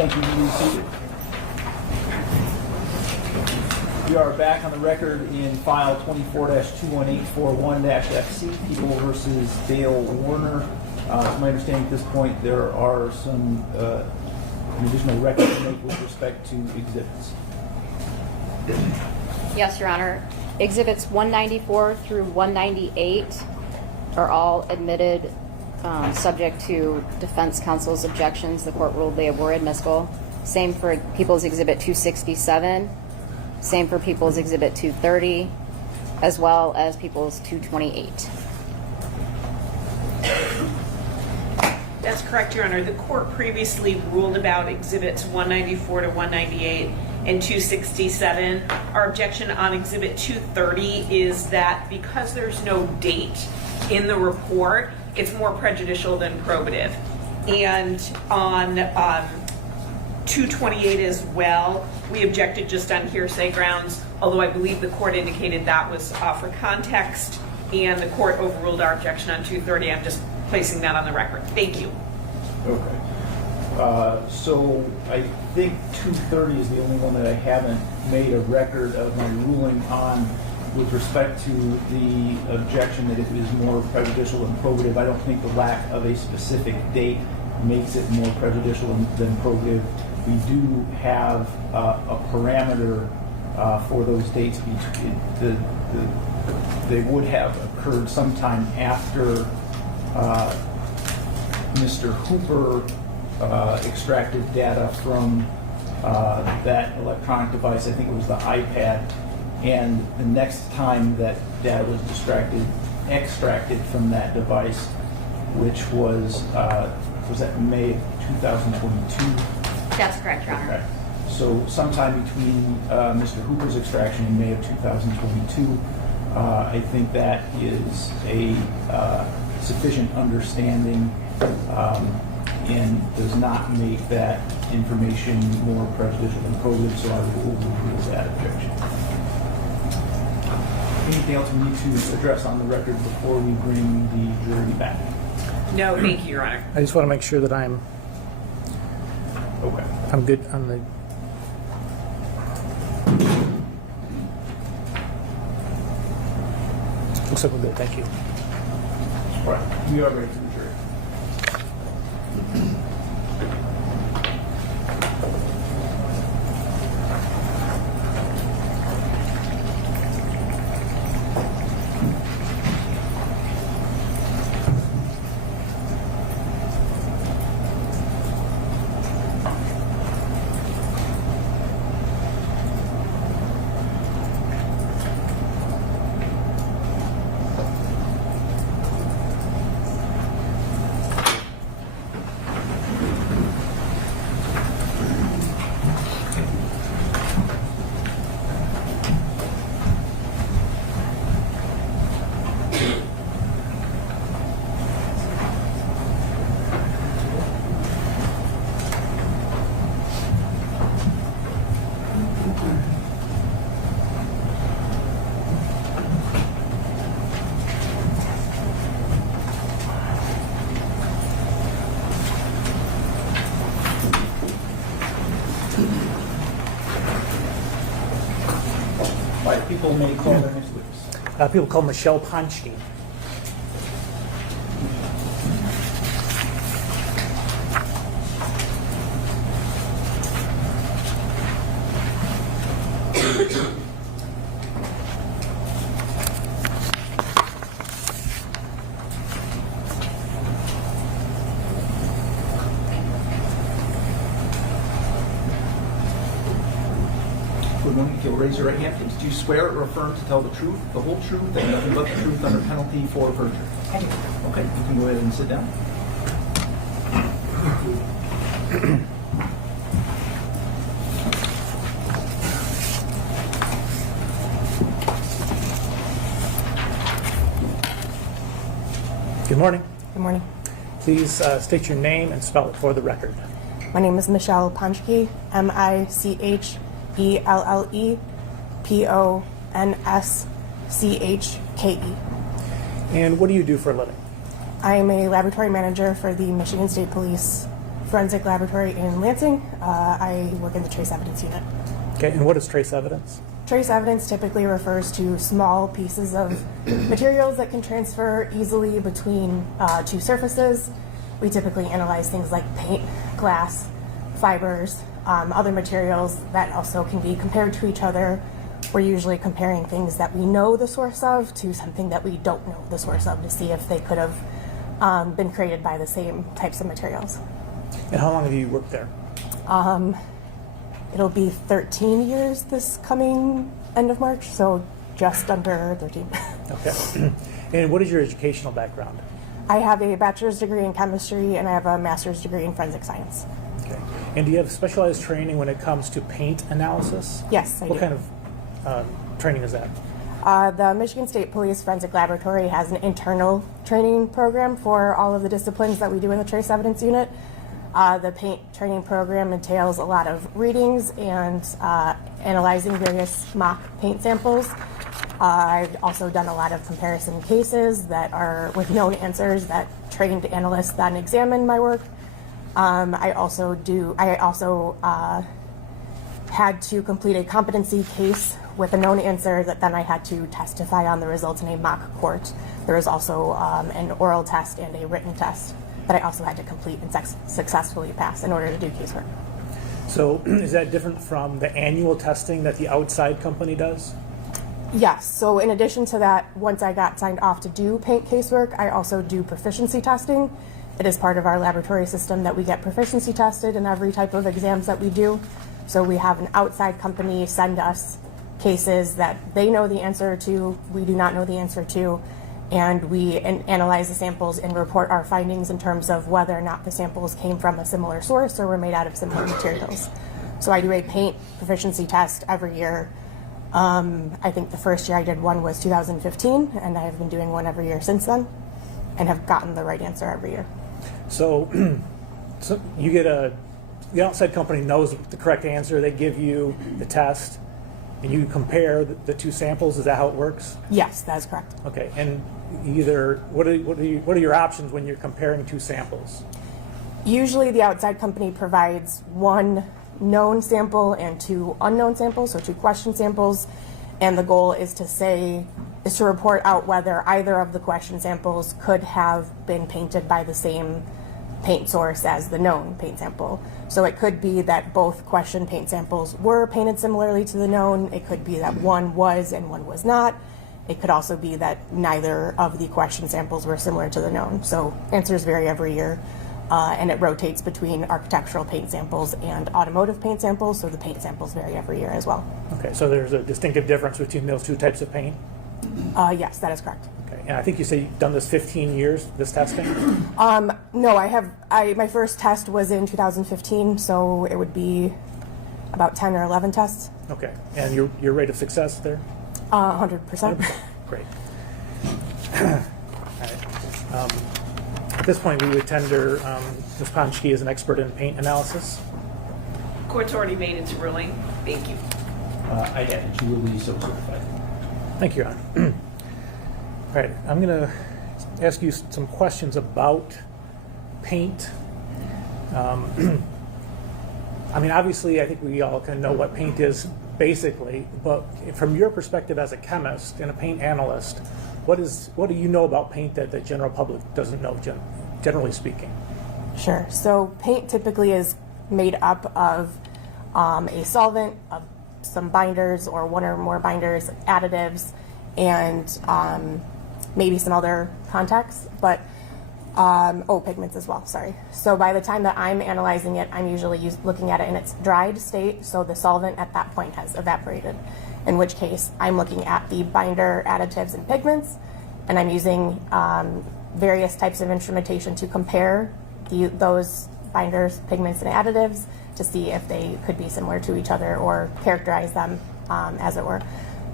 Thank you. You may be seated. We are back on the record in file 24-21841-FC, People versus Dale Warner. To my understanding at this point, there are some additional records to make with respect to exhibits. Yes, Your Honor. Exhibits 194 through 198 are all admitted, subject to defense counsel's objections. The court ruled they were admissible. Same for People's Exhibit 267. Same for People's Exhibit 230, as well as People's 228. That's correct, Your Honor. The court previously ruled about Exhibits 194 to 198 and 267. Our objection on Exhibit 230 is that because there's no date in the report, it's more prejudicial than probative. And on 228 as well, we objected just on hearsay grounds, although I believe the court indicated that was for context, and the court overruled our objection on 230. I'm just placing that on the record. Thank you. Okay. So I think 230 is the only one that I haven't made a record of my ruling on with respect to the objection that it is more prejudicial than probative. I don't think the lack of a specific date makes it more prejudicial than probative. We do have a parameter for those dates. They would have occurred sometime after Mr. Hooper extracted data from that electronic device. I think it was the iPad. And the next time that data was extracted from that device, which was that May of 2022? That's correct, Your Honor. Okay. So sometime between Mr. Hooper's extraction in May of 2022, I think that is a sufficient understanding and does not make that information more prejudicial than probative, so I will overrule that objection. Anything else we need to address on the record before we bring the jury back? No, thank you, Your Honor. I just want to make sure that I'm good on the. Looks like we're good. Thank you. All right, we are ready for the jury. People may call their next witness. People call Michelle Ponchke. Good morning. If you'll raise your right hand, please. Do you swear or affirm to tell the truth, the whole truth, and nothing but the truth under penalty for perjury? I do. Okay, you can go ahead and sit down. Good morning. Good morning. Please state your name and spell it for the record. My name is Michelle Ponchke, MICHELLEPONSCHKE. And what do you do for a living? I am a laboratory manager for the Michigan State Police forensic laboratory in Lansing. I work in the trace evidence unit. Okay, and what is trace evidence? Trace evidence typically refers to small pieces of materials that can transfer easily between two surfaces. We typically analyze things like paint, glass, fibers, other materials that also can be compared to each other. We're usually comparing things that we know the source of to something that we don't know the source of to see if they could have been created by the same types of materials. And how long have you worked there? It'll be 13 years this coming end of March, so just under 13. Okay. And what is your educational background? I have a bachelor's degree in chemistry and I have a master's degree in forensic science. Okay. And do you have specialized training when it comes to paint analysis? Yes, I do. What kind of training is that? The Michigan State Police Forensic Laboratory has an internal training program for all of the disciplines that we do in the trace evidence unit. The paint training program entails a lot of readings and analyzing various mock paint samples. I've also done a lot of comparison cases that are with known answers that trained analysts then examine my work. I also had to complete a competency case with a known answer that then I had to testify on the results in a mock court. There was also an oral test and a written test that I also had to complete and successfully pass in order to do casework. So is that different from the annual testing that the outside company does? Yes, so in addition to that, once I got signed off to do paint casework, I also do proficiency testing. It is part of our laboratory system that we get proficiency tested in every type of exams that we do. So we have an outside company send us cases that they know the answer to, we do not know the answer to, and we analyze the samples and report our findings in terms of whether or not the samples came from a similar source or were made out of similar materials. So I do a paint proficiency test every year. I think the first year I did one was 2015, and I have been doing one every year since then and have gotten the right answer every year. So, so you get the outside company knows the correct answer, they give you the test, and you compare the two samples. Is that how it works? Yes, that is correct. Okay, and either what are your options when you're comparing two samples? Usually the outside company provides one known sample and two unknown samples, so two question samples, and the goal is to report out whether either of the question samples could have been painted by the same paint source as the known paint sample. So it could be that both question paint samples were painted similarly to the known. It could be that one was and one was not. It could also be that neither of the question samples were similar to the known. So answers vary every year, and it rotates between architectural paint samples and automotive paint samples, so the paint samples vary every year as well. Okay, so there's a distinctive difference between those two types of paint? Yes, that is correct. Okay, and I think you say you've done this 15 years, this testing? No, my first test was in 2015, so it would be about 10 or 11 tests. Okay, and your rate of success there? 100%. Great. All right. At this point, we would tender Ms. Ponchke as an expert in paint analysis. Court's already made its ruling. Thank you. I had, and she will be so certified. Thank you, Your Honor. All right, I'm going to ask you some questions about paint. I mean, obviously, I think we all can know what paint is basically, but from your perspective as a chemist and a paint analyst, what do you know about paint that the general public doesn't know, generally speaking? Sure. So paint typically is made up of a solvent, of some binders or one or more binders, additives, and maybe some other contacts, but pigments as well, sorry. So by the time that I'm analyzing it, I'm usually looking at it in its dried state, so the solvent at that point has evaporated, in which case I'm looking at the binder, additives, and pigments, and I'm using various types of instrumentation to compare those binders, pigments, and additives to see if they could be similar to each other or characterize them, as it were.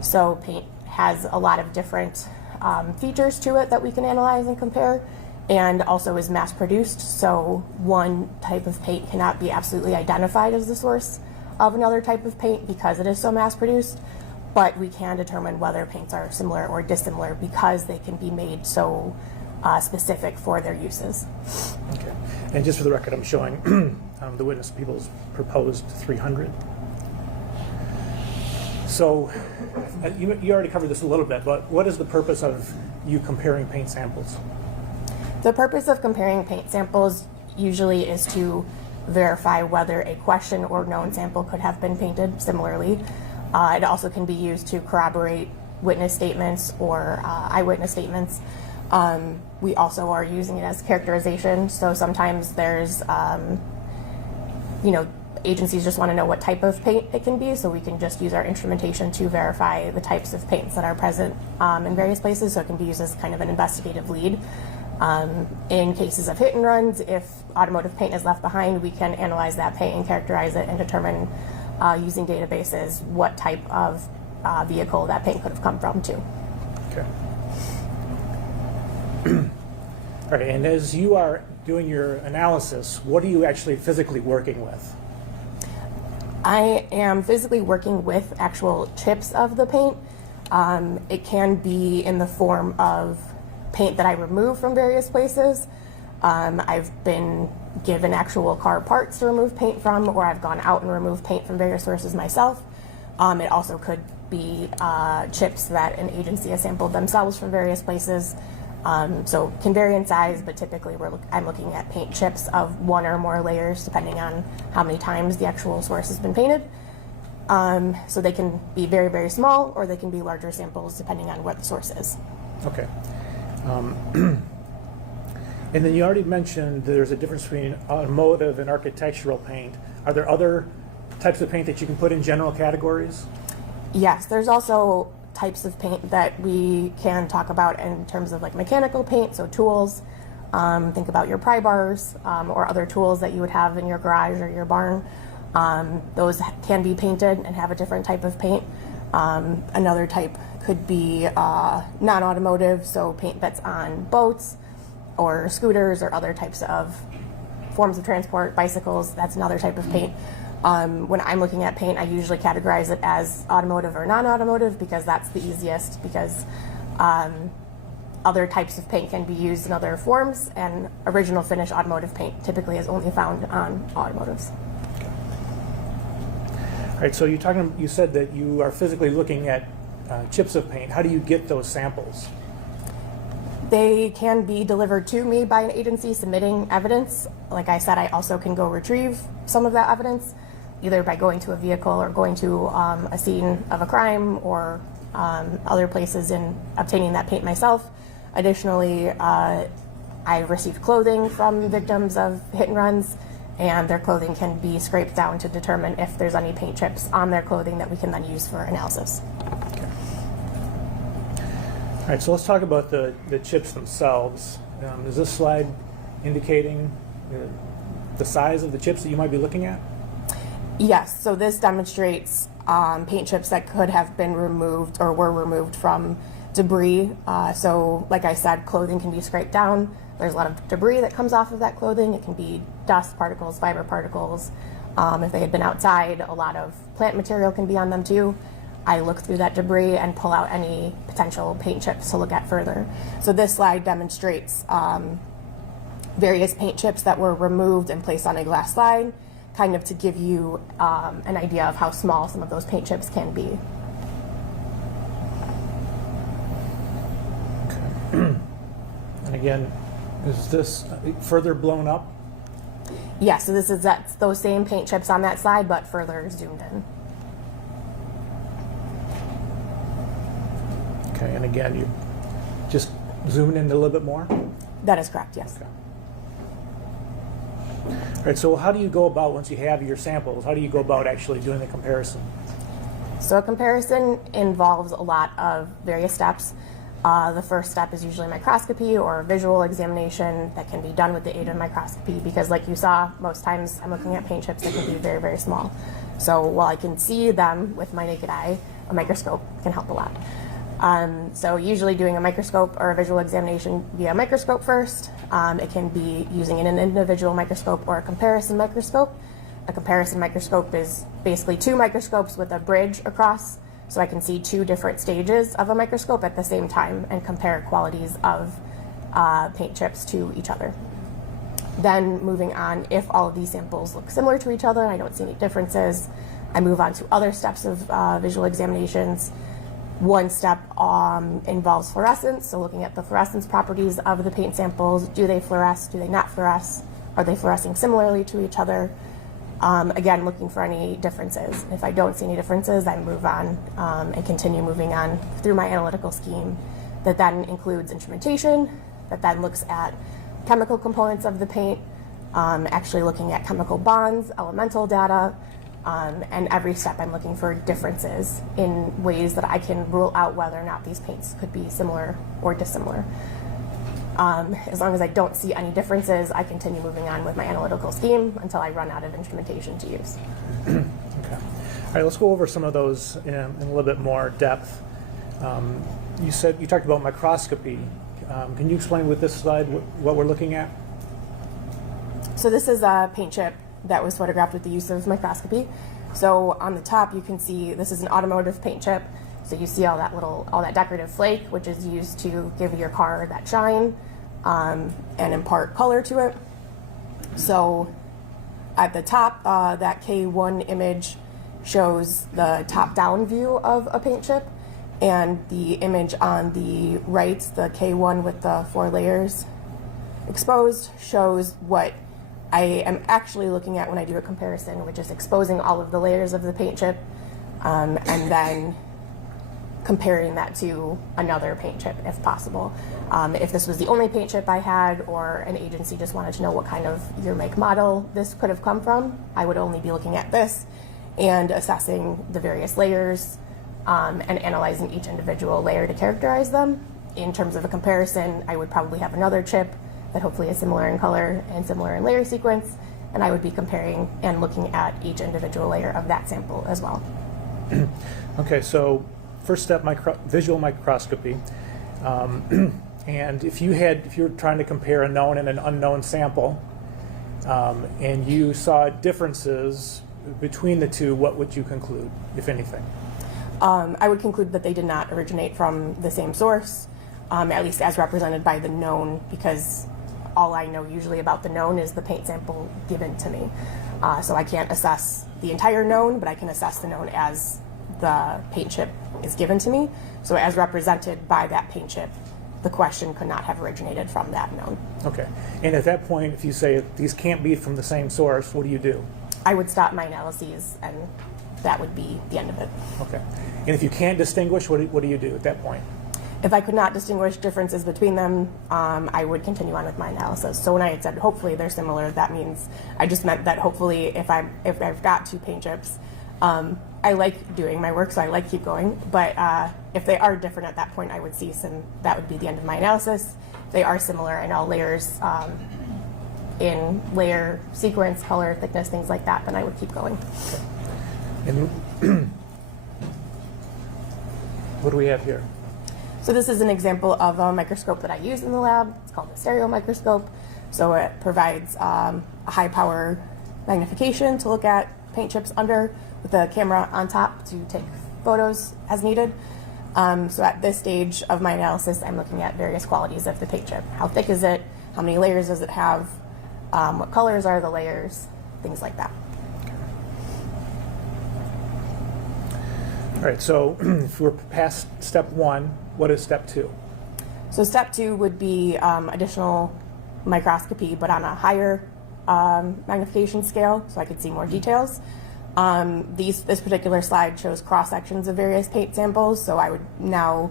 So paint has a lot of different features to it that we can analyze and compare, and also is mass produced, so one type of paint cannot be absolutely identified as the source of another type of paint because it is so mass produced, but we can determine whether paints are similar or dissimilar because they can be made so specific for their uses. Okay. And just for the record, I'm showing the witness people's proposed 300. So you already covered this a little bit, but what is the purpose of you comparing paint samples? The purpose of comparing paint samples usually is to verify whether a question or known sample could have been painted similarly. It also can be used to corroborate witness statements or eyewitness statements. We also are using it as characterization, so sometimes there's, agencies just want to know what type of paint it can be, so we can just use our instrumentation to verify the types of paints that are present in various places, so it can be used as kind of an investigative lead. In cases of hit and runs, if automotive paint is left behind, we can analyze that paint and characterize it and determine using databases what type of vehicle that paint could have come from too. Okay. All right, and as you are doing your analysis, what are you actually physically working with? I am physically working with actual chips of the paint. It can be in the form of paint that I remove from various places. I've been given actual car parts to remove paint from, or I've gone out and removed paint from various sources myself. It also could be chips that an agency has sampled themselves from various places. So can vary in size, but typically I'm looking at paint chips of one or more layers depending on how many times the actual source has been painted. So they can be very, very small, or they can be larger samples depending on what the source is. Okay. And then you already mentioned there's a difference between automotive and architectural paint. Are there other types of paint that you can put in general categories? Yes, there's also types of paint that we can talk about in terms of like mechanical paint, so tools. Think about your pry bars or other tools that you would have in your garage or your barn. Those can be painted and have a different type of paint. Another type could be non-automotive, so paint that's on boats or scooters or other types of forms of transport, bicycles. That's another type of paint. When I'm looking at paint, I usually categorize it as automotive or non-automotive because that's the easiest, because other types of paint can be used in other forms, and original finish automotive paint typically is only found on automotives. All right, so you said that you are physically looking at chips of paint. How do you get those samples? They can be delivered to me by an agency submitting evidence. Like I said, I also can go retrieve some of that evidence, either by going to a vehicle or going to a scene of a crime or other places and obtaining that paint myself. Additionally, I received clothing from victims of hit and runs, and their clothing can be scraped down to determine if there's any paint chips on their clothing that we can then use for analysis. Okay. All right, so let's talk about the chips themselves. Is this slide indicating the size of the chips that you might be looking at? Yes, so this demonstrates paint chips that could have been removed or were removed from debris. So like I said, clothing can be scraped down. There's a lot of debris that comes off of that clothing. It can be dust particles, fiber particles. If they had been outside, a lot of plant material can be on them too. I look through that debris and pull out any potential paint chips to look at further. So this slide demonstrates various paint chips that were removed and placed on a glass slide, kind of to give you an idea of how small some of those paint chips can be. Okay. And again, is this further blown up? Yeah, so that's those same paint chips on that slide, but further zoomed in. Okay, and again, you just zoom in a little bit more? That is correct, yes. Okay. All right, so how do you go about, once you have your samples, how do you go about actually doing the comparison? So a comparison involves a lot of various steps. The first step is usually microscopy or visual examination that can be done with the aid of microscopy, because like you saw, most times I'm looking at paint chips that can be very, very small. So while I can see them with my naked eye, a microscope can help a lot. So usually doing a microscope or a visual examination via microscope first. It can be using an individual microscope or a comparison microscope. A comparison microscope is basically two microscopes with a bridge across, so I can see two different stages of a microscope at the same time and compare qualities of paint chips to each other. Then moving on, if all of these samples look similar to each other, I don't see any differences, I move on to other steps of visual examinations. One step involves fluorescence, so looking at the fluorescence properties of the paint samples. Do they fluoresce? Do they not fluoresce? Are they fluorescing similarly to each other? Again, looking for any differences. If I don't see any differences, I move on and continue moving on through my analytical scheme that then includes instrumentation, that then looks at chemical components of the paint, actually looking at chemical bonds, elemental data, and every step I'm looking for differences in ways that I can rule out whether or not these paints could be similar or dissimilar. As long as I don't see any differences, I continue moving on with my analytical scheme until I run out of instrumentation to use. Okay. All right, let's go over some of those in a little bit more depth. You talked about microscopy. Can you explain with this slide what we're looking at? So this is a paint chip that was photographed with the use of microscopy. So on the top, you can see this is an automotive paint chip. So you see all that decorative flake, which is used to give your car that shine and impart color to it. So at the top, that K1 image shows the top-down view of a paint chip, and the image on the right, the K1 with the 4 layers exposed, shows what I am actually looking at when I do a comparison, which is exposing all of the layers of the paint chip and then comparing that to another paint chip if possible. If this was the only paint chip I had, or an agency just wanted to know what kind of year, make, model this could have come from, I would only be looking at this and assessing the various layers and analyzing each individual layer to characterize them. In terms of a comparison, I would probably have another chip that hopefully is similar in color and similar in layer sequence, and I would be comparing and looking at each individual layer of that sample as well. Okay, so first step, visual microscopy. And if you're trying to compare a known and an unknown sample, and you saw differences between the two, what would you conclude, if anything? I would conclude that they did not originate from the same source, at least as represented by the known, because all I know usually about the known is the paint sample given to me. So I can't assess the entire known, but I can assess the known as the paint chip is given to me. So as represented by that paint chip, the question could not have originated from that known. Okay. And at that point, if you say these can't be from the same source, what do you do? I would stop my analyses, and that would be the end of it. Okay. And if you can't distinguish, what do you do at that point? If I could not distinguish differences between them, I would continue on with my analysis. So when I had said hopefully they're similar, that means I just meant that hopefully if I've got 2 paint chips, I like doing my work, so I like keep going. But if they are different at that point, I would cease, and that would be the end of my analysis. If they are similar in all layers, in layer sequence, color, thickness, things like that, then I would keep going. Okay. And what do we have here? So this is an example of a microscope that I use in the lab. It's called a stereo microscope. So it provides a high power magnification to look at paint chips under, with a camera on top to take photos as needed. So at this stage of my analysis, I'm looking at various qualities of the paint chip. How thick is it? How many layers does it have? What colors are the layers? Things like that. All right, so if we're past step 1, what is step 2? So step 2 would be additional microscopy, but on a higher magnification scale, so I could see more details. This particular slide shows cross sections of various paint samples, so I would now,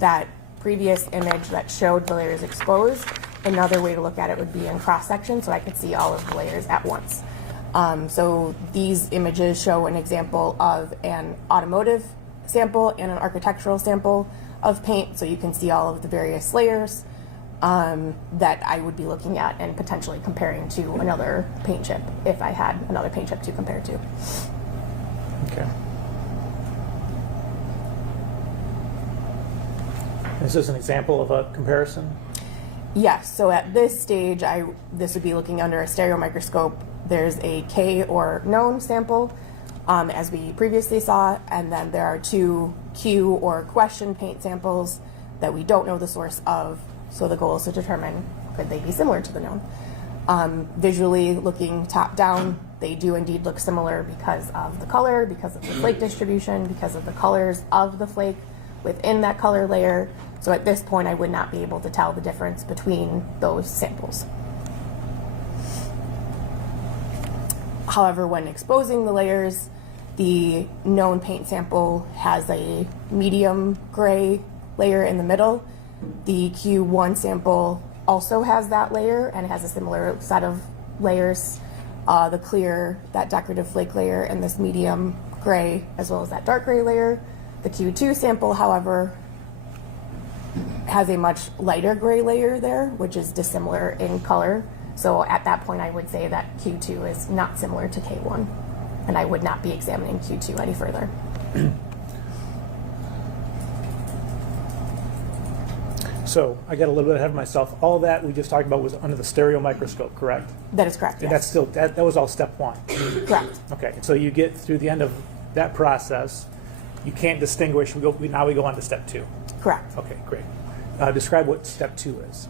that previous image that showed the layers exposed, another way to look at it would be in cross section, so I could see all of the layers at once. So these images show an example of an automotive sample and an architectural sample of paint, so you can see all of the various layers that I would be looking at and potentially comparing to another paint chip if I had another paint chip to compare to. Okay. Is this an example of a comparison? Yes, so at this stage, this would be looking under a stereo microscope. There's a K or known sample, as we previously saw, and then there are 2 Q or question paint samples that we don't know the source of, so the goal is to determine could they be similar to the known. Visually looking top down, they do indeed look similar because of the color, because of the flake distribution, because of the colors of the flake within that color layer. So at this point, I would not be able to tell the difference between those samples. However, when exposing the layers, the known paint sample has a medium gray layer in the middle. The Q1 sample also has that layer and has a similar set of layers. The clear, that decorative flake layer, and this medium gray, as well as that dark gray layer. The Q2 sample, however, has a much lighter gray layer there, which is dissimilar in color. So at that point, I would say that Q2 is not similar to K1, and I would not be examining Q2 any further. So I got a little bit ahead of myself. All that we just talked about was under the stereo microscope, correct? That is correct, And yes. that's still, that was all step one. Correct. Okay, so you get through the end of that process, you can't distinguish, now we go on to step two. Correct. Okay, great. Describe what step two is.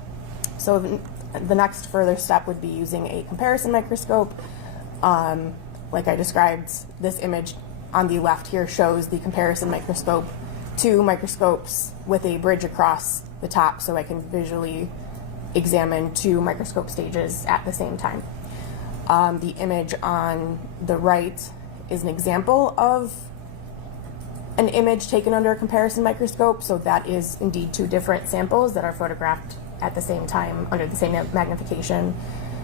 So the next further step would be using a comparison microscope. Like I described, this image on the left here shows the comparison microscope, two microscopes with a bridge across the top, so I can visually examine two microscope stages at the same time. The image on the right is an example of an image taken under a comparison microscope, so that is indeed two different samples that are photographed at the same time under the same magnification.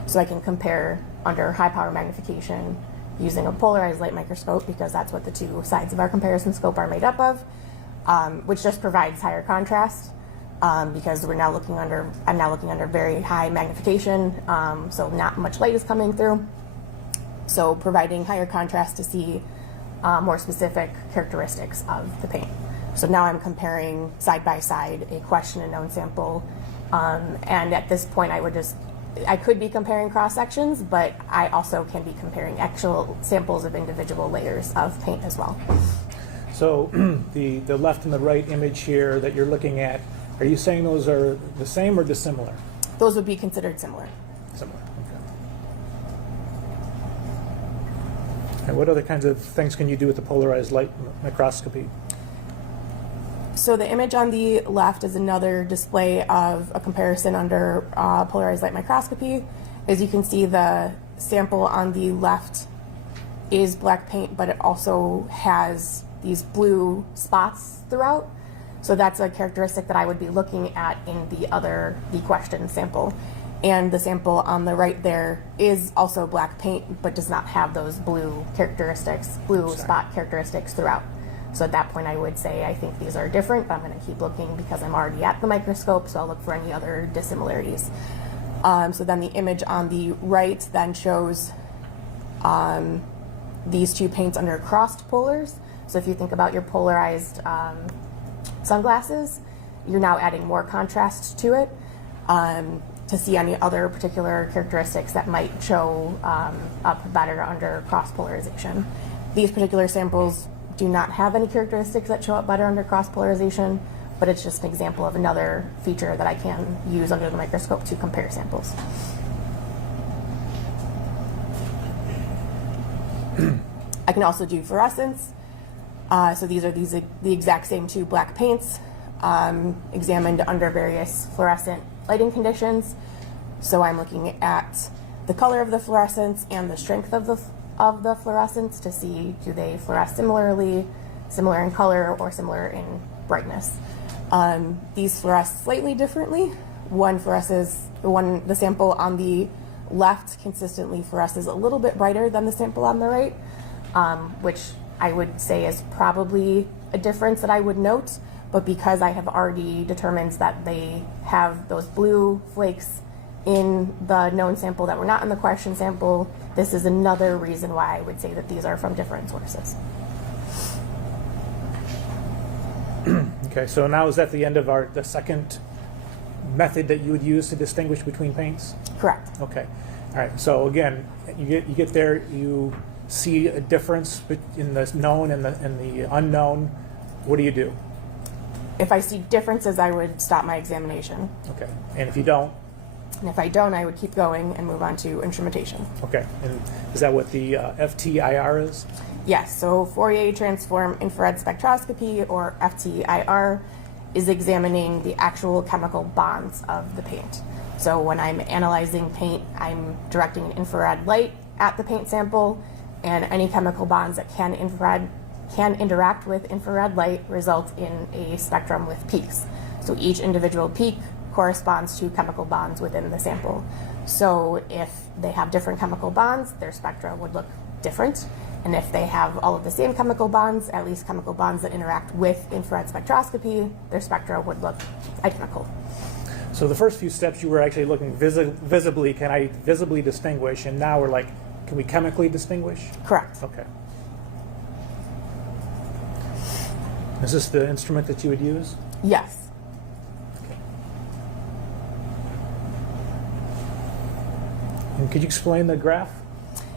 So I can compare under high power magnification using a polarized light microscope, because that's what the two sides of our comparison scope are made up of, which just provides higher contrast, because I'm now looking under very high magnification, so not much light is coming through. So providing higher contrast to see more specific characteristics of the paint. So now I'm comparing side by side a question and known sample, and at this point I could be comparing cross sections, but I also can be comparing actual samples of individual layers of paint as well. So the left and the right image here that you're looking at, are you saying those are the same or dissimilar? Those would be considered similar. Similar, okay. And what other kinds of things can you do with the polarized light microscopy? So the image on the left is another display of a comparison under polarized light microscopy. As you can see, the sample on the left is black paint, but it also has these blue spots throughout. So that's a characteristic that I would be looking at in the question sample. And the sample on the right there is also black paint, but does not have those blue spot characteristics throughout. So at that point, I would say I think these are different, but I'm going to keep looking because I'm already at the microscope, so I'll look for any other dissimilarities. So then the image on the right then shows these two paints under crossed polars. So if you think about your polarized sunglasses, you're now adding more contrast to it to see any other particular characteristics that might show up better under cross polarization. These particular samples do not have any characteristics that show up better under cross polarization, but it's just an example of another feature that I can use under the microscope to compare samples. I can also do fluorescence. So these are the exact same two black paints examined under various fluorescent lighting conditions. So I'm looking at the color of the fluorescence and the strength of the fluorescence to see, do they fluoresce similarly, similar in color, or similar in brightness. These fluoresce slightly differently. The sample on the left consistently fluoresces a little bit brighter than the sample on the right, which I would say is probably a difference that I would note, but because I have already determined that they have those blue flakes in the known sample that were not in the question sample, this is another reason why I would say that these are from different sources. Okay, so now is that the end of the second method that you would use to distinguish between paints? Correct. Okay, all right, so again, you get there, you see a difference in the known and the unknown. What do you do? If I see differences, I would stop my examination. Okay, and if you don't? And if I don't, I would keep going and move on to instrumentation. Okay, and is that what the FTIR is? Yes, so Fourier transform infrared spectroscopy, or FTIR, is examining the actual chemical bonds of the paint. So when I'm analyzing paint, I'm directing an infrared light at the paint sample, and any chemical bonds that can interact with infrared light result in a spectrum with peaks. So each individual peak corresponds to chemical bonds within the sample. So if they have different chemical bonds, their spectra would look different. And if they have all of the same chemical bonds, at least chemical bonds that interact with infrared spectroscopy, their spectra would look identical. So the first few steps you were actually looking visibly, can I visibly distinguish? And now we're like, can we chemically distinguish? Correct. Okay. Is this the instrument that you would use? Yes. And could you explain the graph?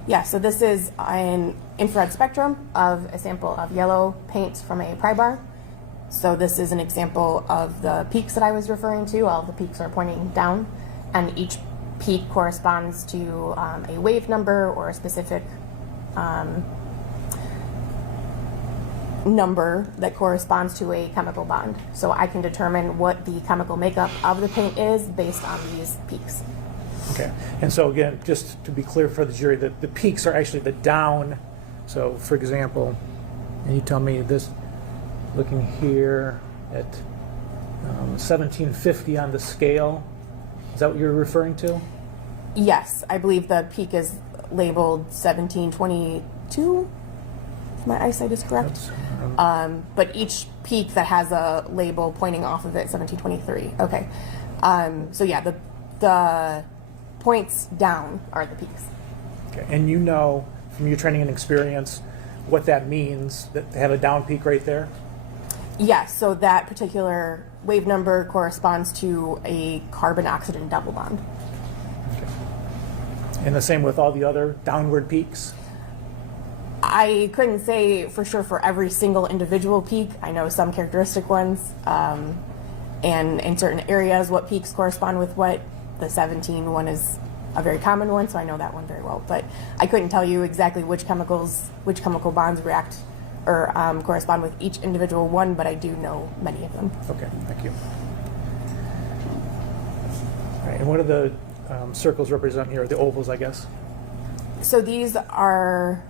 Yeah, so this is an infrared spectrum of a sample of yellow paint from a pry bar. So this is an example of the peaks that I was referring to. All of the peaks are pointing down, and each peak corresponds to a wave number or a specific number that corresponds to a chemical bond. So I can determine what the chemical makeup of the paint is based on these peaks. Okay, and so again, just to be clear for the jury, the peaks are actually the down. So for example, and you tell me this, looking here at 1750 on the scale, is that what you're referring to? Yes, I believe the peak is labeled 1722, if my eyesight is correct. But each peak that has a label pointing off of it, 1723. Okay. So yeah, the points down are the peaks. Okay, and you know from your training and experience what that means, that they have a down peak right there? Yes, so that particular wave number corresponds to a carbon-oxygen double bond. Okay. And the same with all the other downward peaks? I couldn't say for sure for every single individual peak. I know some characteristic ones, and in certain areas what peaks correspond with what. The 17 one is a very common one, so I know that one very well. But I couldn't tell you exactly which chemical bonds react or correspond with each individual one, but I do know many of them. Okay, thank you. All right, and what do the circles represent here? The ovals, I guess? So these are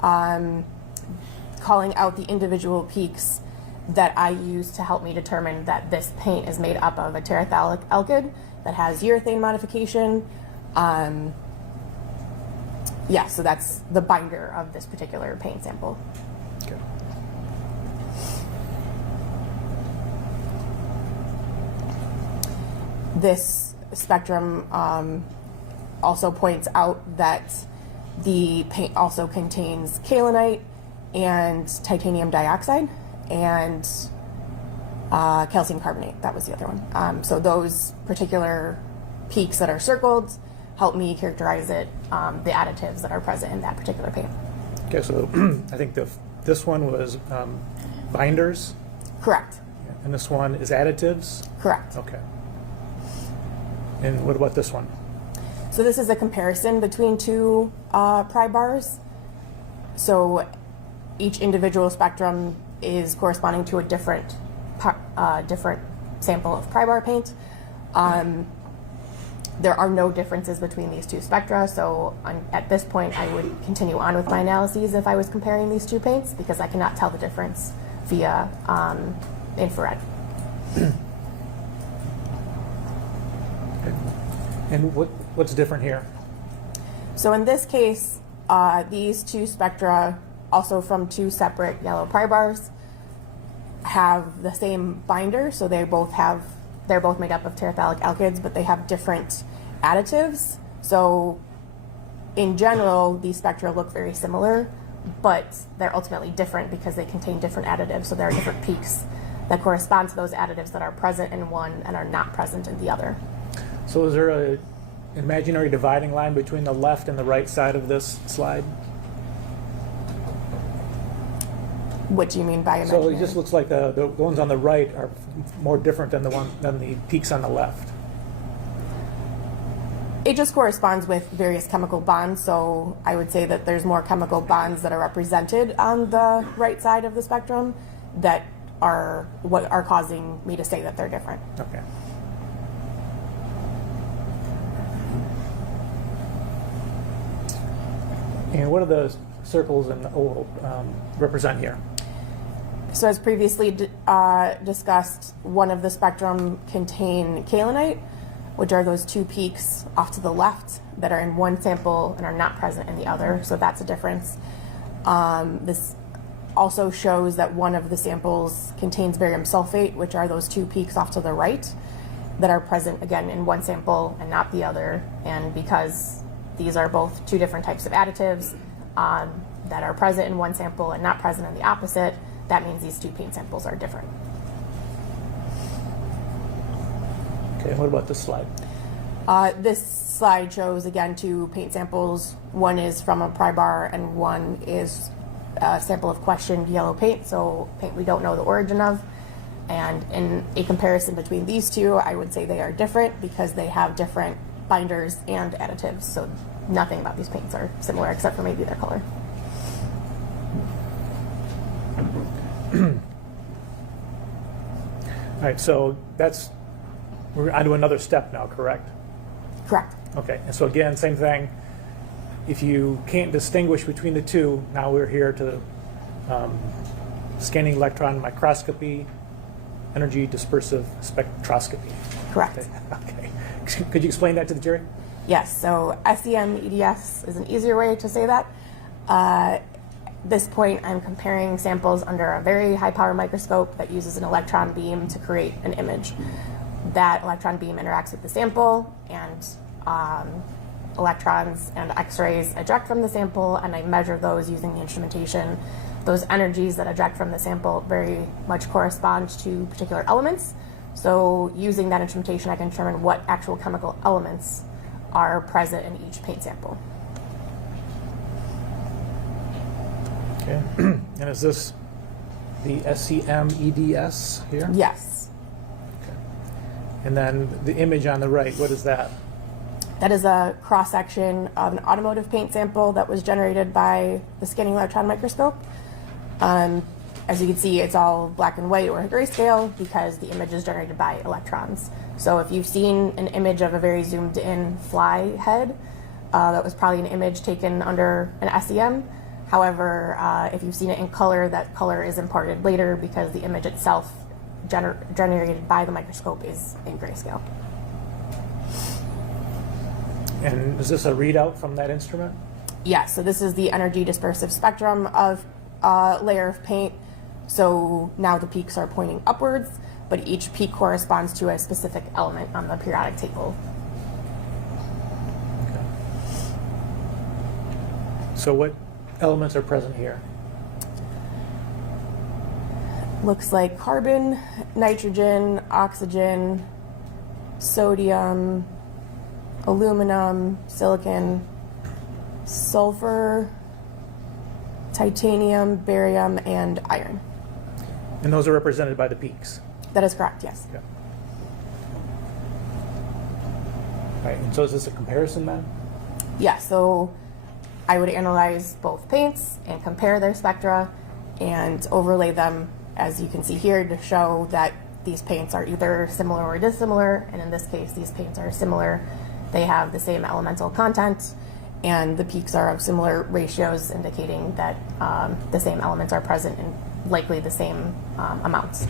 calling out the individual peaks that I use to help me determine that this paint is made up of a terephthalic alkyd that has urethane modification. Yeah, so that's the binder of this particular paint sample. Okay. This spectrum also points out that the paint also contains kaolinite and titanium dioxide and calcium carbonate. That was the other one. So those particular peaks that are circled help me characterize it, the additives that are present in that particular paint. Okay, so I think this one was binders, Correct. and this one is additives? Correct. Okay. And what about this one? So this is a comparison between two pry bars. So each individual spectrum is corresponding to a different sample of pry bar paint. There are no differences between these two spectra, so at this point I would continue on with my analyses if I was comparing these two paints, because I cannot tell the difference via infrared. And what's different here? So in this case, these two spectra, also from two separate yellow pry bars, have the same binder, so they're both made up of terephthalic alkyds, but they have different additives. So in general, these spectra look very similar, but they're ultimately different because they contain different additives. So there are different peaks that correspond to those additives that are present in one and are not present in the other. So is there an imaginary dividing line between the left and the right side of this slide? What do you mean by imaginary? So it just looks like the ones on the right are more different than the peaks on the left. It just corresponds with various chemical bonds, so I would say that there's more chemical bonds that are represented on the right side of the spectrum that are what are causing me to say that they're different. Okay. And what do the circles and the oval represent here? So as previously discussed, one of the spectrum contain kaolinite, which are those two peaks off to the left that are in one sample and are not present in the other, so that's a difference. This also shows that one of the samples contains barium sulfate, which are those two peaks off to the right that are present again in one sample and not the other. And because these are both two different types of additives that are present in one sample and not present in the opposite, that means these two paint samples are different. Okay, and what about this slide? This slide shows again two paint samples. One is from a pry bar and one is a sample of questioned yellow paint, so paint we don't know the origin of. And in a comparison between these two, I would say they are different because they have different binders and additives, so nothing about these paints are similar except for maybe their color. All right, so we're on to another step now, correct? Correct. Okay, and so again, same thing. If you can't distinguish between the two, now we're here to scanning electron microscopy, energy dispersive spectroscopy. Correct. Okay. Could you explain that to the jury? Yes, so SEM EDS is an easier way to say that. This point, I'm comparing samples under a very high power microscope that uses an electron beam to create an image. That electron beam interacts with the sample, and electrons and X-rays eject from the sample, and I measure those using the instrumentation. Those energies that eject from the sample very much correspond to particular elements. So using that instrumentation, I can determine what actual chemical elements are present in each paint sample. Okay. And is this the SEM EDS here? Yes. Okay. And then the image on the right, what is that? That is a cross-section of an automotive paint sample that was generated by the scanning electron microscope. As you can see, it's all black and white or grayscale because the image is generated by electrons. So if you've seen an image of a very zoomed in fly head, that was probably an image taken under an SEM. However, if you've seen it in color, that color is imparted later because the image itself generated by the microscope is in grayscale. And is this a readout from that instrument? Yes, so this is the energy dispersive spectrum of a layer of paint. So now the peaks are pointing upwards, but each peak corresponds to a specific element on the periodic table. Okay. So what elements are present here? Looks like carbon, nitrogen, oxygen, sodium, aluminum, silicon, sulfur, titanium, barium, and iron. And those are represented by the peaks? That is correct, yes. Okay. All right, and so is this a comparison then? Yeah, so I would analyze both paints and compare their spectra and overlay them, as you can see here, to show that these paints are either similar or dissimilar, and in this case, these paints are similar. They have the same elemental content, and the peaks are of similar ratios, indicating that the same elements are present in likely the same amounts.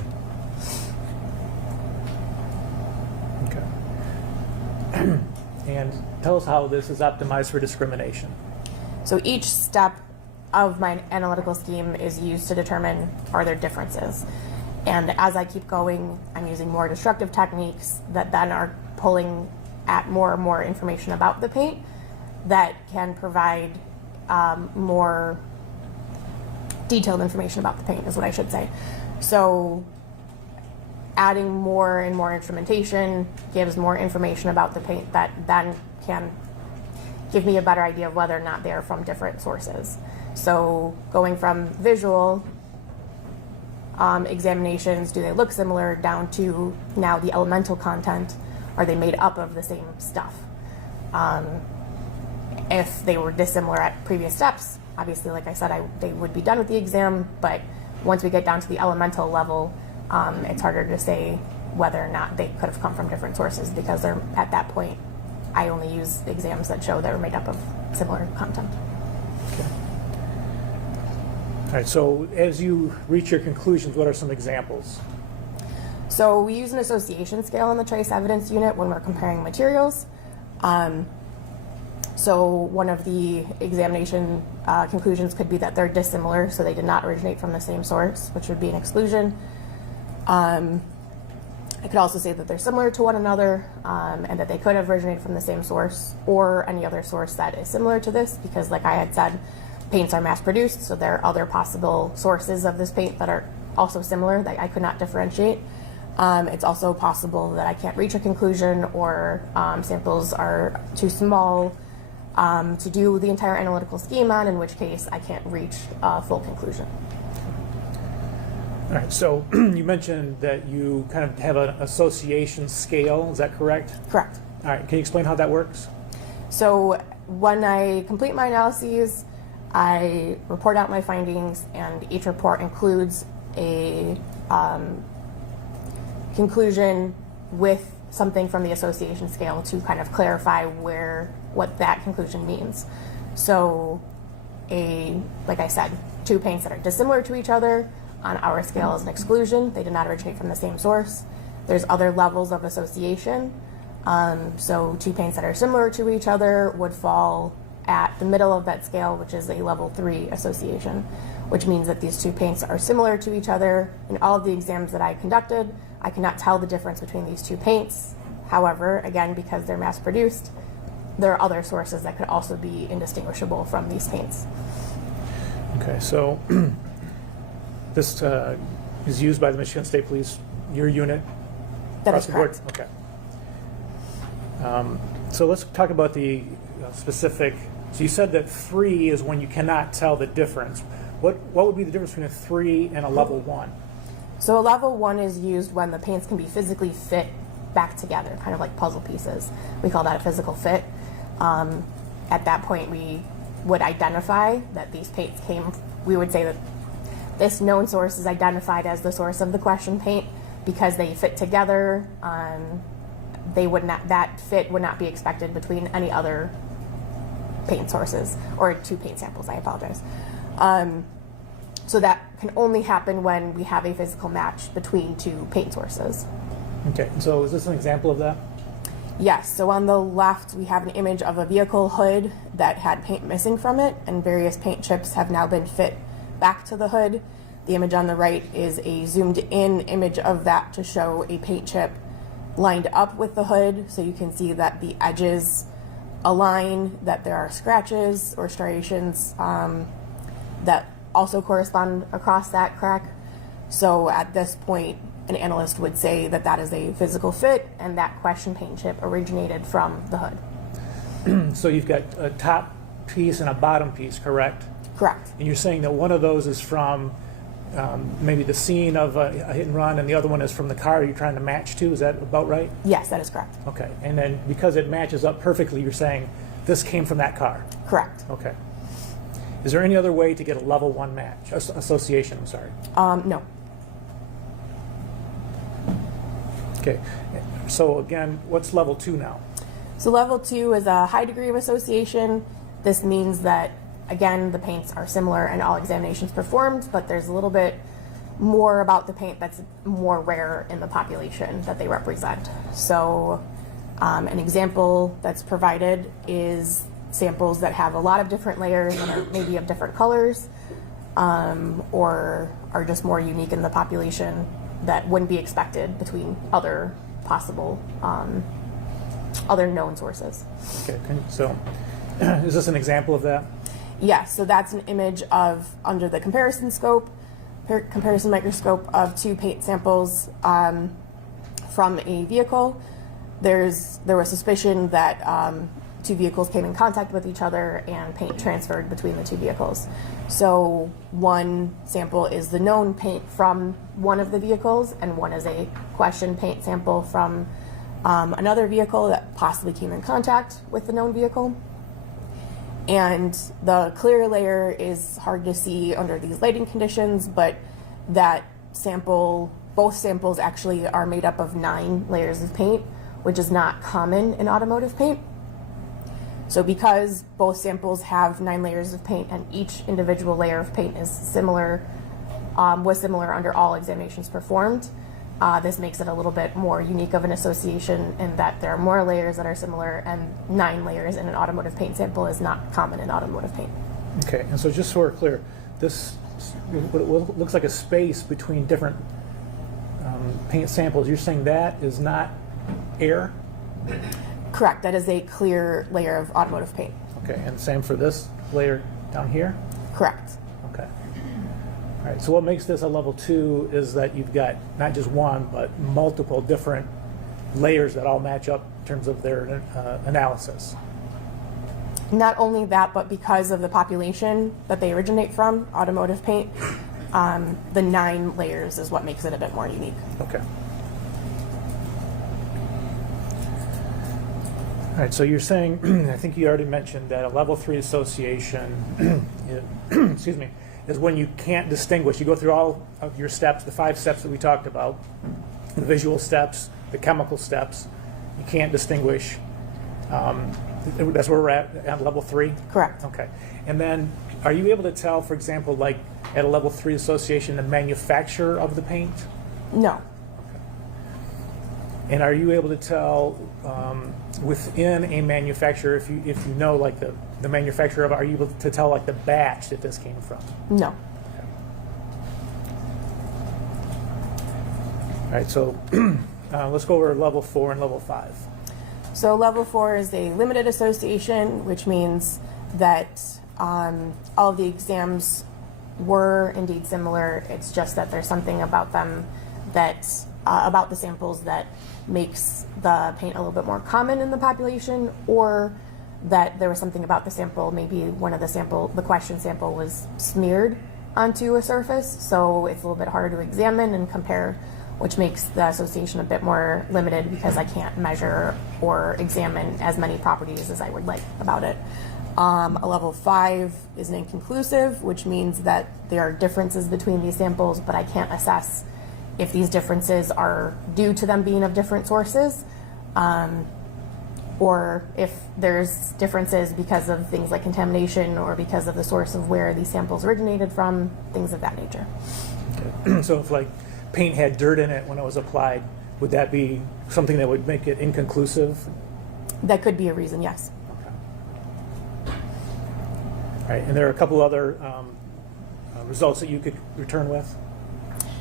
Okay. And tell us how this is optimized for discrimination. So each step of my analytical scheme is used to determine are there differences. And as I keep going, I'm using more destructive techniques that then are pulling at more and more information about the paint that can provide more detailed information about the paint, is what I should say. So adding more and more instrumentation gives more information about the paint that then can give me a better idea of whether or not they are from different sources. So going from visual examinations, do they look similar, down to now the elemental content, are they made up of the same stuff? If they were dissimilar at previous steps, obviously, like I said, they would be done with the exam, but once we get down to the elemental level, it's harder to say whether or not they could have come from different sources, because they're, at that point, I only use exams that show they're made up of similar content. All right, so as you reach your conclusions, what are some examples? So we use an association scale in the trace evidence unit when we're comparing materials. So one of the examination conclusions could be that they're dissimilar, so they did not originate from the same source, which would be an exclusion. I could also say that they're similar to one another, and that they could have originated from the same source or any other source that is similar to this, because like I had said, paints are mass produced, so there are other possible sources of this paint that are also similar that I could not differentiate. It's also possible that I can't reach a conclusion, or samples are too small to do the entire analytical scheme on, in which case I can't reach a full conclusion. All right, so you mentioned that you kind of have an association scale, is that correct? Correct. All right, can you explain how that works? So when I complete my analyses, I report out my findings, and each report includes a conclusion with something from the association scale to kind of clarify what that conclusion means. So like I said, two paints that are dissimilar to each other on our scale is an exclusion. They did not originate from the same source. There's other levels of association. So two paints that are similar to each other would fall at the middle of that scale, which is a level 3 association, which means that these two paints are similar to each other. In all of the exams that I conducted, I cannot tell the difference between these two paints. However, again, because they're mass produced, there are other sources that could also be indistinguishable from these paints. Okay, so this is used by the Michigan State Police, your unit? That across is the board? correct. Okay. So let's talk about the specific. So you said that 3 is when you cannot tell the difference. What would be the difference between a 3 and a level 1? So a level 1 is used when the paints can be physically fit back together, kind of like puzzle pieces. We call that a physical fit. At that point, we would identify that these paints we would say that this known source is identified as the source of the question paint because they fit together. That fit would not be expected between any other paint sources, or two paint samples, I apologize. So that can only happen when we have a physical match between two paint sources. Okay, so is this an example of that? Yes, so on the left we have an image of a vehicle hood that had paint missing from it, and various paint chips have now been fit back to the hood. The image on the right is a zoomed in image of that to show a paint chip lined up with the hood, so you can see that the edges align, that there are scratches or striations that also correspond across that crack. So at this point, an analyst would say that that is a physical fit, and that question paint chip originated from the hood. So you've got a top piece and a bottom piece, correct? Correct. And you're saying that one of those is from maybe the scene of a hit and run, and the other one is from the car you're trying to match to. Is that about right? Yes, that is correct. Okay. And then because it matches up perfectly, you're saying this came from that car. Correct. Okay. Is there any other way to get a level 1 match? Association, I'm sorry. No. Okay. So again, what's level 2 now? So level 2 is a high degree of association. This means that, again, the paints are similar in all examinations performed, but there's a little bit more about the paint that's more rare in the population that they represent. So an example that's provided is samples that have a lot of different layers and are maybe of different colors, or are just more unique in the population that wouldn't be expected between other possible, other known sources. Okay. So is this an example of that? Yes, so that's an image of, under the comparison microscope of two paint samples from a vehicle. There was suspicion that two vehicles came in contact with each other and paint transferred between the two vehicles. So one sample is the known paint from one of the vehicles, and one is a question paint sample from another vehicle that possibly came in contact with the known vehicle. And the clear layer is hard to see under these lighting conditions, but that sample, both samples actually are made up of 9 layers of paint, which is not common in automotive paint. So because both samples have 9 layers of paint and each individual layer of paint is similar, was similar under all examinations performed, this makes it a little bit more unique of an association in that there are more layers that are similar, and 9 layers in an automotive paint sample is not common in automotive paint. Okay, and so just so we're clear, this what looks like a space between different paint samples. You're saying that is not air? Correct, that is a clear layer of automotive paint. Okay, and same for this layer down here? Correct. Okay. All right, so what makes this a level 2 is that you've got not just one, but multiple different layers that all match up in terms of their analysis. Not only that, but because of the population that they originate from, automotive paint, the 9 layers is what makes it a bit more unique. Okay. All right, so you're saying, I think you already mentioned that a level 3 association, excuse me, is when you can't distinguish. You go through all of your steps, the 5 steps that we talked about, the visual steps, the chemical steps. You can't distinguish. That's where we're at level 3? Correct. Okay. And then are you able to tell, for example, like at a level 3 association, the manufacturer of the paint? No. And are you able to tell within a manufacturer, if you know like the manufacturer of it, are you able to tell like the batch that this came from? No. All right, so let's go over level 4 and level 5. So level 4 is a limited association, which means that all of the exams were indeed similar. It's just that there's something about them that, about the samples that makes the paint a little bit more common in the population, or that there was something about the sample, maybe one of the question sample was smeared onto a surface, so it's a little bit harder to examine and compare, which makes the association a bit more limited because I can't measure or examine as many properties as I would like about it. A level 5 is an inconclusive, which means that there are differences between these samples, but I can't assess if these differences are due to them being of different sources, or if there's differences because of things like contamination or because of the source of where these samples originated from, things of that nature. Okay. So if like paint had dirt in it when it was applied, would that be something that would make it inconclusive? That could be a reason, yes. Okay. All right, and there are a couple other results that you could return with?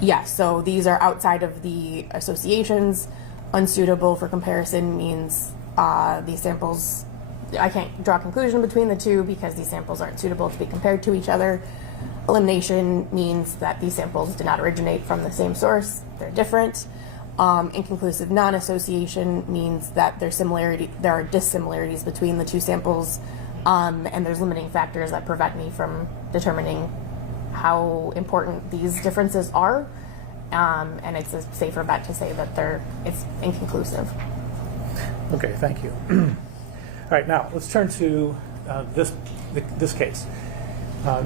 Yes, so these are outside of the associations. Unsuitable for comparison means these samples, I can't draw a conclusion between the two because these samples aren't suitable to be compared to each other. Elimination means that these samples did not originate from the same source, they're different. Inconclusive non-association means that there are dissimilarities between the two samples, and there's limiting factors that prevent me from determining how important these differences are, and it's a safer bet to say that it's inconclusive. Okay, thank you. All right, now let's turn to this case.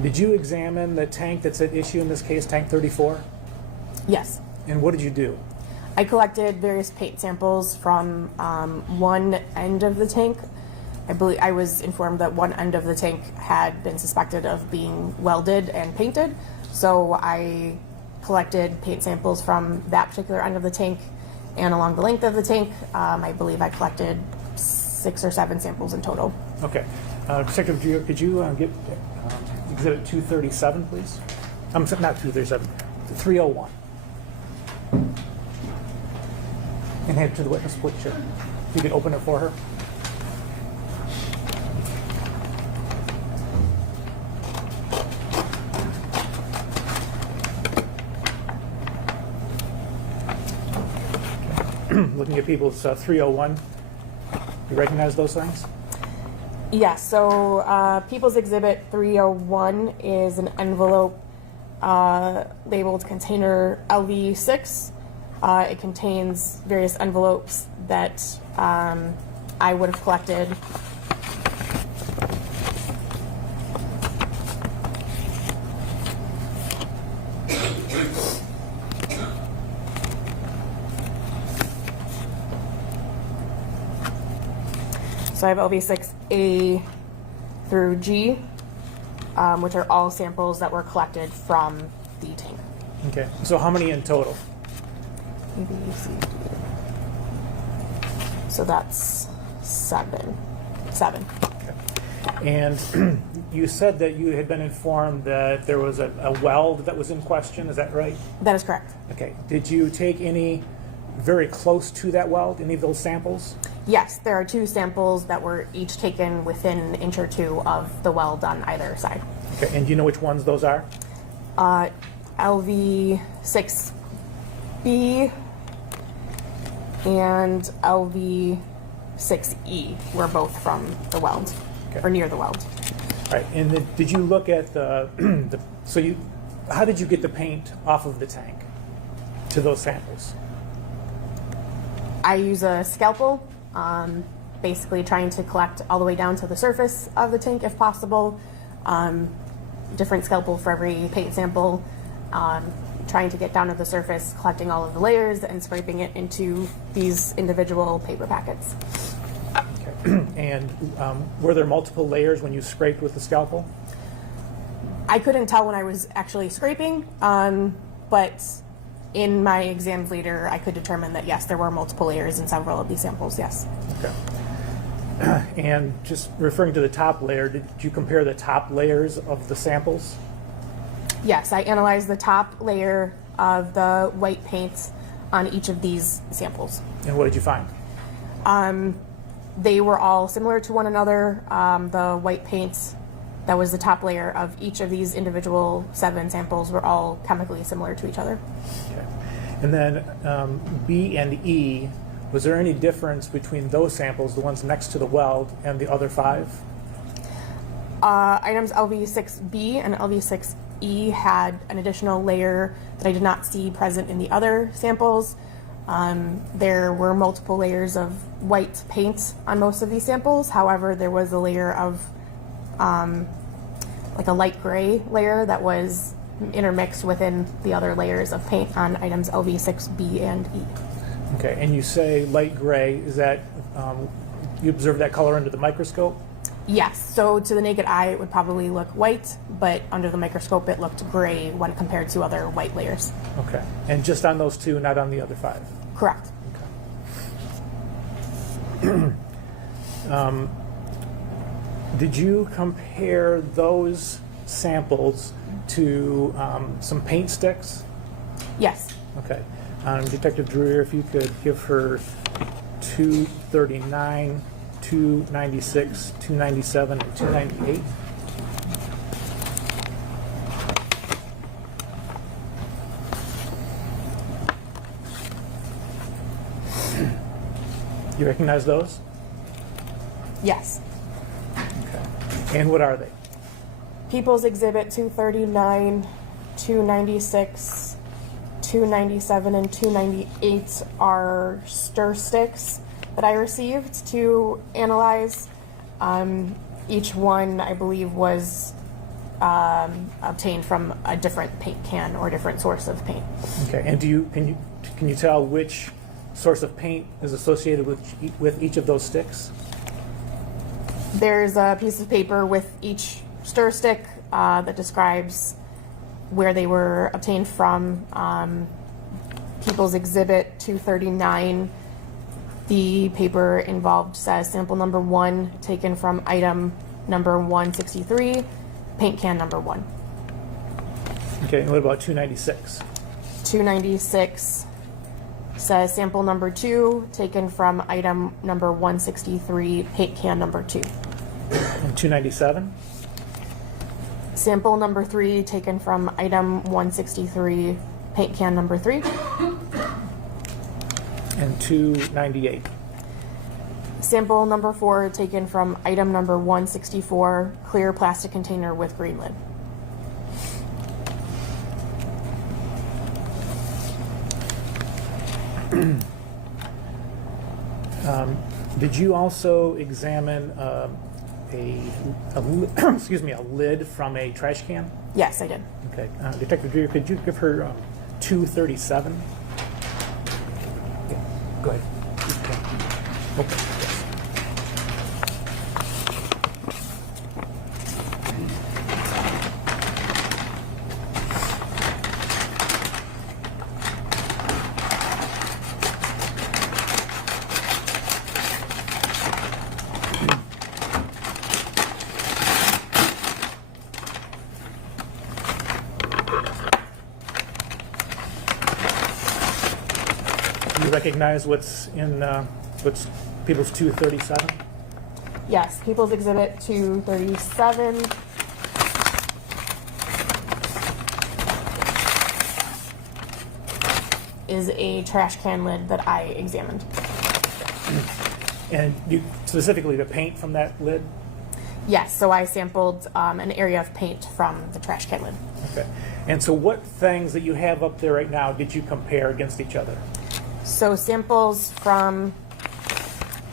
Did you examine the tank that's at issue in this case, tank 34? Yes. And what did you do? I collected various paint samples from one end of the tank. I was informed that one end of the tank had been suspected of being welded and painted, so I collected paint samples from that particular end of the tank and along the length of the tank. I believe I collected 6 or 7 samples in total. Okay. Secretary, could you get Exhibit 237, please? Not 237, 301. And hand it to the witness, please. Sure. If you could open it for her. Looking at people's 301. You recognize those things? Yes, so People's Exhibit 301 is an envelope labeled container LV6. It contains various envelopes that I would have collected. So I have LV6A through G, which are all samples that were collected from the tank. Okay, so how many in total? A, B, C, D. So that's seven. And you said that you had been informed that there was a weld that was in question, is that right? That is correct. Okay, did you take any very close to that weld, any of those samples? Yes, there are 2 samples that were each taken within an inch or 2 of the weld on either side. Okay, and do you know which ones those are? LV6B and LV6E were both from the weld, Okay. or near the weld. All right, and did you look at how did you get the paint off of the tank to those samples? I use a scalpel, basically trying to collect all the way down to the surface of the tank if possible. Different scalpel for every paint sample, trying to get down to the surface, collecting all of the layers and scraping it into these individual paper packets. Okay. And were there multiple layers when you scraped with the scalpel? I couldn't tell when I was actually scraping, but in my exams later, I could determine that yes, there were multiple layers in several of these samples, yes. Okay. And just referring to the top layer, did you compare the top layers of the samples? Yes, I analyzed the top layer of the white paint on each of these samples. And what did you find? They were all similar to one another. The white paint that was the top layer of each of these individual 7 samples were all chemically similar to each other. Okay. And then B and E, was there any difference between those samples, the ones next to the weld, and the other 5? Items LV6B and LV6E had an additional layer that I did not see present in the other samples. There were multiple layers of white paint on most of these samples. However, there was a layer of like a light gray layer that was intermixed within the other layers of paint on items LV6B and E. Okay, and you say light gray, is that, you observe that color under the microscope? Yes, so to the naked eye it would probably look white, but under the microscope it looked gray when compared to other white layers. Okay, and just on those 2, not on the other 5? Correct. Okay. Did you compare those samples to some paint sticks? Yes. Okay. Detective Drewer, if you could give her 239, 296, 297, and 298. You recognize those? Yes. Okay. And what are they? People's Exhibit 239, 296, 297, and 298 are stir sticks that I received to analyze. Each one, I believe, was obtained from a different paint can or a different source of paint. Okay. And can you tell which source of paint is associated with each of those sticks? There's a piece of paper with each stir stick that describes where they were obtained from. People's Exhibit 239, the paper involved says sample number 1 taken from item number 163, paint can number 1. Okay, and what about 296? 296 says sample number 2 taken from item number 163, paint can number 2. And 297? Sample number 3 taken from item 163, paint can number 3. And 298? Sample number 4 taken from item number 164, clear plastic container with green lid. Did you also examine excuse me, a lid from a trash can? Yes, I did. Okay. Detective Dreer, could you give her 237? Yeah, go ahead. Okay. Yes. Do you recognize what's in what's People's 237? Yes, People's Exhibit 237 is a trash can lid that I examined. And you specifically the paint from that lid? Yes, so I sampled an area of paint from the trash can lid. Okay. And so what things that you have up there right now did you compare against each other? So samples from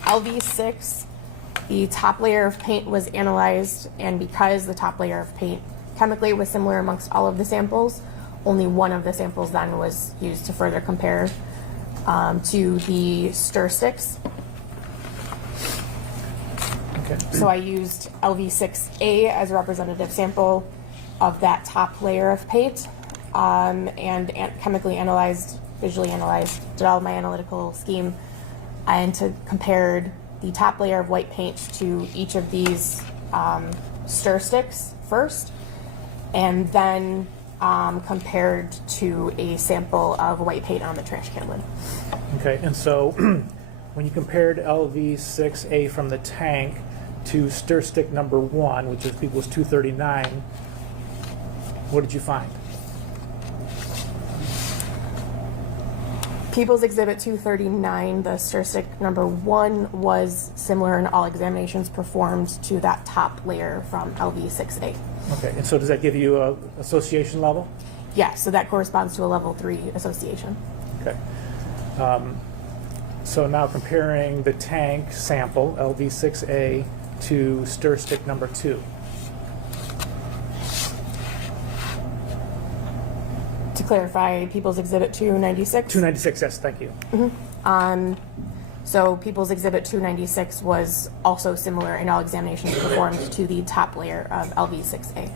LV6, the top layer of paint was analyzed, and because the top layer of paint chemically was similar amongst all of the samples, only one of the samples then was used to further compare to the stir sticks. Okay. So I used LV6A as a representative sample of that top layer of paint, and chemically analyzed, visually analyzed, did all my analytical scheme, and compared the top layer of white paint to each of these stir sticks first, and then compared to a sample of white paint on the trash can lid. Okay, and so when you compared LV6A from the tank to stir stick number 1, which is People's 239, what did you find? People's Exhibit 239, the stir stick number 1, was similar in all examinations performed to that top layer from LV6A. Okay, and so does that give you a association level? Yeah, so that corresponds to a level 3 association. Okay. So now comparing the tank sample, LV6A, to stir stick number 2. To clarify, People's Exhibit 296. 296, yes, thank you. So People's Exhibit 296 was also similar in all examinations performed to the top layer of LV6A. Okay.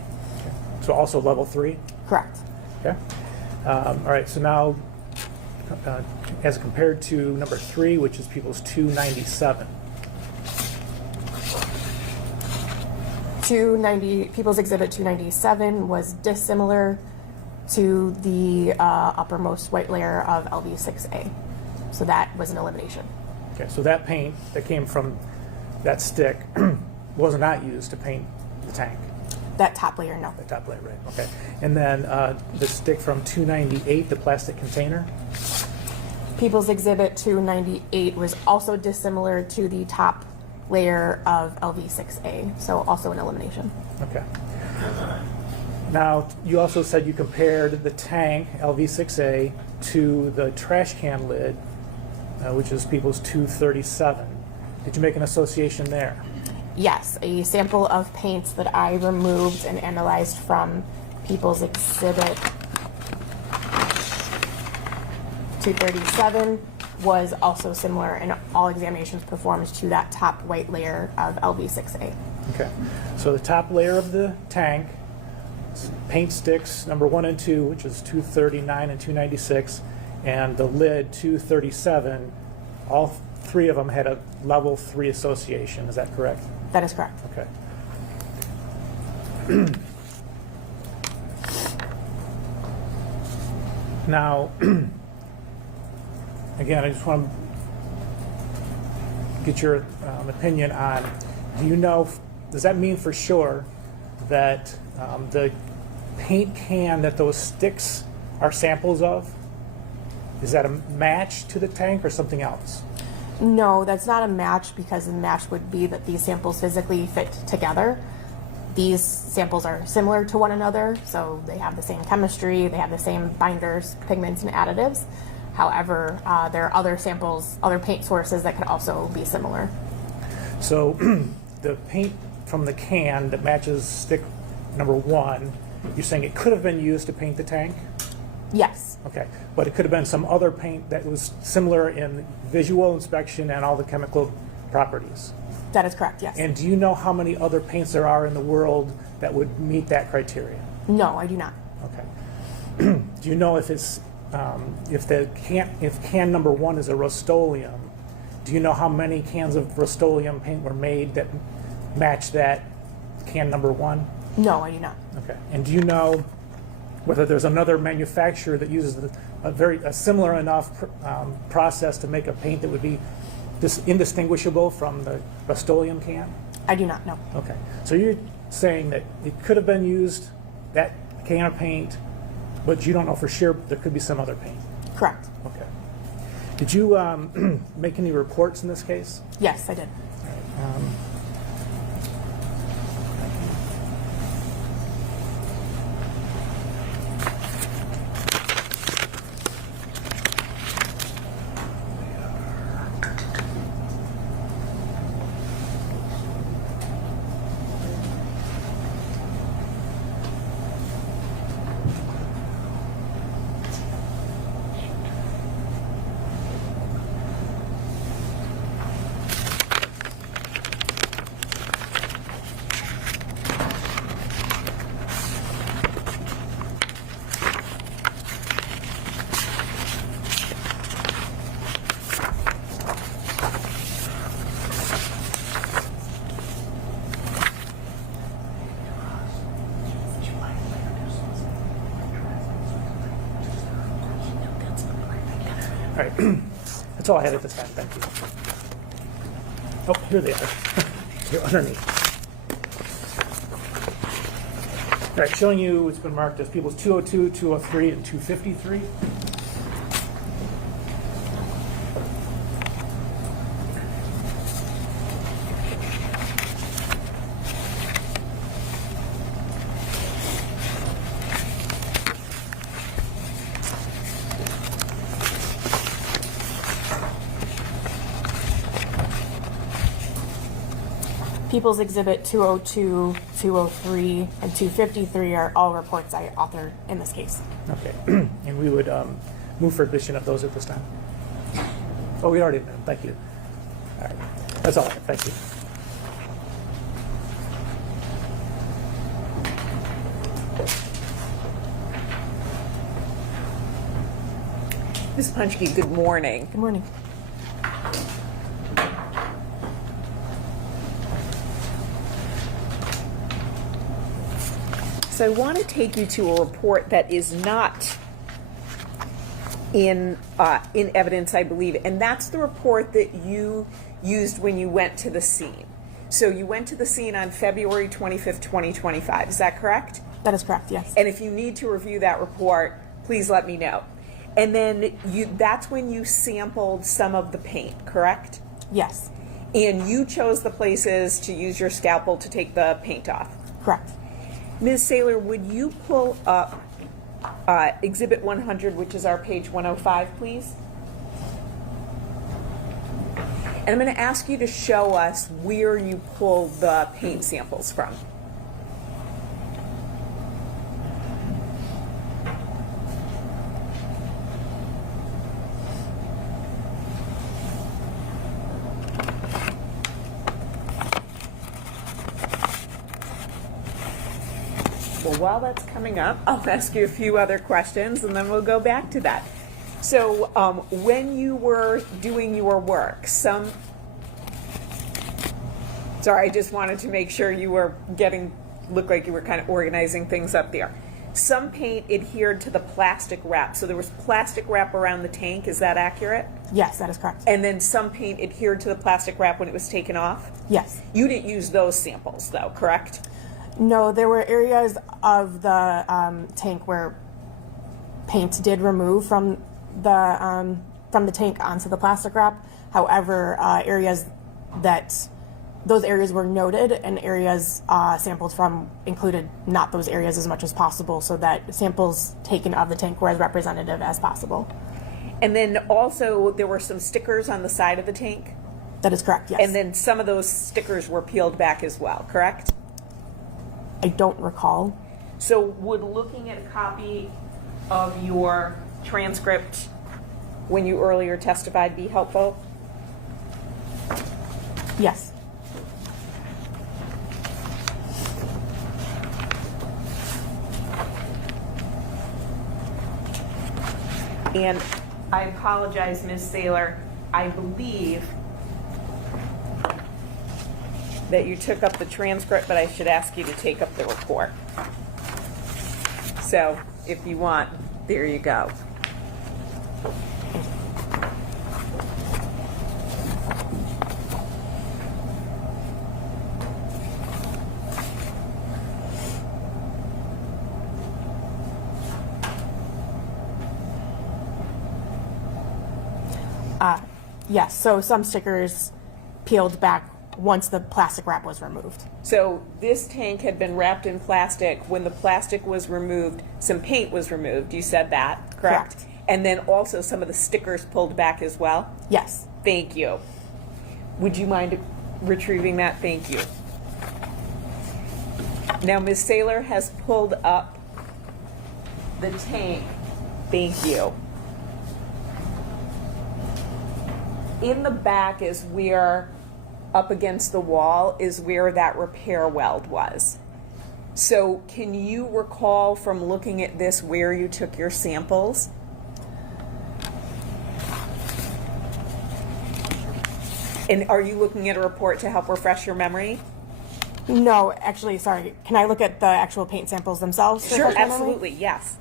So also level 3? Correct. Okay. All right, so now as compared to number 3, which is People's 297. People's Exhibit 297 was dissimilar to the uppermost white layer of LV6A. So that was an elimination. Okay, so that paint that came from that stick was not used to paint the tank. That top layer, no. The top layer, right? Okay. And then the stick from 298, the plastic container. People's Exhibit 298 was also dissimilar to the top layer of LV6A, so also an elimination. Okay. Now, you also said you compared the tank, LV6A, to the trash can lid, which is People's 237. Did you make an association there? Yes, a sample of paint that I removed and analyzed from People's Exhibit 237 was also similar in all examinations performed to that top white layer of LV6A. Okay. So the top layer of the tank, paint sticks number 1 and 2, which is 239 and 296, and the lid 237, all 3 of them had a level 3 association. Is that correct? That is correct. Okay. Now, again, I just want to get your opinion on, do you know, does that mean for sure that the paint can that those sticks are samples of, is that a match to the tank or something else? No, that's not a match, because the match would be that these samples physically fit together. These samples are similar to one another, so they have the same chemistry, they have the same binders, pigments, and additives. However, there are other samples, other paint sources that could also be similar. So the paint from the can that matches stick number 1, you're saying it could have been used to paint the tank? Yes, Okay, but it could have been some other paint that was similar in visual inspection and all the chemical properties. that is correct, yes. And do you know how many other paints there are in the world that would meet that criteria? No, I do not. Okay. Do you know if it's if can number 1 is a Rust-Oleum? Do you know how many cans of Rust-Oleum paint were made that match that can number 1? No, I do not. Okay. And do you know whether there's another manufacturer that uses a similar enough process to make a paint that would be indistinguishable from the Rust-Oleum can? I do not know. Okay. So you're saying that it could have been used, that can of paint, but you don't know for sure there could be some other paint? Correct. Okay. Did you make any reports in this case? Yes, I did. All right. That's all I had at this time. Thank you. Oh, here they are. They're underneath. All right, showing you it's been marked as people's 202, 203, and 253. People's Exhibit 202, 203, and 253 are all reports I authored in this case. Okay. And we would move for admission of those at this time. Oh, we already did. Thank you. All right. That's all I have. Thank you. Ms. Punchke, good morning. Good morning. So I want to take you to a report that is not in evidence, I believe, and that's the report that you used when you went to the scene. So you went to the scene on February 25th, 2025. Is that correct? That is correct, yes. And if you need to review that report, please let me know. And then that's when you sampled some of the paint, correct? Yes, And you chose the places to use your scalpel to take the paint off. correct. Ms. Saylor, would you pull up Exhibit 100, which is our page 105, please? And I'm going to ask you to show us where you pulled the paint samples from. Well, while that's coming up, I'll ask you a few other questions and then we'll go back to that. So when you were doing your work, sorry, I just wanted to make sure you were looked like you were kind of organizing things up there. Some paint adhered to the plastic wrap. So there was plastic wrap around the tank, is that accurate? Yes, that is correct. And then some paint adhered to the plastic wrap when it was taken off? Yes. You didn't use those samples though, correct? No, there were areas of the tank where paint did remove from the tank onto the plastic wrap. However, those areas were noted, and areas sampled from included not those areas as much as possible, so that samples taken of the tank were as representative as possible. And then also there were some stickers on the side of the tank? That is correct, yes. And then some of those stickers were peeled back as well, correct? I don't recall. So would looking at a copy of your transcript when you earlier testified be helpful? Yes. And I apologize, Ms. Saylor, I believe that you took up the transcript, but I should ask you to take up the report. So if you want, there you go. Yes, so some stickers peeled back once the plastic wrap was removed. So this tank had been wrapped in plastic. When the plastic was removed, some paint was removed. You said that, correct? Correct. And then also some of the stickers pulled back as well? Yes. Thank you. Would you mind retrieving that? Thank you. Now, Ms. Saylor has pulled up the tank. Thank you. In the back is where, up against the wall, is where that repair weld was. So can you recall from looking at this where you took your samples? And are you looking at a report to help refresh your memory? No, actually, sorry. Can I look at the actual paint samples themselves? to Sure, refresh my memory? absolutely, yes.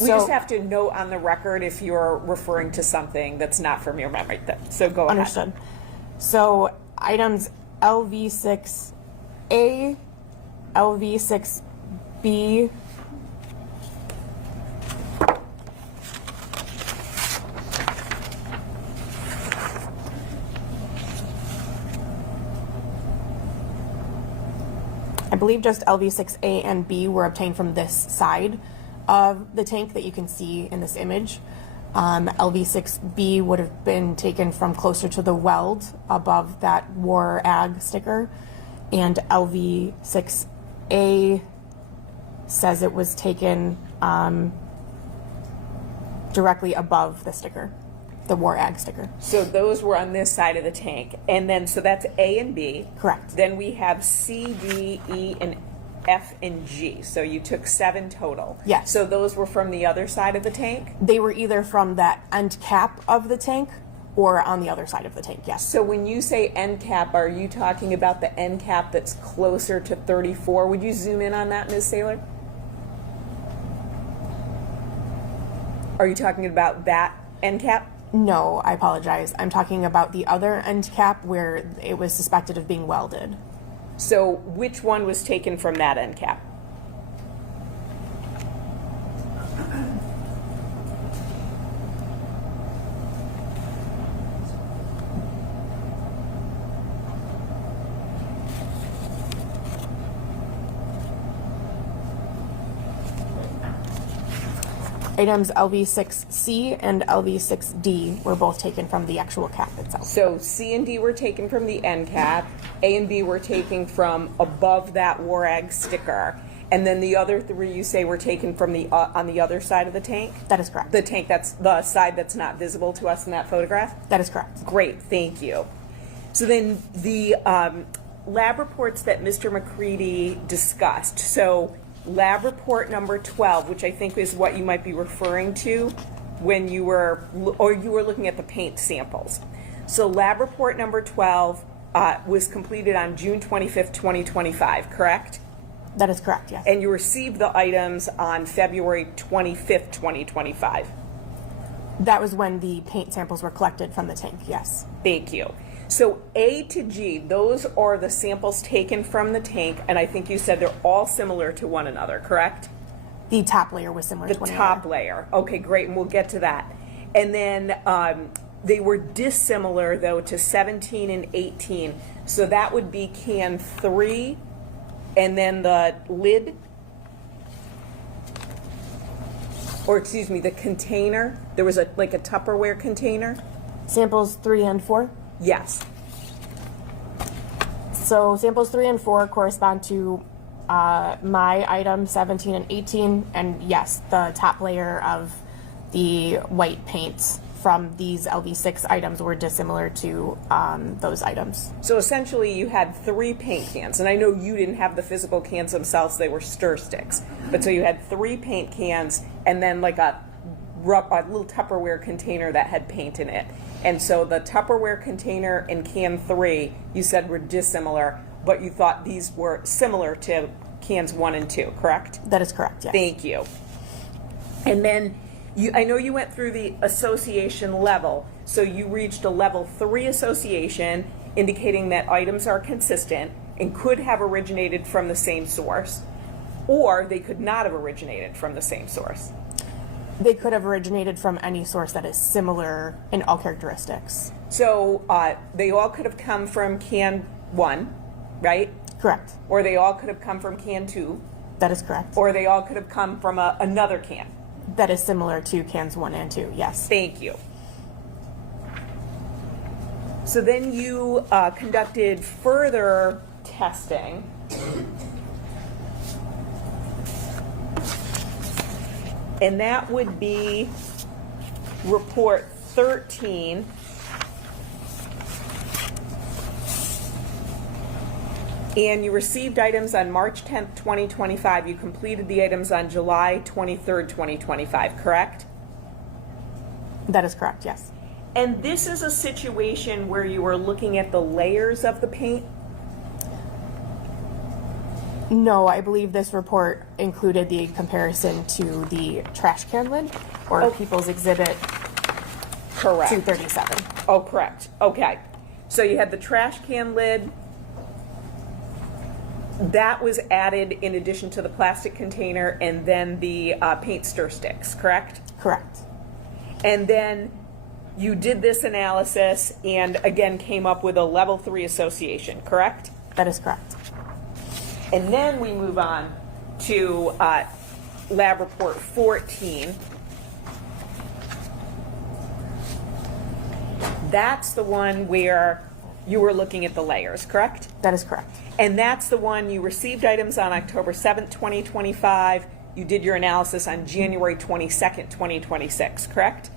We So- just have to note on the record if you're referring to something that's not from your memory. So go ahead. Understood. So items LV6A, LV6B, I believe just LV6A and B were obtained from this side of the tank that you can see in this image. LV6B would have been taken from closer to the weld above that War Ag sticker, and LV6A says it was taken directly above the sticker, the War Ag sticker. So those were on this side of the tank. And then, so that's A and B. Correct. Then we have C, D, E, and F and G. So you took 7 total. Yes. So those were from the other side of the tank? They were either from that end cap of the tank or on the other side of the tank, yes. So when you say end cap, are you talking about the end cap that's closer to 34? Would you zoom in on that, Ms. Saylor? Are you talking about that end cap? No, I apologize. I'm talking about the other end cap where it was suspected of being welded. So which one was taken from that end cap? Items LV6C and LV6D were both taken from the actual cap itself. So C and D were taken from the end cap. A and B were taken from above that War Ag sticker. And then the other 3 you say were taken from the on the other side of the tank? That is correct. The tank that's the side that's not visible to us in that photograph? That is correct. Great, thank you. So then the lab reports that Mr. McCready discussed. So lab report number 12, which I think is what you might be referring to when you were looking at the paint samples. So lab report number 12 was completed on June 25th, 2025, correct? That is correct, yes. And you received the items on February 25th, 2025. That was when the paint samples were collected from the tank, yes. Thank you. So A to G, those are the samples taken from the tank, and I think you said they're all similar to one another, correct? The top layer was similar The to one top another. layer. Okay, great, and we'll get to that. And then they were dissimilar, though, to 17 and 18. So that would be can 3, and then the lid. or excuse me, the container? There was like a Tupperware container? Samples 3 and 4. Yes. So samples 3 and 4 correspond to my item 17 and 18, and yes, the top layer of the white paint from these LV6 items were dissimilar to those items. So essentially you had 3 paint cans, and I know you didn't have the physical cans themselves, they were stir sticks. But so you had 3 paint cans and then like a little Tupperware container that had paint in it. And so the Tupperware container and can 3 you said were dissimilar, but you thought these were similar to cans 1 and 2, correct? That is correct, yes. Thank you. And then I know you went through the association level, so you reached a level 3 association, indicating that items are consistent and could have originated from the same source, or they could not have originated from the same source. They could have originated from any source that is similar in all characteristics. So they all could have come from can 1, right? Correct. Or they all could have come from can 2, That is correct. or they all could have come from another can. That is similar to cans 1 and 2, yes. Thank you. So then you conducted further testing. And that would be report 13. And you received items on March 10th, 2025. You completed the items on July 23rd, 2025, correct? That is correct, yes. And this is a situation where you are looking at the layers of the paint? No, I believe this report included the comparison to the trash can lid, or People's Exhibit Correct. 237. Oh, correct. Okay. So you had the trash can lid. That was added in addition to the plastic container and then the paint stir sticks, correct? Correct. And then you did this analysis and again came up with a level 3 association, correct? That is correct. And then we move on to lab report 14. That's the one where you were looking at the layers, correct? That is correct. And that's the one you received items on October 7th, 2025. You did your analysis on January 22nd, 2026, correct?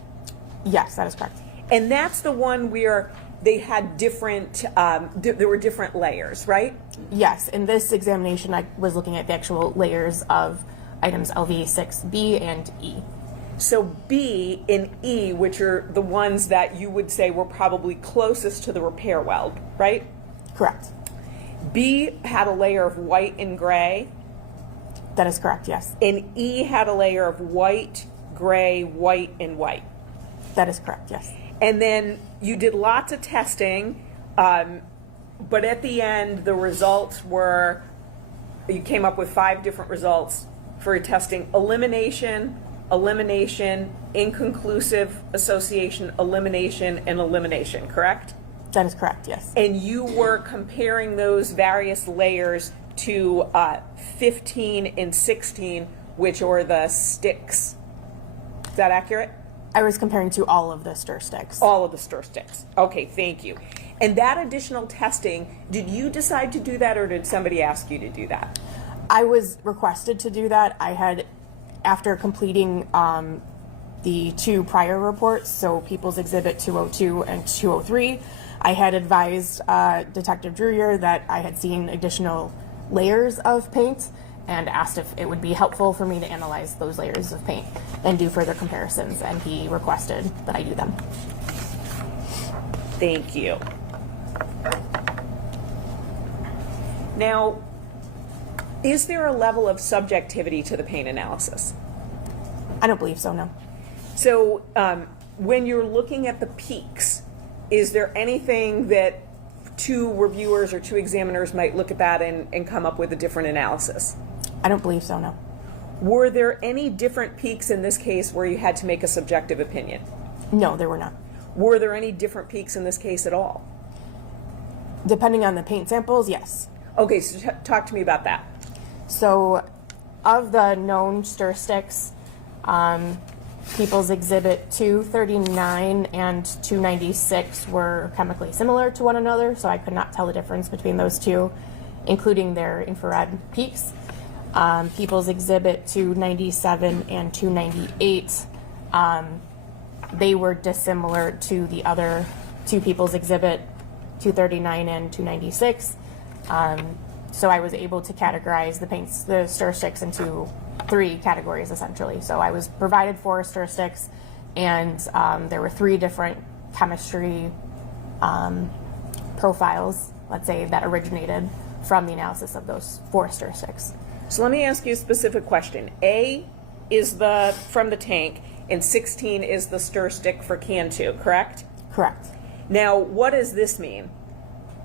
Yes, that is correct. And that's the one where they had different, there were different layers, right? Yes, in this examination, I was looking at the actual layers of items LV6B and E. So B and E, which are the ones that you would say were probably closest to the repair weld, right? Correct. B had a layer of white and gray, That is correct, yes. and E had a layer of white, gray, white, and white. That is correct, yes. And then you did lots of testing, but at the end, the results were, you came up with 5 different results for your testing: elimination, elimination, inconclusive association, elimination, and elimination, correct? That is correct, yes. And you were comparing those various layers to 15 and 16, which are the sticks. Is that accurate? I was comparing to all of the stir sticks. All of the stir sticks. Okay, thank you. And that additional testing, did you decide to do that or did somebody ask you to do that? I was requested to do that. I had, after completing the 2 prior reports, so People's Exhibit 202 and 203, I had advised Detective Druyer that I had seen additional layers of paint and asked if it would be helpful for me to analyze those layers of paint and do further comparisons, and he requested that I do them. Thank you. Now, is there a level of subjectivity to the paint analysis? I don't believe so, no. So when you're looking at the peaks, is there anything that 2 reviewers or 2 examiners might look at that and come up with a different analysis? I don't believe so, no. Were there any different peaks in this case where you had to make a subjective opinion? No, there were not. Were there any different peaks in this case at all? Depending on the paint samples, yes. Okay, so talk to me about that. So, of the known stir sticks, People's Exhibit 239 and 296 were chemically similar to one another, so I could not tell the difference between those two, including their infrared peaks. People's Exhibit 297 and 298, they were dissimilar to the other two People's Exhibit 239 and 296. So I was able to categorize the stir sticks into 3 categories essentially. So I was provided 4 stir sticks, and there were 3 different chemistry profiles, let's say, that originated from the analysis of those 4 stir sticks. So let me ask you a specific question. A is the from the tank, and 16 is the stir stick for can 2, correct? Correct. Now, what does this mean?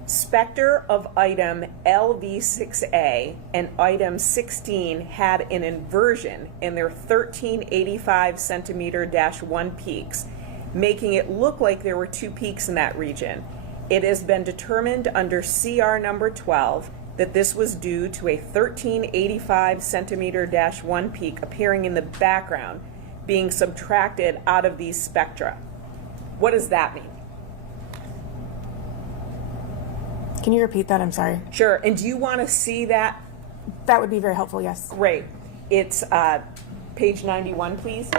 Spectre of item LV6A and item 16 had an inversion in their 1385 centimeter-1 peaks, making it look like there were 2 peaks in that region. It has been determined under CR number 12 that this was due to a 1385 centimeter-1 peak appearing in the background being subtracted out of these spectra. What does that mean? Can you repeat that? I'm sorry. Sure. And do you want to see that? That would be very helpful, yes. Great. It's page 91, please.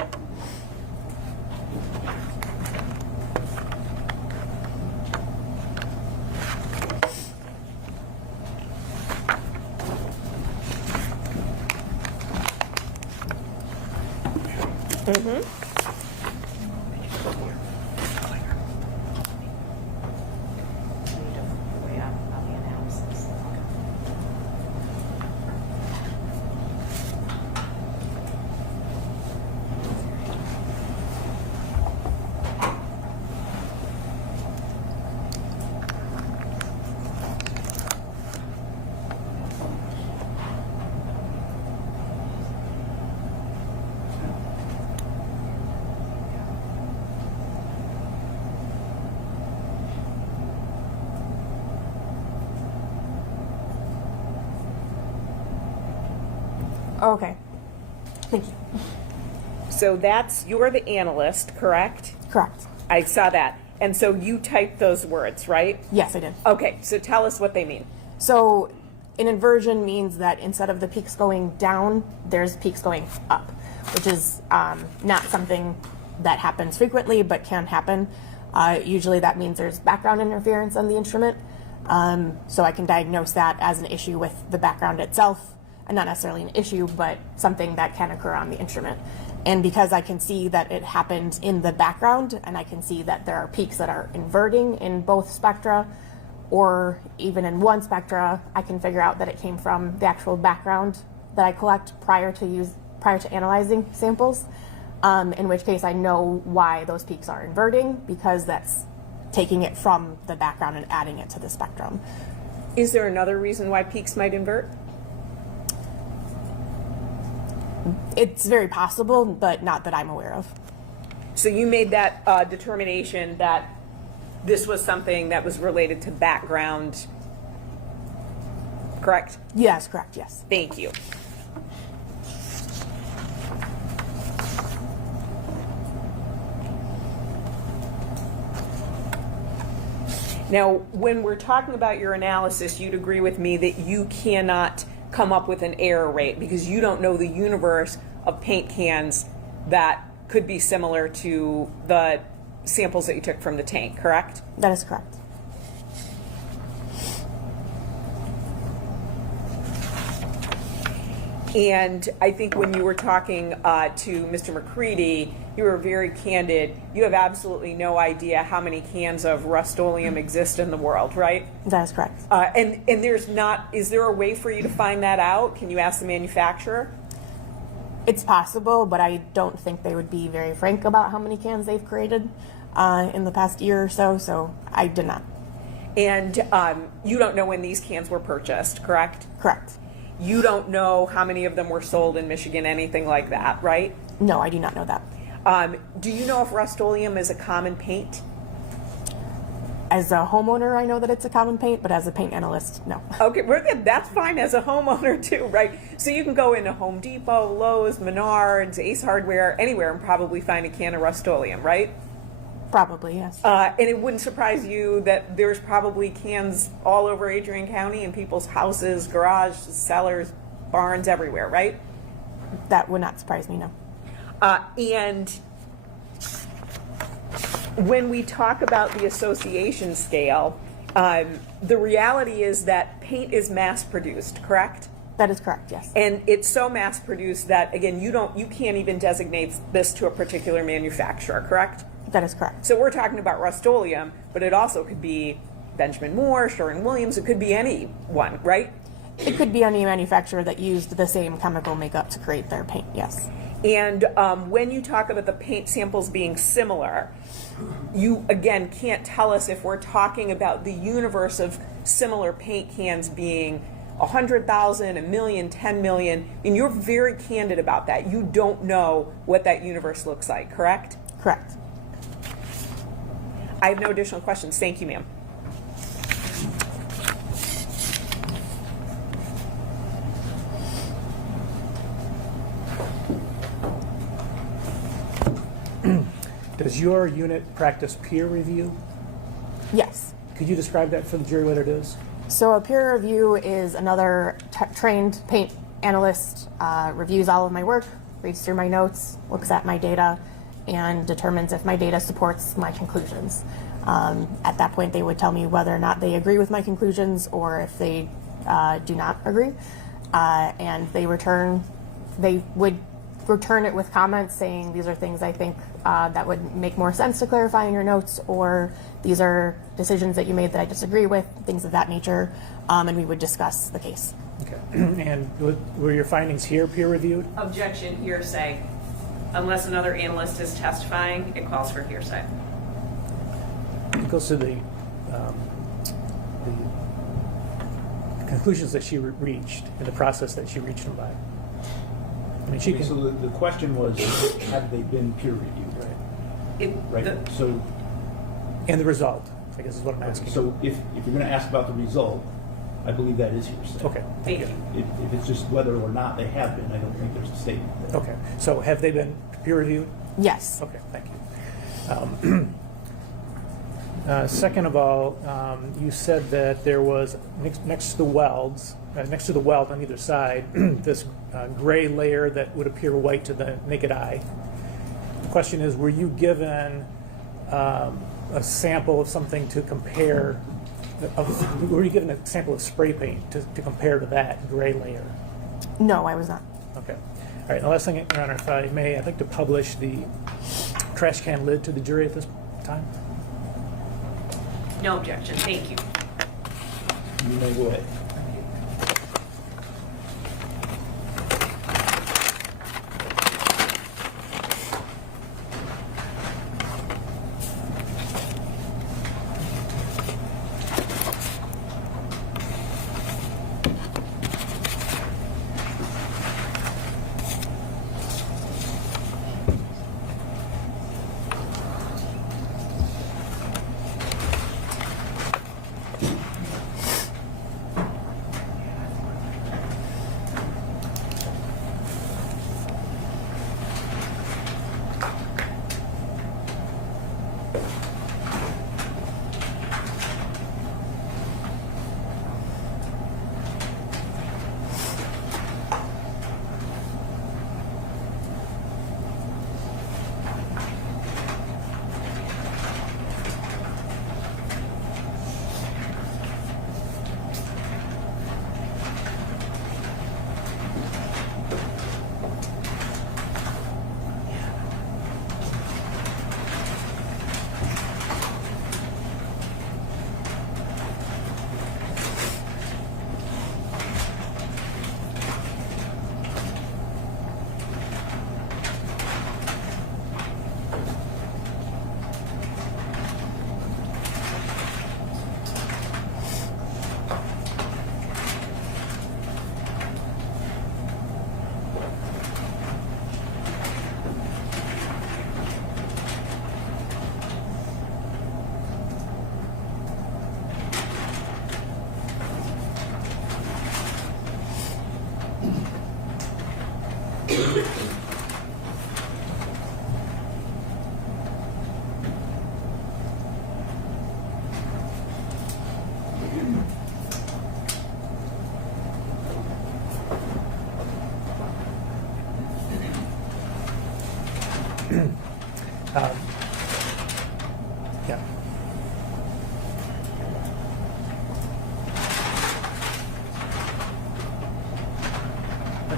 Okay. Thank you. So you're the analyst, correct? Correct. I saw that. And so you typed those words, right? Yes, I did. Okay, so tell us what they mean. So an inversion means that instead of the peaks going down, there's peaks going up, which is not something that happens frequently, but can happen. Usually that means there's background interference on the instrument. So I can diagnose that as an issue with the background itself, and not necessarily an issue, but something that can occur on the instrument. And because I can see that it happened in the background, and I can see that there are peaks that are inverting in both spectra, or even in one spectra, I can figure out that it came from the actual background that I collect prior to analyzing samples. In which case I know why those peaks are inverting, because that's taking it from the background and adding it to the spectrum. Is there another reason why peaks might invert? It's very possible, but not that I'm aware of. So you made that determination that this was something that was related to background, correct? Yes, correct, yes. Thank you. Now, when we're talking about your analysis, you'd agree with me that you cannot come up with an error rate because you don't know the universe of paint cans that could be similar to the samples that you took from the tank, correct? That is correct. And I think when you were talking to Mr. McCready, you were very candid. You have absolutely no idea how many cans of Rust-Oleum exist in the world, right? That is correct. And there's not, is there a way for you to find that out? Can you ask the manufacturer? It's possible, but I don't think they would be very frank about how many cans they've created in the past year or so, so I did not. And you don't know when these cans were purchased, correct? Correct. You don't know how many of them were sold in Michigan, anything like that, right? No, I do not know that. Do you know if Rust-Oleum is a common paint? As a homeowner, I know that it's a common paint, but as a paint analyst, no. Okay, that's fine as a homeowner too, right? So you can go into Home Depot, Lowe's, Menards, Ace Hardware, anywhere, and probably find a can of Rust-Oleum, right? Probably, yes. And it wouldn't surprise you that there's probably cans all over Adrian County in people's houses, garages, cellars, barns, everywhere, right? That would not surprise me, no. And when we talk about the association scale, the reality is that paint is mass produced, correct? That is correct, yes. And it's so mass produced that, again, you can't even designate this to a particular manufacturer, correct? That is correct. So we're talking about Rust-Oleum, but it also could be Benjamin Moore, Sherwin-Williams, it could be anyone, right? It could be any manufacturer that used the same chemical makeup to create their paint, yes. And when you talk about the paint samples being similar, you, again, can't tell us if we're talking about the universe of similar paint cans being 100,000, a million, 10 million, and you're very candid about that. You don't know what that universe looks like, correct? Correct. I have no additional questions. Thank you, ma'am. Does your unit practice peer review? Yes. Could you describe that for the jury what it is? So a peer review is another trained paint analyst, reviews all of my work, reads through my notes, looks at my data, and determines if my data supports my conclusions. At that point, they would tell me whether or not they agree with my conclusions or if they do not agree. And they would return it with comments saying these are things I think that would make more sense to clarify in your notes, or these are decisions that you made that I disagree with, things of that nature, and we would discuss the case. Okay. And were your findings here peer reviewed? Objection, hearsay. Unless another analyst is testifying, it calls for hearsay. It goes to the conclusions that she reached and the process that she reached them by. I mean, she can. So the question was, have they been peer reviewed, right? Right. So, And the result, I guess is what I'm asking. so if you're going to ask about the result, I believe that is hearsay. Okay. Thank you. If it's just whether or not they have been, I don't think there's a statement there. Okay. So have they been peer reviewed? Yes. Okay, thank you. Second of all, you said that there was next to the welds, next to the weld on either side, this gray layer that would appear white to the naked eye. The question is, were you given a sample of something to compare? Were you given a sample of spray paint to compare to that gray layer? No, I was not. Okay. All right. The last thing, Your Honor, if I may, I'd like to publish the trash can lid to the jury at this time. No objection, thank you. You may go ahead.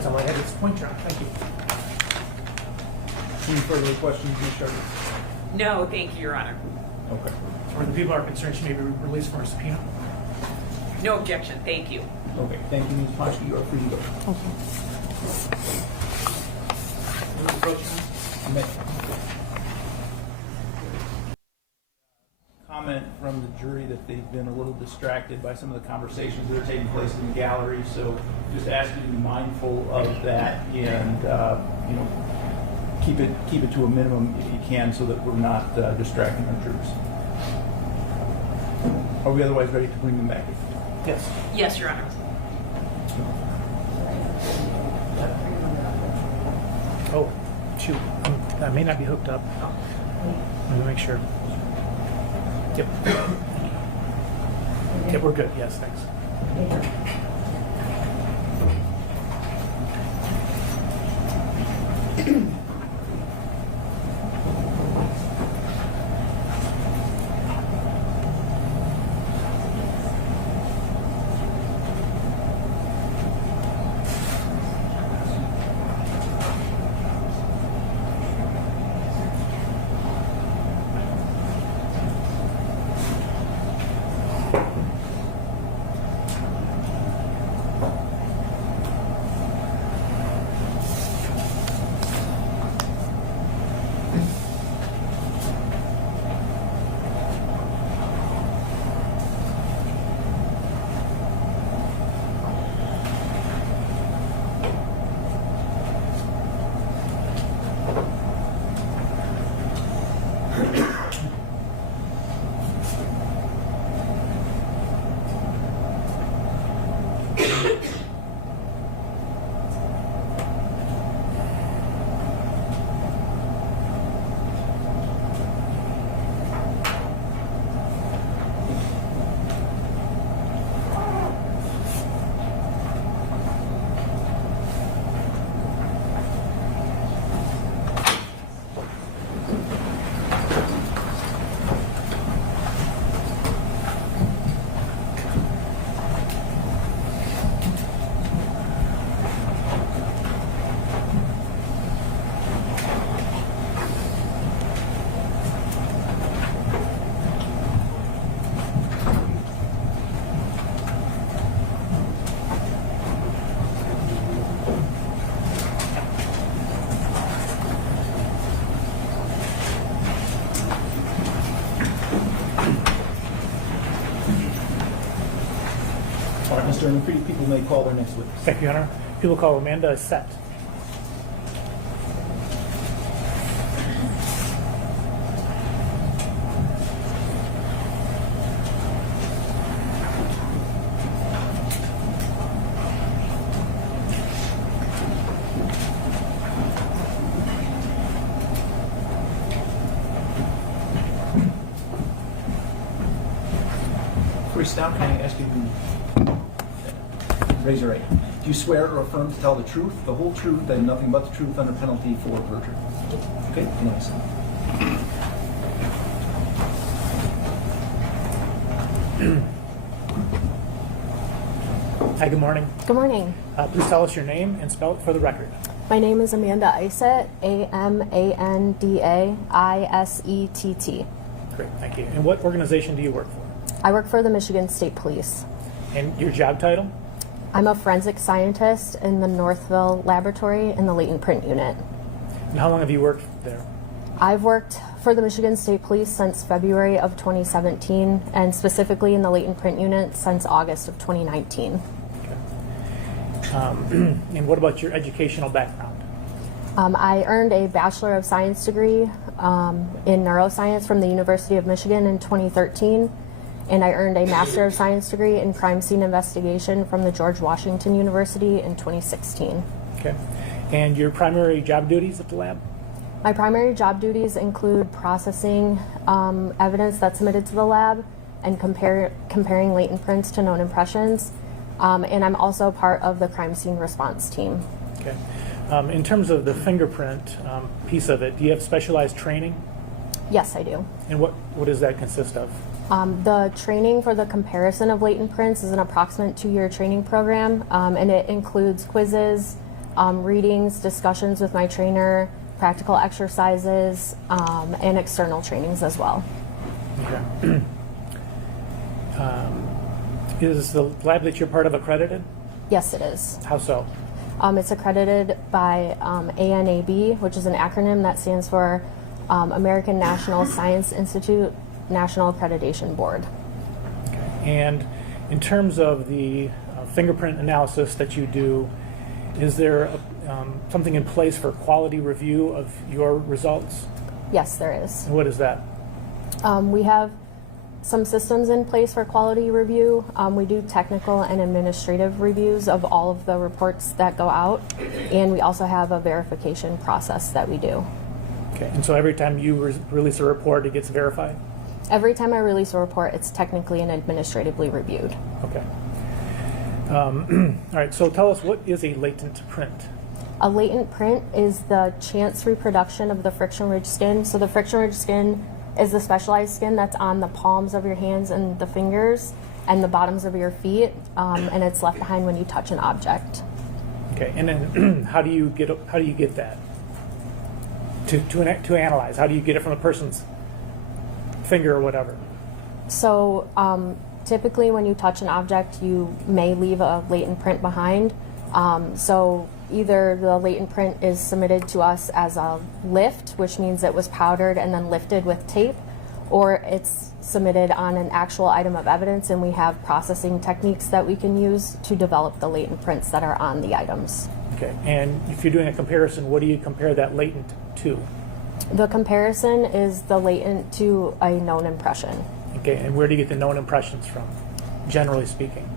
That's all I had at this point, Your Honor. Thank you. Any further questions, Ms. Sharkey? No, thank you, Your Honor. Okay. Where the people are concerned, she may be released from her subpoena. No objection, thank you. Okay, thank you, Ms. Paczki. You are free to go. You may. Comment from the jury that they've been a little distracted by some of the conversations that are taking place in the gallery, so just ask you to be mindful of that and keep it to a minimum if you can, so that we're not distracting our jurors. Are we otherwise ready to bring them back? Yes. Yes, Your Honor. Oh, shoot. I may not be hooked up. Let me make sure. Yep. Yep, we're good. Yes, thanks. All right, Mr. Ernie, people may call their next witness. Thank you, Your Honor. People call Amanda Set. Before you stop, can I ask you to raise your right hand? Do you swear or affirm to tell the truth, the whole truth, and nothing but the truth under penalty for perjury? Okay, nice. Hi, good morning. Good morning. Please tell us your name and spell it for the record. My name is Amanda Isett, AMANDA-ISETT. Great, thank you. And what organization do you work for? I work for the Michigan State Police. And your job title? I'm a forensic scientist in the Northville Laboratory in the latent print unit. And how long have you worked there? I've worked for the Michigan State Police since February of 2017, and specifically in the latent print unit since August of 2019. And what about your educational background? I earned a Bachelor of Science degree in neuroscience from the University of Michigan in 2013, and I earned a Master of Science degree in crime scene investigation from the George Washington University in 2016. Okay. And your primary job duties at the lab? My primary job duties include processing evidence that's submitted to the lab and comparing latent prints to known impressions. And I'm also part of the crime scene response team. Okay. In terms of the fingerprint piece of it, do you have specialized training? Yes, I do. And what does that consist of? The training for the comparison of latent prints is an approximate 2-year training program, and it includes quizzes, readings, discussions with my trainer, practical exercises, and external trainings as well. Okay. Is the lab that you're part of accredited? Yes, it is. How so? It's accredited by ANAB, which is an acronym that stands for American National Science Institute National Accreditation Board. Okay. And in terms of the fingerprint analysis that you do, is there something in place for quality review of your results? Yes, there is. And what is that? We have some systems in place for quality review. We do technical and administrative reviews of all of the reports that go out, and we also have a verification process that we do. Okay. And so every time you release a report, it gets verified? Every time I release a report, it's technically and administratively reviewed. Okay. All right. So tell us, what is a latent print? A latent print is the chance reproduction of the friction ridge skin. So the friction ridge skin is the specialized skin that's on the palms of your hands and the fingers and the bottoms of your feet, and it's left behind when you touch an object. Okay. And then how do you get that to analyze? How do you get it from a person's finger or whatever? So typically when you touch an object, you may leave a latent print behind. So either the latent print is submitted to us as a lift, which means it was powdered and then lifted with tape, or it's submitted on an actual item of evidence, and we have processing techniques that we can use to develop the latent prints that are on the items. Okay. And if you're doing a comparison, what do you compare that latent to? The comparison is the latent to a known impression. Okay. And where do you get the known impressions from, generally speaking?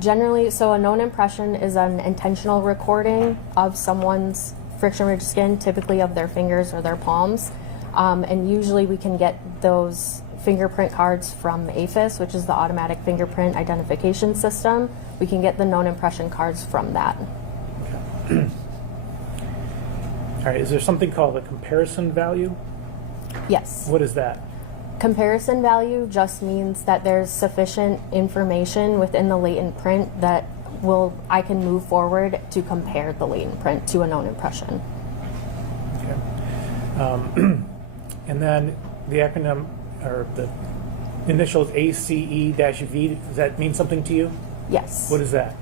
Generally, so a known impression is an intentional recording of someone's friction ridge skin, typically of their fingers or their palms. And usually we can get those fingerprint cards from AFIS, which is the Automatic Fingerprint Identification System. We can get the known impression cards from that. Okay. All right. Is there something called a comparison value? Yes. What is that? Comparison value just means that there's sufficient information within the latent print that I can move forward to compare the latent print to a known impression. Okay. And then the acronym or the initials ACE-V, does that mean something to you? Yes. What is that?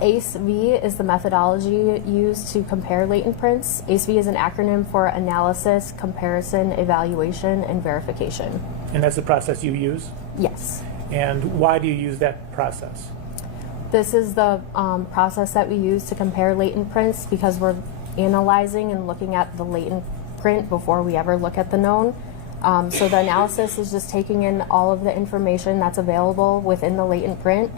ACE-V is the methodology used to compare latent prints. ACE-V is an acronym for Analysis, Comparison, Evaluation, and Verification. And that's the process you use? Yes. And why do you use that process? This is the process that we use to compare latent prints because we're analyzing and looking at the latent print before we ever look at the known. So the analysis is just taking in all of the information that's available within the latent print.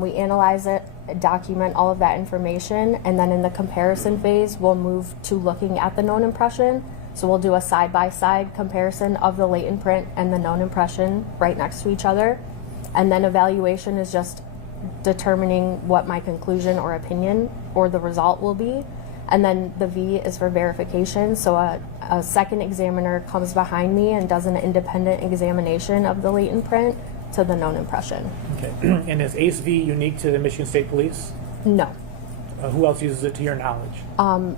We analyze it, document all of that information, and then in the comparison phase, we'll move to looking at the known impression. So we'll do a side-by-side comparison of the latent print and the known impression right next to each other. And then evaluation is just determining what my conclusion or opinion or the result will be. And then the V is for verification. So a second examiner comes behind me and does an independent examination of the latent print to the known impression. Okay. And is ACE-V unique to the Michigan State Police? No. Who else uses it to your knowledge?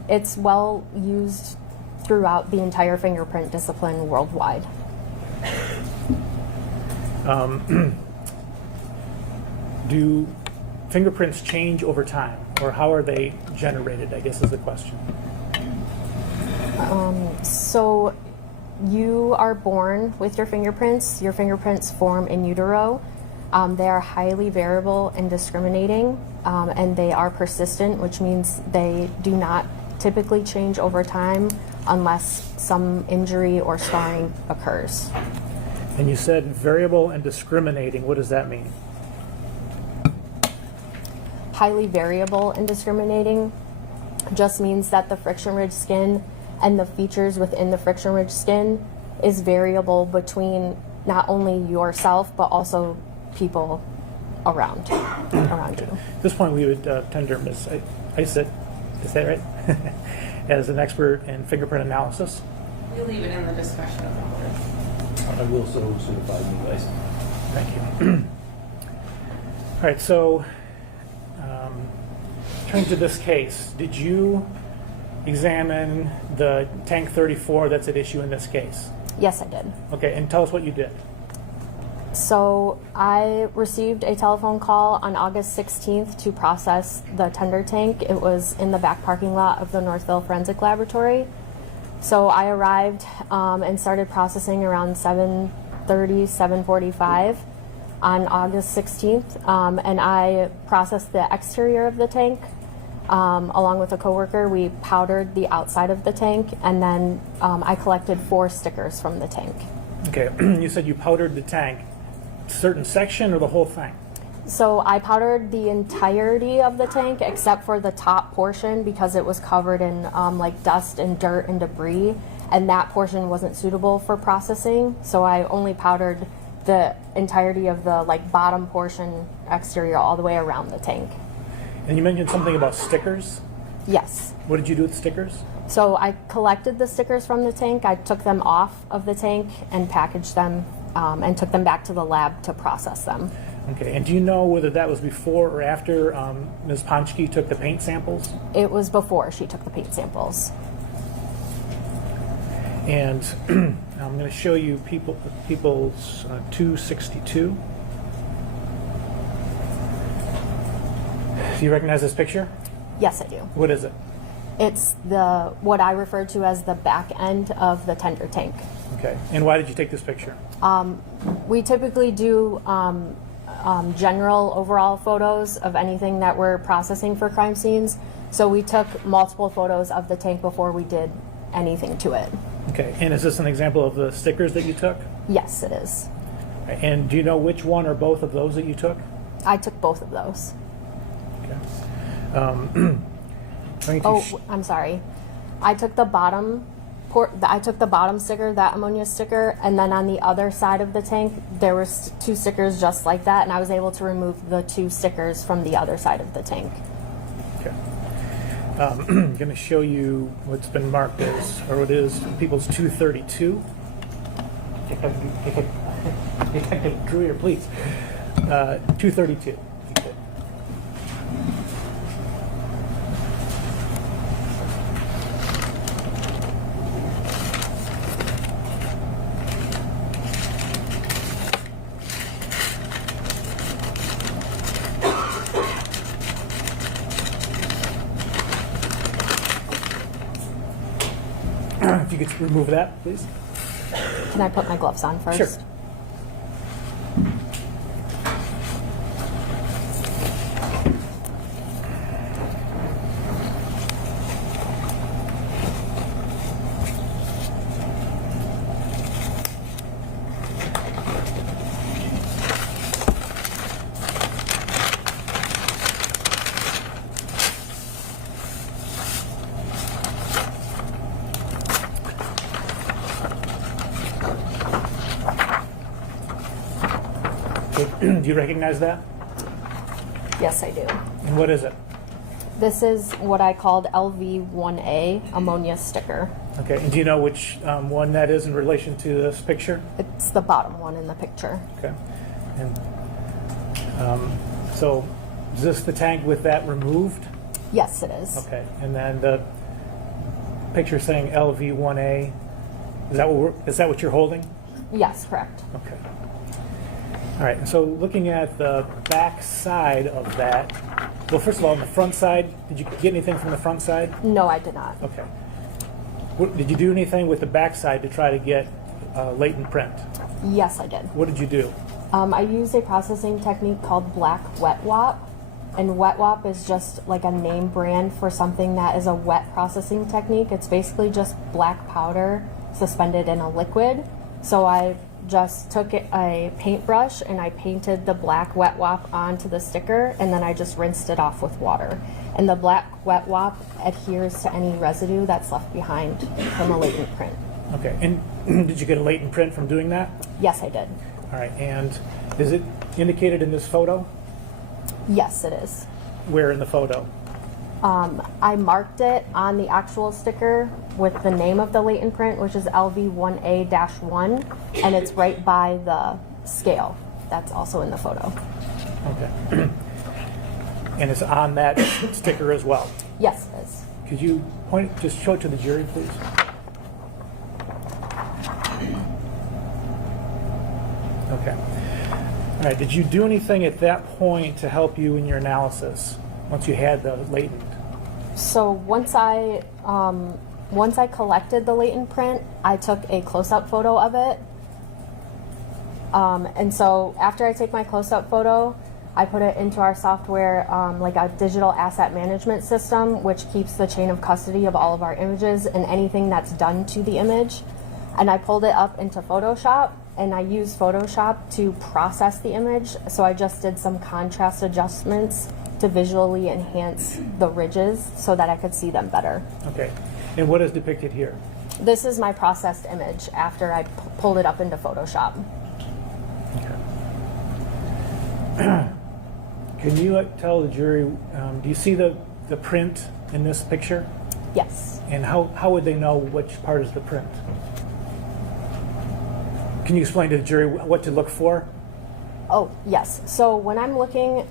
It's well used throughout the entire fingerprint discipline worldwide. Do fingerprints change over time, or how are they generated, I guess is the question. So you are born with your fingerprints. Your fingerprints form in utero. They are highly variable and discriminating, and they are persistent, which means they do not typically change over time unless some injury or scarring occurs. And you said variable and discriminating. What does that mean? Highly variable and discriminating just means that the friction ridge skin and the features within the friction ridge skin is variable between not only yourself but also people around you. At this point, we would tender Ms. Isett, is that right? As an expert in fingerprint analysis. We'll leave it in the discussion of the board. I will so certify you guys. Thank you. All right, so turn to this case. Did you examine the tank 34 that's at issue in this case? Yes, I did. Okay, and tell us what you did. So I received a telephone call on August 16th to process the tender tank. It was in the back parking lot of the Northville Forensic Laboratory. So I arrived and started processing around 7:30, 7:45 on August 16th. And I processed the exterior of the tank along with a coworker. We powdered the outside of the tank, and then I collected 4 stickers from the tank. Okay, you said you powdered the tank. Certain section or the whole thing? So I powdered the entirety of the tank except for the top portion because it was covered in like dust and dirt and debris, and that portion wasn't suitable for processing. So I only powdered the entirety of the like bottom portion exterior all the way around the tank. And you mentioned something about stickers. Yes. What did you do with stickers? So I collected the stickers from the tank. I took them off of the tank and packaged them and took them back to the lab to process them. Okay, and do you know whether that was before or after Ms. Ponchke took the paint samples? It was before she took the paint samples. And I'm going to show you people's 262. Do you recognize this picture? Yes, I do. What is it? It's what I refer to as the back end of the tender tank. Okay, and why did you take this picture? We typically do general overall photos of anything that we're processing for crime scenes. So we took multiple photos of the tank before we did anything to it. Okay, and is this an example of the stickers that you took? Yes, it is. And do you know which one or both of those that you took? I took both of those. Okay. I'm sorry. I took the bottom sticker, that ammonia sticker, and then on the other side of the tank, there was 2 stickers just like that, and I was able to remove the 2 stickers from the other side of the tank. Okay. I'm going to show you what's been marked as, or what is people's 232. Detective Druyer, please. 232. If you could remove that, please. Can I put my gloves on first? Sure. Do you recognize that? Yes, I do. And what is it? This is what I called LV1A ammonia sticker. Okay, and do you know which one that is in relation to this picture? It's the bottom one in the picture. Okay. And so is this the tank with that removed? Yes, it is. Okay, and then the picture saying LV1A, is that what you're holding? Yes, correct. Okay. All right, and so looking at the back side of that, well, first of all, on the front side, did you get anything from the front side? No, I did not. Okay. Did you do anything with the back side to try to get latent print? Yes, I did. What did you do? I used a processing technique called black wet wop, and wet wop is just like a name brand for something that is a wet processing technique. It's basically just black powder suspended in a liquid. So I just took a paintbrush and I painted the black wet wop onto the sticker, and then I just rinsed it off with water. And the black wet wop adheres to any residue that's left behind from a latent print. Okay, and did you get a latent print from doing that? Yes, I did. All right, and is it indicated in this photo? Yes, it is. Where in the photo? I marked it on the actual sticker with the name of the latent print, which is LV1A-1, and it's right by the scale. That's also in the photo. Okay. And it's on that sticker as well. Yes, it is. Could you just show it to the jury, please? Okay. All right, did you do anything at that point to help you in your analysis, once you had the latent? So once I collected the latent print, I took a close-up photo of it. And so after I take my close-up photo, I put it into our software, like a digital asset management system, which keeps the chain of custody of all of our images and anything that's done to the image. And I pulled it up into Photoshop, and I used Photoshop to process the image. So I just did some contrast adjustments to visually enhance the ridges so that I could see them better. Okay. And what is depicted here? This is my processed image after I pulled it up into Photoshop. Okay. Can you tell the jury, do you see the print in this picture? Yes. And how would they know which part is the print? Can you explain to the jury what to look for? Oh, yes. So when I'm looking,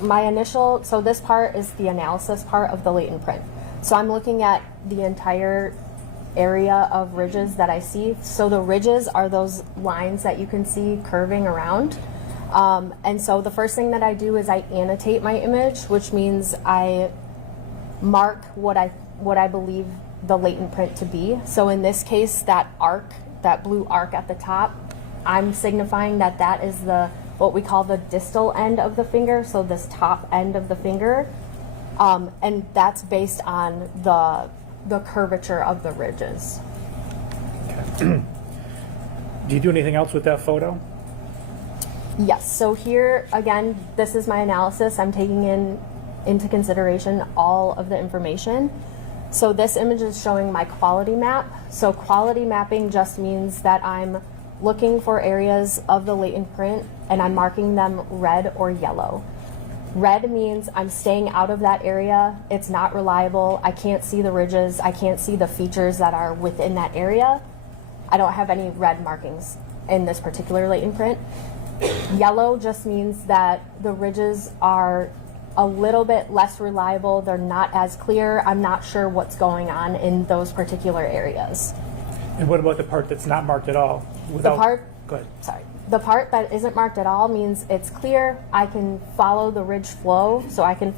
so this part is the analysis part of the latent print. So I'm looking at the entire area of ridges that I see. So the ridges are those lines that you can see curving around. And so the first thing that I do is I annotate my image, which means I mark what I believe the latent print to be. So in this case, that arc, that blue arc at the top, I'm signifying that that is what we call the distal end of the finger, so this top end of the finger. And that's based on the curvature of the ridges. Okay. Do you do anything else with that photo? Yes, so here, again, this is my analysis. I'm taking into consideration all of the information. So this image is showing my quality map. So quality mapping just means that I'm looking for areas of the latent print and I'm marking them red or yellow. Red means I'm staying out of that area. It's not reliable. I can't see the ridges. I can't see the features that are within that area. I don't have any red markings in this particular latent print. Yellow just means that the ridges are a little bit less reliable. They're not as clear. I'm not sure what's going on in those particular areas. And what about the part that's not marked at all? Go ahead. Sorry. The part that isn't marked at all means it's clear. I can follow the ridge flow, so I can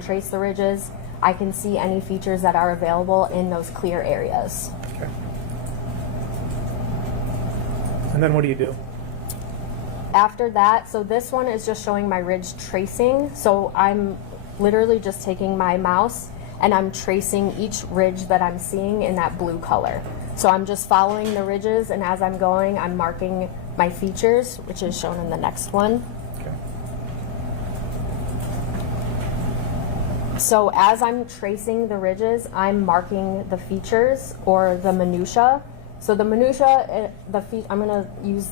trace the ridges. I can see any features that are available in those clear areas. Okay. And then what do you do? After that, so this one is just showing my ridge tracing. So I'm literally just taking my mouse and I'm tracing each ridge that I'm seeing in that blue color. So I'm just following the ridges, and as I'm going, I'm marking my features, which is shown in the next one. Okay. So as I'm tracing the ridges, I'm marking the features or the minutia. So the minutia, I'm going to use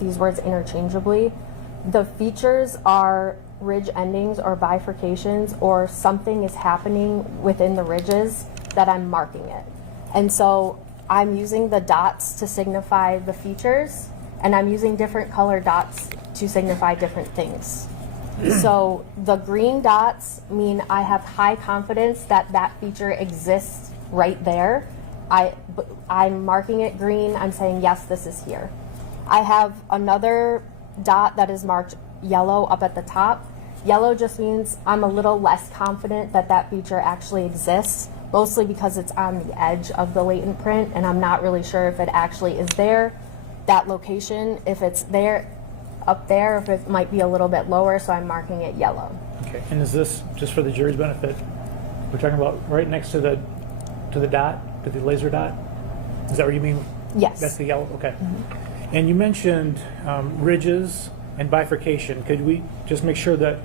these words interchangeably. The features are ridge endings or bifurcations, or something is happening within the ridges that I'm marking it. And so I'm using the dots to signify the features, and I'm using different color dots to signify different things. So the green dots mean I have high confidence that that feature exists right there. I'm marking it green. I'm saying, yes, this is here. I have another dot that is marked yellow up at the top. Yellow just means I'm a little less confident that that feature actually exists, mostly because it's on the edge of the latent print, and I'm not really sure if it actually is there. That location, if it's there, up there, if it might be a little bit lower, so I'm marking it yellow. Okay. And is this, just for the jury's benefit, we're talking about right next to the dot, to the laser dot? Is that what you mean? Yes. That's the yellow, okay. Mm-hmm. And you mentioned ridges and bifurcation. Could we just make sure that,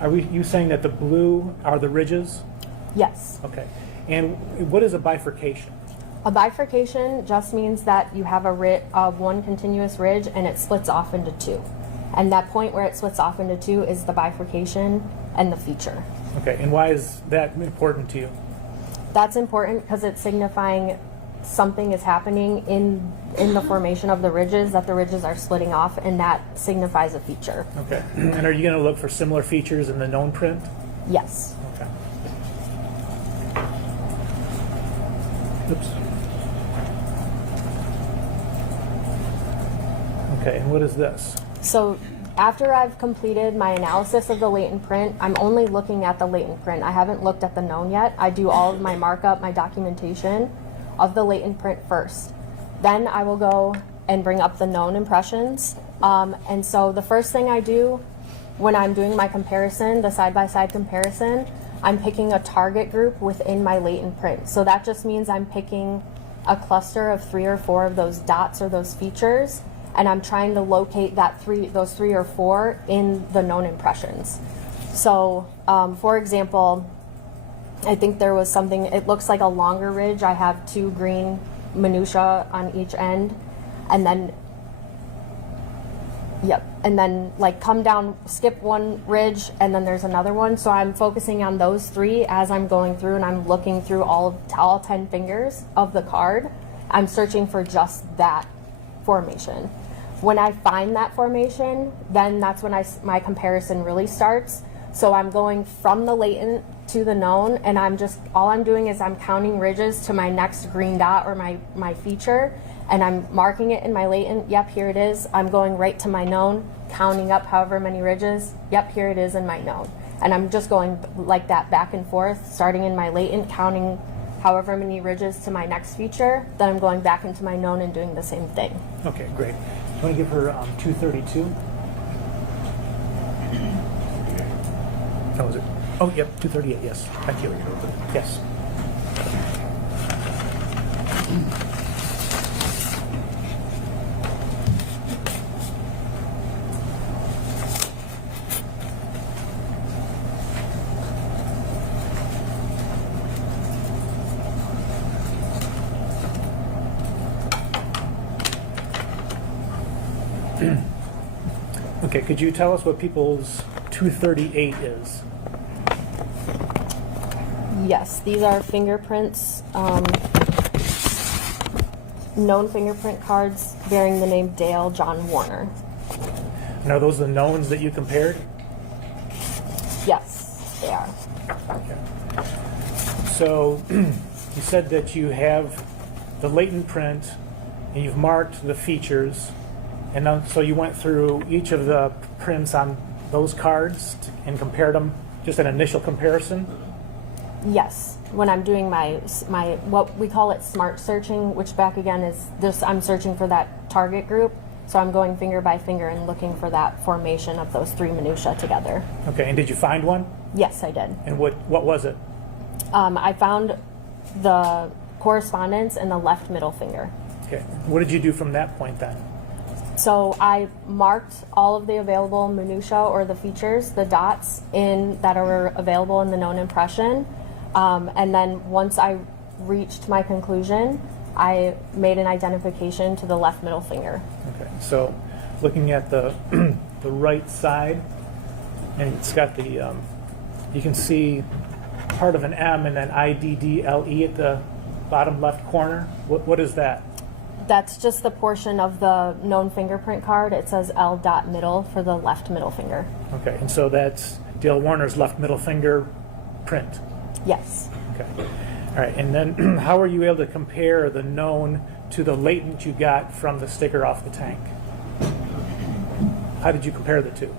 you saying that the blue are the ridges? Yes. Okay. And what is a bifurcation? A bifurcation just means that you have one continuous ridge and it splits off into two. And that point where it splits off into two is the bifurcation and the feature. Okay. And why is that important to you? That's important because it's signifying something is happening in the formation of the ridges, that the ridges are splitting off, and that signifies a feature. Okay. And are you going to look for similar features in the known print? Yes. Okay. Oops. Okay, and what is this? So after I've completed my analysis of the latent print, I'm only looking at the latent print. I haven't looked at the known yet. I do all of my markup, my documentation of the latent print first. Then I will go and bring up the known impressions. And so the first thing I do when I'm doing my comparison, the side-by-side comparison, I'm picking a target group within my latent print. So that just means I'm picking a cluster of 3 or 4 of those dots or those features, and I'm trying to locate those 3 or 4 in the known impressions. So, for example, I think there was something, it looks like a longer ridge. I have 2 green minutia on each end, and then, and then like come down, skip one ridge, and then there's another one. So I'm focusing on those 3 as I'm going through, and I'm looking through all 10 fingers of the card. I'm searching for just that formation. When I find that formation, then that's when my comparison really starts. So I'm going from the latent to the known, and all I'm doing is I'm counting ridges to my next green dot or my feature, and I'm marking it in my latent. Yep, here it is. I'm going right to my known, counting up however many ridges. Yep, here it is in my known. And I'm just going like that back and forth, starting in my latent, counting however many ridges to my next feature. Then I'm going back into my known and doing the same thing. Okay, great. Do you want to give her 232? Oh, is it? Oh, yep, 238, yes. Thank you. Yes. Okay, could you tell us what people's 238 is? Yes, these are fingerprints, known fingerprint cards bearing the name Dale John Warner. And are those the knowns that you compared? Yes, they are. Okay. So you said that you have the latent print and you've marked the features, and then, so you went through each of the prints on those cards and compared them, just an initial comparison? Yes, when I'm doing my what we call it smart searching, which back again is this, I'm searching for that target group. So I'm going finger by finger and looking for that formation of those 3 minutia together. Okay, and did you find one? Yes, I did. And what was it? I found the correspondence in the left middle finger. Okay, what did you do from that point then? So I marked all of the available minutia or the features, the dots that are available in the known impression. And then once I reached my conclusion, I made an identification to the left middle finger. Okay, so looking at the the right side, and it's got the you can see part of an M and then IDDLE at the bottom left corner. What is that? That's just the portion of the known fingerprint card. It says L dot middle for the left middle finger. Okay, and so that's Dale Warner's left middle finger print. Yes. Okay. All right, and then how were you able to compare the known to the latent you got from the sticker off the tank? How did you compare the two?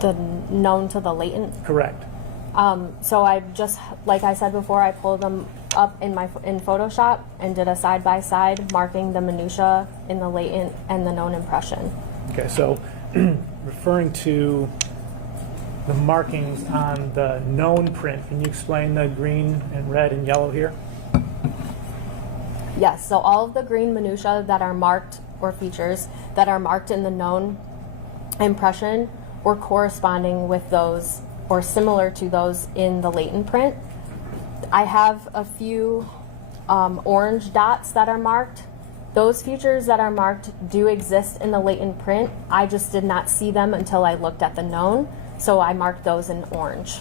The known to the latent. Correct. So I just, like I said before, I pulled them up in Photoshop and did a side by side, marking the minutia in the latent and the known impression. Okay, so referring to the markings on the known print, can you explain the green and red and yellow here? Yes, so all of the green minutia that are marked, or features that are marked in the known impression, were corresponding with those or similar to those in the latent print. I have a few orange dots that are marked. Those features that are marked do exist in the latent print. I just did not see them until I looked at the known, so I marked those in orange.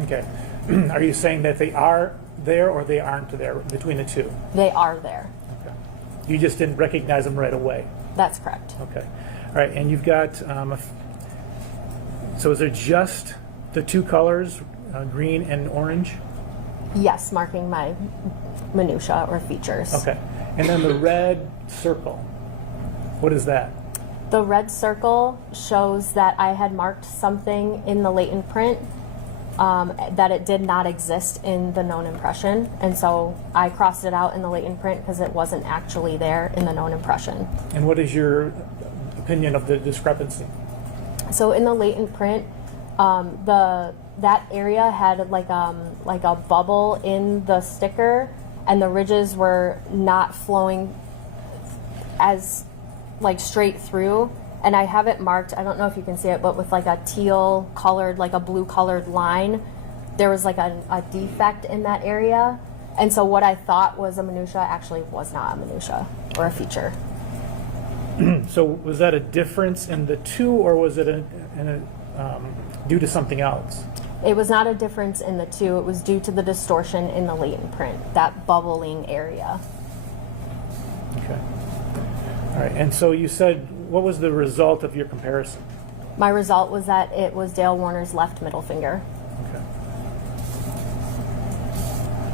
Okay. Are you saying that they are there or they aren't there between the two? They are there. Okay. You just didn't recognize them right away? That's correct. Okay. All right, and you've got, so is it just the two colors, green and orange? Yes, marking my minutia or features. Okay. And then the red circle, what is that? The red circle shows that I had marked something in the latent print that it did not exist in the known impression. And so I crossed it out in the latent print because it wasn't actually there in the known impression. And what is your opinion of the discrepancy? So in the latent print, that area had like a bubble in the sticker, and the ridges were not flowing as like straight through. And I have it marked, I don't know if you can see it, but with like a teal colored, like a blue colored line. There was like a defect in that area. And so what I thought was a minutia actually was not a minutia or a feature. So was that a difference in the two, or was it due to something else? It was not a difference in the two. It was due to the distortion in the latent print, that bubbling area. Okay. All right, and so you said, what was the result of your comparison? My result was that it was Dale Warner's left middle finger. Okay.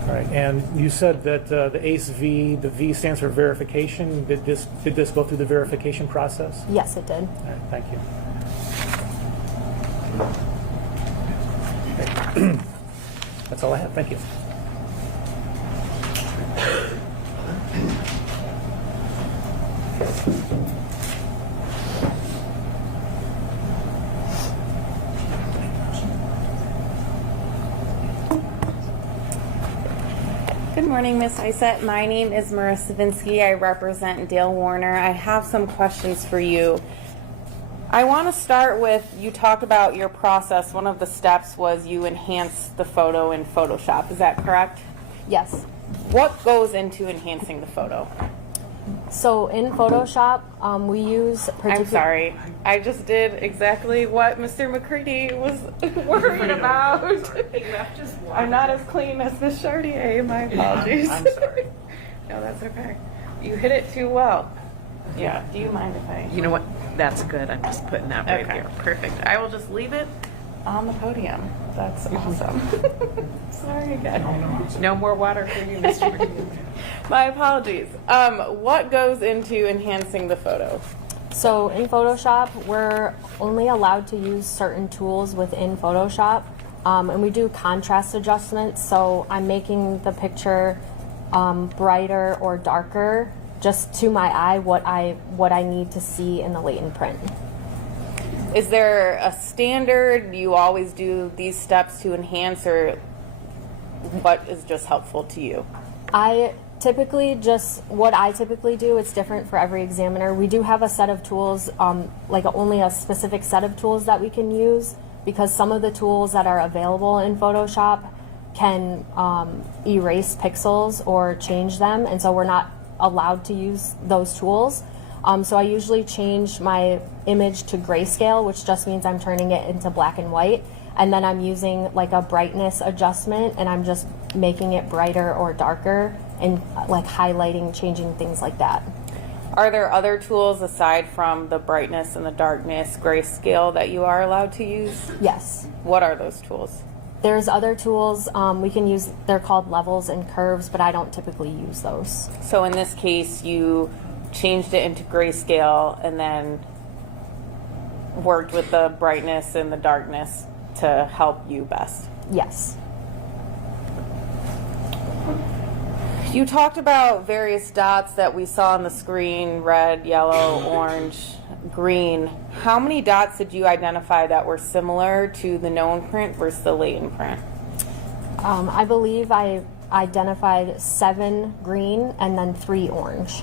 All right, and you said that the ACE V, the V stands for verification. Did this go through the verification process? Yes, it did. All right, thank you. Okay. That's all I have. Thank you. Good morning, Ms. Isett. My name is Marissa Vinsky. I represent Dale Warner. I have some questions for you. I want to start with, you talked about your process. One of the steps was you enhance the photo in Photoshop. Is that correct? Yes. What goes into enhancing the photo? So in Photoshop, we use I'm sorry. I just did exactly what Mr. McCready was worried about. I'm not as clean as Miss Chartier. My apologies. I'm sorry. No, that's okay. You hit it too well. Yeah. Do you mind if I? You know what? That's good. I'm just putting that right Okay, here. perfect. I will just leave it on the podium. That's awesome. Sorry again. No more water for you, Mr. McCready. My apologies. What goes into enhancing the photo? So in Photoshop, we're only allowed to use certain tools within Photoshop, and we do contrast adjustments. So I'm making the picture brighter or darker, just to my eye, what I need to see in the latent print. Is there a standard? Do you always do these steps to enhance, or what is just helpful to you? What I typically do, it's different for every examiner. We do have a set of tools, like only a specific set of tools that we can use, because some of the tools that are available in Photoshop can erase pixels or change them, and so we're not allowed to use those tools. So I usually change my image to grayscale, which just means I'm turning it into black and white, and then I'm using like a brightness adjustment, and I'm just making it brighter or darker, and like highlighting, changing things like that. Are there other tools aside from the brightness and the darkness, grayscale, that you are allowed to use? Yes. What are those tools? There's other tools we can use. They're called levels and curves, but I don't typically use those. So in this case, you changed it into grayscale and then worked with the brightness and the darkness to help you best. Yes. You talked about various dots that we saw on the screen: red, yellow, orange, green. How many dots did you identify that were similar to the known print versus the latent print? I believe I identified 7 green and then 3 orange.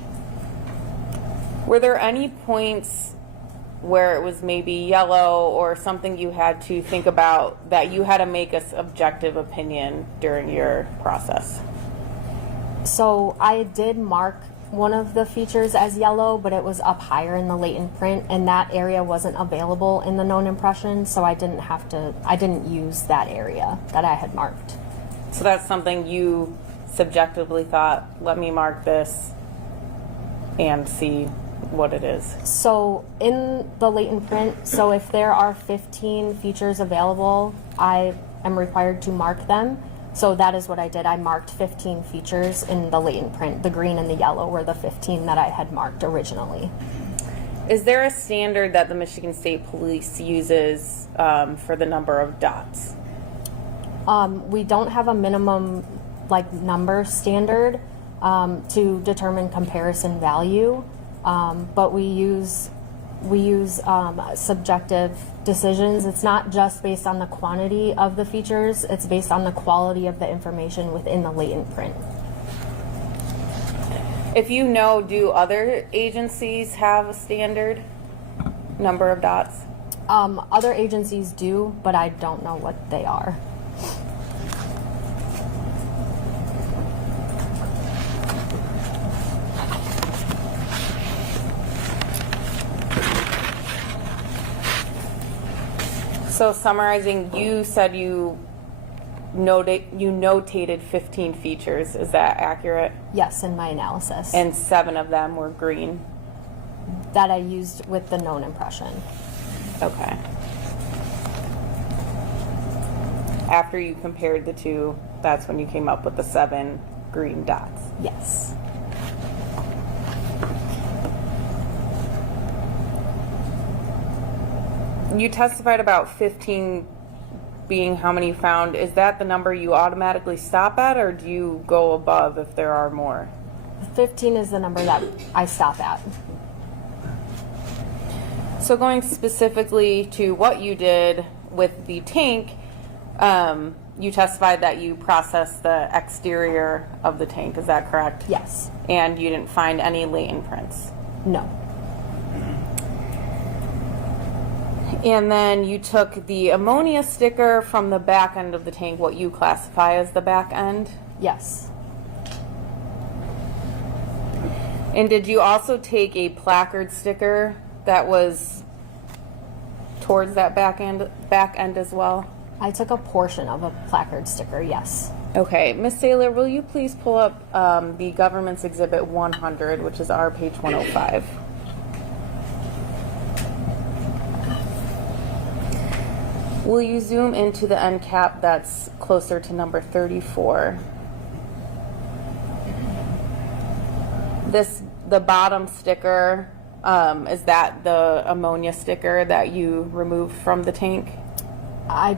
Were there any points where it was maybe yellow or something you had to think about that you had to make a subjective opinion during your process? So I did mark one of the features as yellow, but it was up higher in the latent print, and that area wasn't available in the known impression, so I didn't use that area that I had marked. So that's something you subjectively thought, let me mark this and see what it is. So in the latent print, so if there are 15 features available, I am required to mark them. So that is what I did. I marked 15 features in the latent print. The green and the yellow were the 15 that I had marked originally. Is there a standard that the Michigan State Police uses for the number of dots? We don't have a minimum number standard to determine comparison value, but we use subjective decisions. It's not just based on the quantity of the features, it's based on the quality of the information within the latent print. If you know, do other agencies have a standard number of dots? Other agencies do, but I don't know what they are. So summarizing, you said you notated 15 features. Is that accurate? Yes, in my analysis. And 7 of them were green. That I used with the known impression. Okay. After you compared the two, that's when you came up with the 7 green dots. Yes. You testified about 15 being how many found. Is that the number you automatically stop at, or do you go above if there are more? 15 is the number that I stop at. So going specifically to what you did with the tank, you testified that you processed the exterior of the tank. Is that correct? Yes. And you didn't find any latent prints? No. And then you took the ammonia sticker from the back end of the tank, what you classify as the back end? Yes. And did you also take a placard sticker that was towards that back end as well? I took a portion of a placard sticker, yes. Okay, Ms. Saylor, will you please pull up the government's exhibit 100, which is our page 105. Will you zoom into the end cap that's closer to number 34? The bottom sticker, is that the ammonia sticker that you removed from the tank? I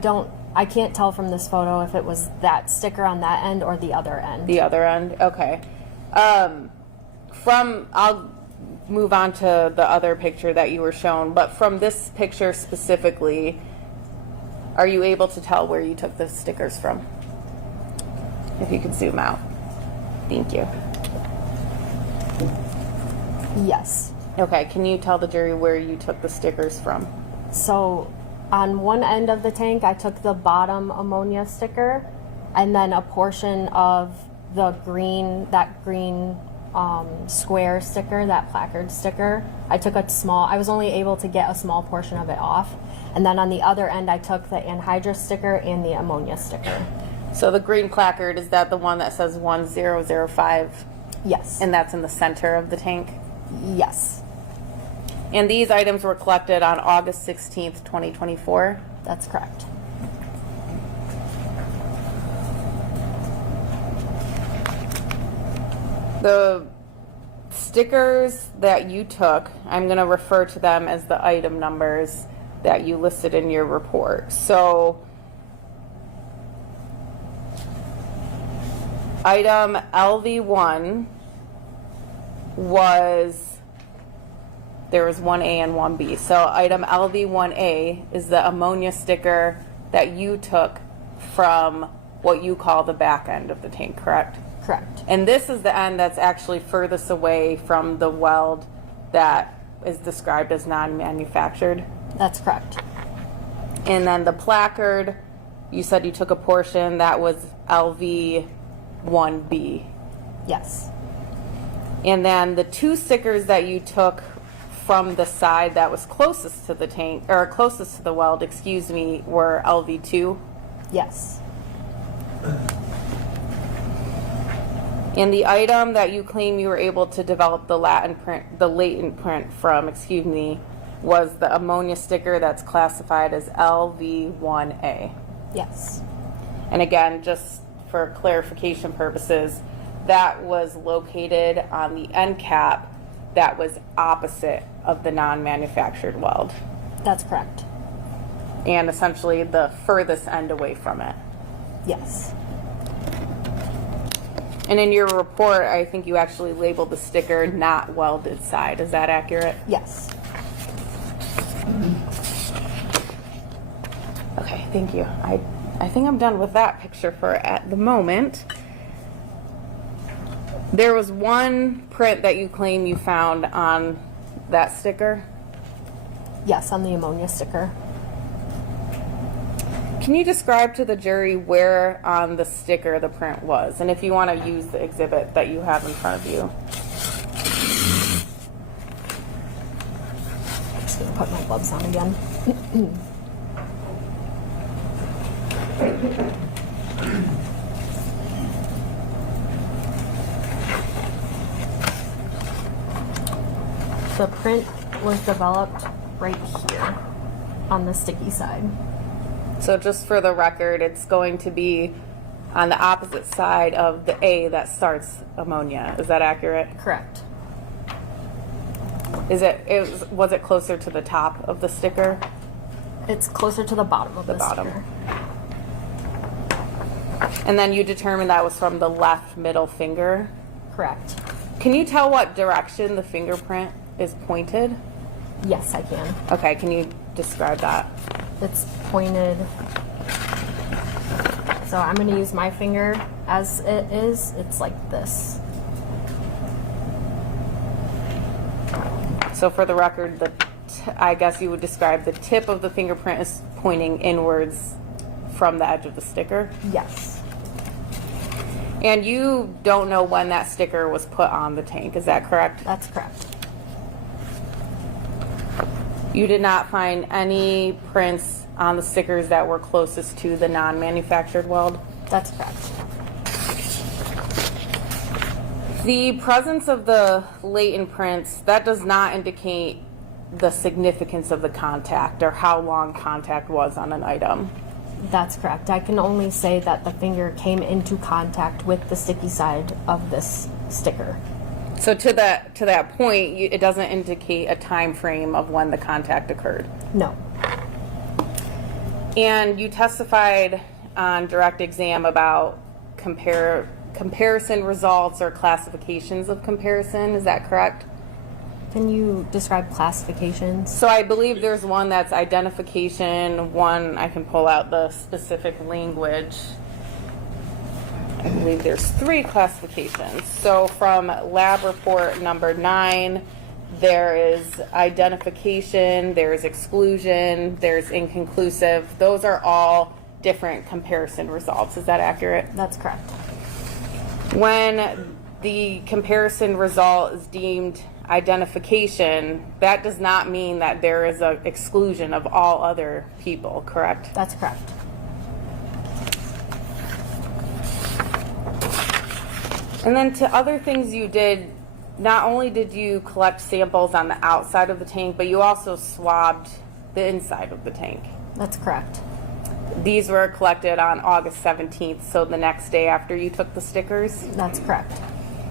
can't tell from this photo if it was that sticker on that end or the other end. The other end, okay. I'll move on to the other picture that you were shown, but from this picture specifically, are you able to tell where you took the stickers from? If you could zoom out. Thank you. Yes. Okay, can you tell the jury where you took the stickers from? So on one end of the tank, I took the bottom ammonia sticker and then a portion of the green square sticker, that placard sticker. I was only able to get a small portion of it off. And then on the other end, I took the anhydrous sticker and the ammonia sticker. So the green placard, is that the one that says 1005? Yes. And that's in the center of the tank? Yes. And these items were collected on August 16th, 2024? That's correct. The stickers that you took, I'm going to refer to them as the item numbers that you listed in your report. So, item LV1 there was 1A and 1B. So item LV1A is the ammonia sticker that you took from what you call the back end of the tank, correct? Correct. And this is the end that's actually furthest away from the weld that is described as non-manufactured. That's correct. And then the placard, you said you took a portion that was LV1B. Yes. And then the 2 stickers that you took from the side that was closest to the tank, or closest to the weld, were LV2. Yes. And the item that you claim you were able to develop the latent print from, excuse me, was the ammonia sticker that's classified as LV1A. Yes. And again, just for clarification purposes, that was located on the end cap that was opposite of the non-manufactured weld, That's correct. and essentially the furthest end away from it. Yes. And in your report, I think you actually labeled the sticker not welded side. Is that accurate? Yes. Okay, thank you. I think I'm done with that picture for at the moment. There was one print that you claim you found on that sticker. Yes, on the ammonia sticker. Can you describe to the jury where on the sticker the print was? And if you want to use the exhibit that you have in front of you. Just gonna put my gloves on again. The print was developed right here on the sticky side. So just for the record, it's going to be on the opposite side of the A that starts ammonia. Is that accurate? Correct. Was it closer to the top of the sticker? It's closer to the bottom of the bottom. sticker. And then you determined that was from the left middle finger. Correct. Can you tell what direction the fingerprint is pointed? Yes, I can. Okay, can you describe that? It's pointed. So I'm going to use my finger as it is. It's like this. So for the record, I guess you would describe the tip of the fingerprint as pointing inwards from the edge of the sticker. Yes. And you don't know when that sticker was put on the tank, is that correct? That's correct. You did not find any prints on the stickers that were closest to the non-manufactured weld? That's correct. The presence of the latent prints, that does not indicate the significance of the contact or how long contact was on an item. That's correct. I can only say that the finger came into contact with the sticky side of this sticker. So to that point, it doesn't indicate a time frame of when the contact occurred. No. And you testified on direct exam about comparison results or classifications of comparison. Is that correct? Can you describe classifications? So I believe there's one that's identification, one I can pull out the specific language. I believe there's 3 classifications. So from lab report number 9, there is identification, there's exclusion, there's inconclusive. Those are all different comparison results. Is that accurate? That's correct. When the comparison result is deemed identification, that does not mean that there is an exclusion of all other people, correct? That's correct. And then to other things you did, not only did you collect samples on the outside of the tank, but you also swabbed the inside of the tank. That's correct. These were collected on August 17th, so the next day after you took the stickers. That's correct.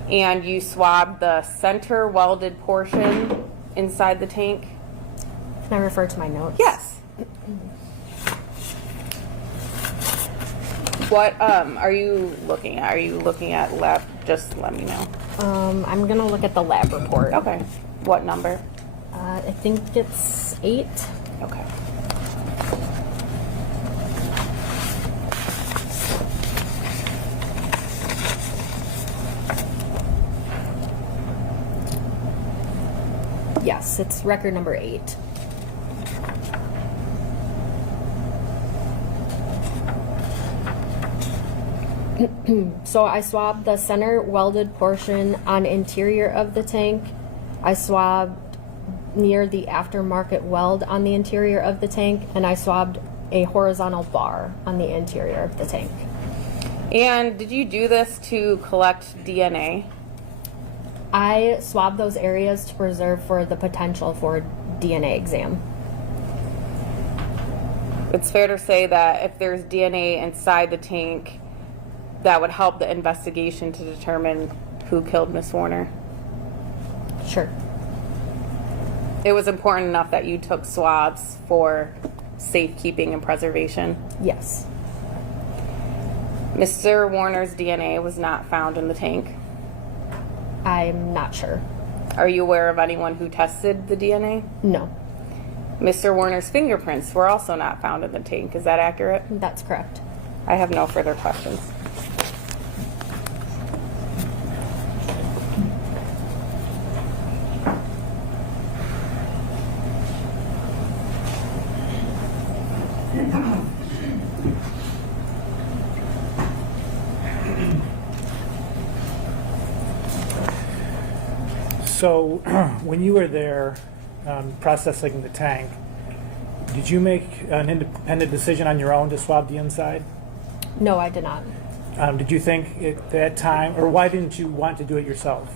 And you swabbed the center welded portion inside the tank? Can I refer to my notes? Yes. What are you looking at? Are you looking at lab? Just let me know. I'm going to look at the lab report. Okay. What number? I think it's 8. Okay. Yes, it's record number 8. So I swabbed the center welded portion on interior of the tank. I swabbed near the aftermarket weld on the interior of the tank, and I swabbed a horizontal bar on the interior of the tank. And did you do this to collect DNA? I swabbed those areas to preserve for the potential for DNA exam. It's fair to say that if there's DNA inside the tank, that would help the investigation to determine who killed Miss Warner. Sure. It was important enough that you took swabs for safekeeping and preservation. Yes. Mr. Warner's DNA was not found in the tank. I'm not sure. Are you aware of anyone who tested the DNA? No, Mr. Warner's fingerprints were also not found in the tank. Is that accurate? that's correct. I have no further questions. So, when you were there processing the tank, did you make an independent decision on your own to swab the inside? No, I did not. Did you think at that time, or why didn't you want to do it yourself?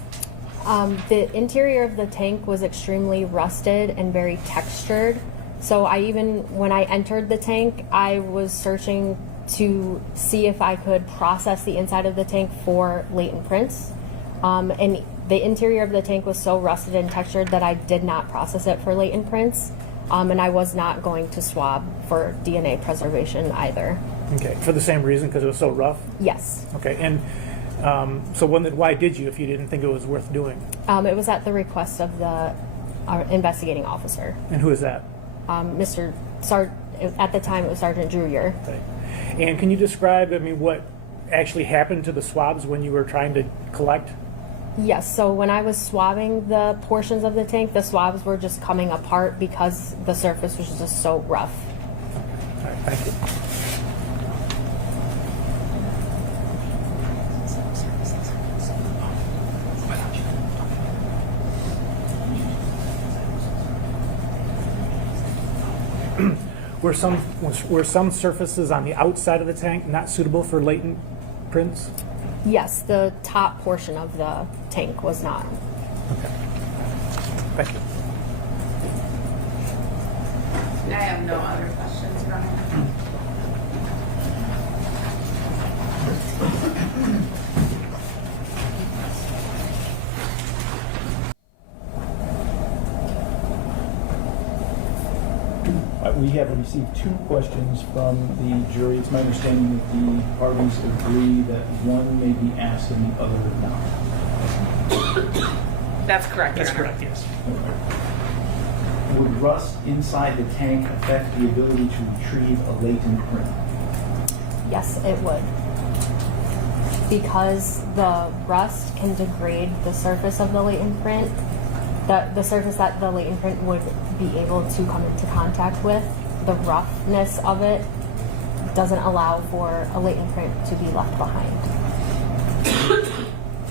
The interior of the tank was extremely rusted and very textured. So when I entered the tank, I was searching to see if I could process the inside of the tank for latent prints. And the interior of the tank was so rusted and textured that I did not process it for latent prints. And I was not going to swab for DNA preservation either. Okay, for the same reason, because it was so rough? Yes. Okay, and why did you if you didn't think it was worth doing? It was at the request of our investigating officer. And who is that? At the time it was Sergeant Drewier. Okay. And can you describe, what actually happened to the swabs when you were trying to collect? Yes, so when I was swabbing the portions of the tank, the swabs were just coming apart because the surface was just so rough. All right, thank you. Were some surfaces on the outside of the tank not suitable for latent prints? Yes, the top portion of the tank was not. Okay. Thank you. I have no other questions, Your Honor. We have received 2 questions from the jury. It's my understanding that the parties agree that one may be asked and the other not. That's correct, Your That's Honor. correct, yes. Would rust inside the tank affect the ability to retrieve a latent print? Yes, it would. Because the rust can degrade the surface of the latent print, the surface that the latent print would be able to come into contact with, the roughness of it doesn't allow for a latent print to be left behind.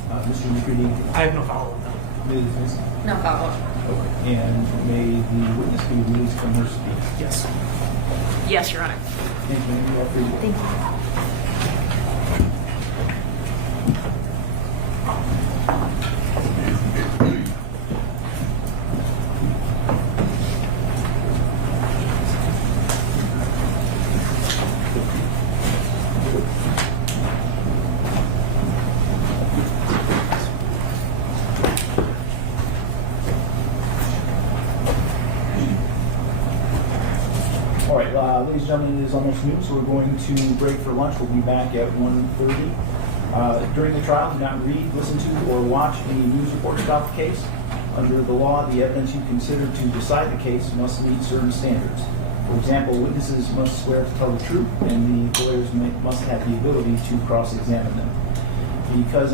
Mr. McCready? I have no follow-up. Ms. No follow-up. Okay. And may the witness be released from her speech? Yes. Yes, Your Honor. Thank you. You are free to go. Thank you. All right, ladies and gentlemen, it is almost noon, so we're going to break for lunch. We'll be back at 1:30. During the trial, do not read, listen to, or watch any news reports about the case. Under the law, the evidence you consider to decide the case must meet certain standards. For example, witnesses must swear to tell the truth, and the lawyers must have the ability to cross-examine them. Because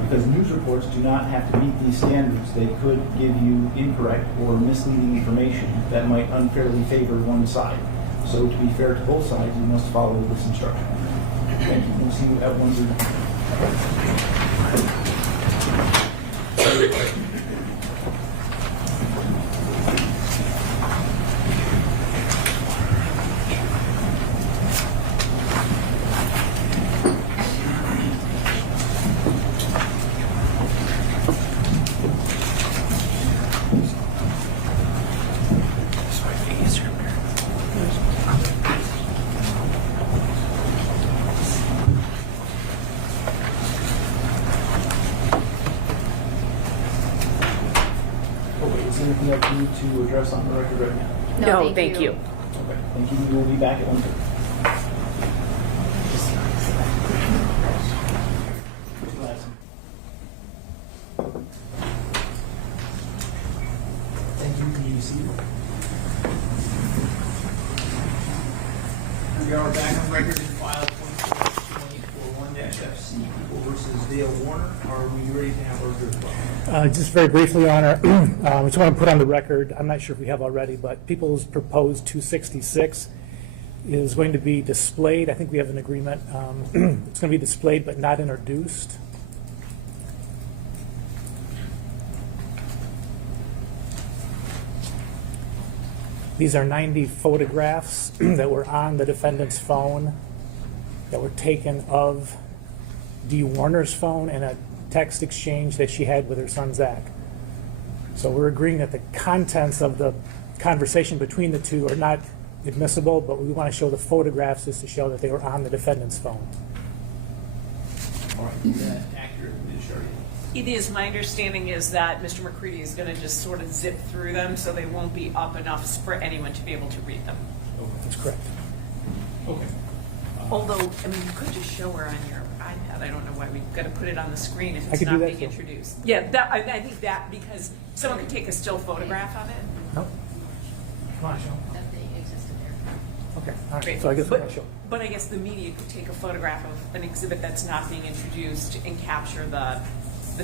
because news reports do not have to meet these standards, they could give you incorrect or misleading information that might unfairly favor one side. So to be fair to both sides, you must follow this instruction. Thank you. We'll see you at 1:30. like you to address on the record right now? No, thank you. Okay, thank you. We will be back at 1:30. Thank you. Can you be seated? We are back on record in file 2041-FC, People versus Dale Warner. Are we ready to have our third trial? Just very briefly, Your Honor, I just want to put on the record, I'm not sure if we have already, but People's proposed 266 is going to be displayed. I think we have an agreement. It's going to be displayed but not introduced. These are 90 photographs that were on the defendant's phone that were taken of Dee Warner's phone in a text exchange that she had with her son Zach. So we're agreeing that the contents of the conversation between the two are not admissible, but we want to show the photographs just to show that they were on the defendant's phone. All right, is that accurate, Ms. Shardy? It is. My understanding is that Mr. McCready is going to just sort of zip through them so they won't be up enough for anyone to be able to read them. That's correct. Okay. Although, I mean, you could just show her on your iPad. I don't know why we've got to put it on the screen if I it's could do not that, being too. introduced. Yeah, that, I think that because someone could take a still photograph of it. No? Come on, show. That they existed there. Okay, all right. Great. So I guess we're going to show. But I guess the media could take a photograph of an exhibit that's not being introduced and capture the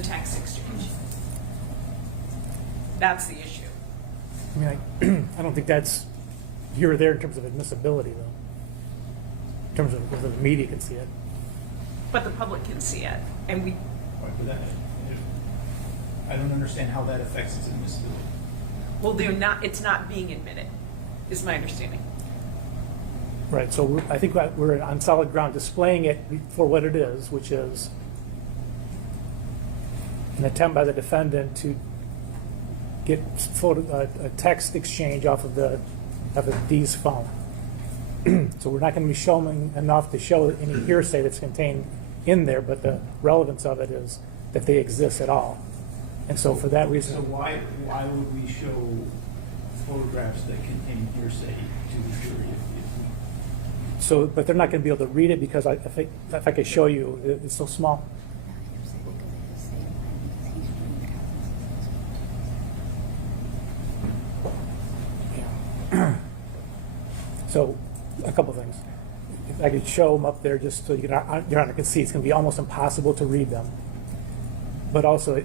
text exchange. That's the issue. I mean, I don't think that's here or there in terms of admissibility, though. In terms of whether the media can see it. But the public can see it, and we. Right, but that, I don't understand how that affects its admissibility. Well, they're not. It's not being admitted, is my understanding. Right, so I think that we're on solid ground displaying it for what it is, which is an attempt by the defendant to get a text exchange off of Dee's phone. So we're not going to be showing enough to show any hearsay that's contained in there, but the relevance of it is that they exist at all. And so for that reason. So why would we show photographs that contain hearsay to the jury? So, but they're not going to be able to read it because if I could show you, it's so small. So, a couple things. If I could show them up there just so Your Honor can see, it's going to be almost impossible to read them. But also,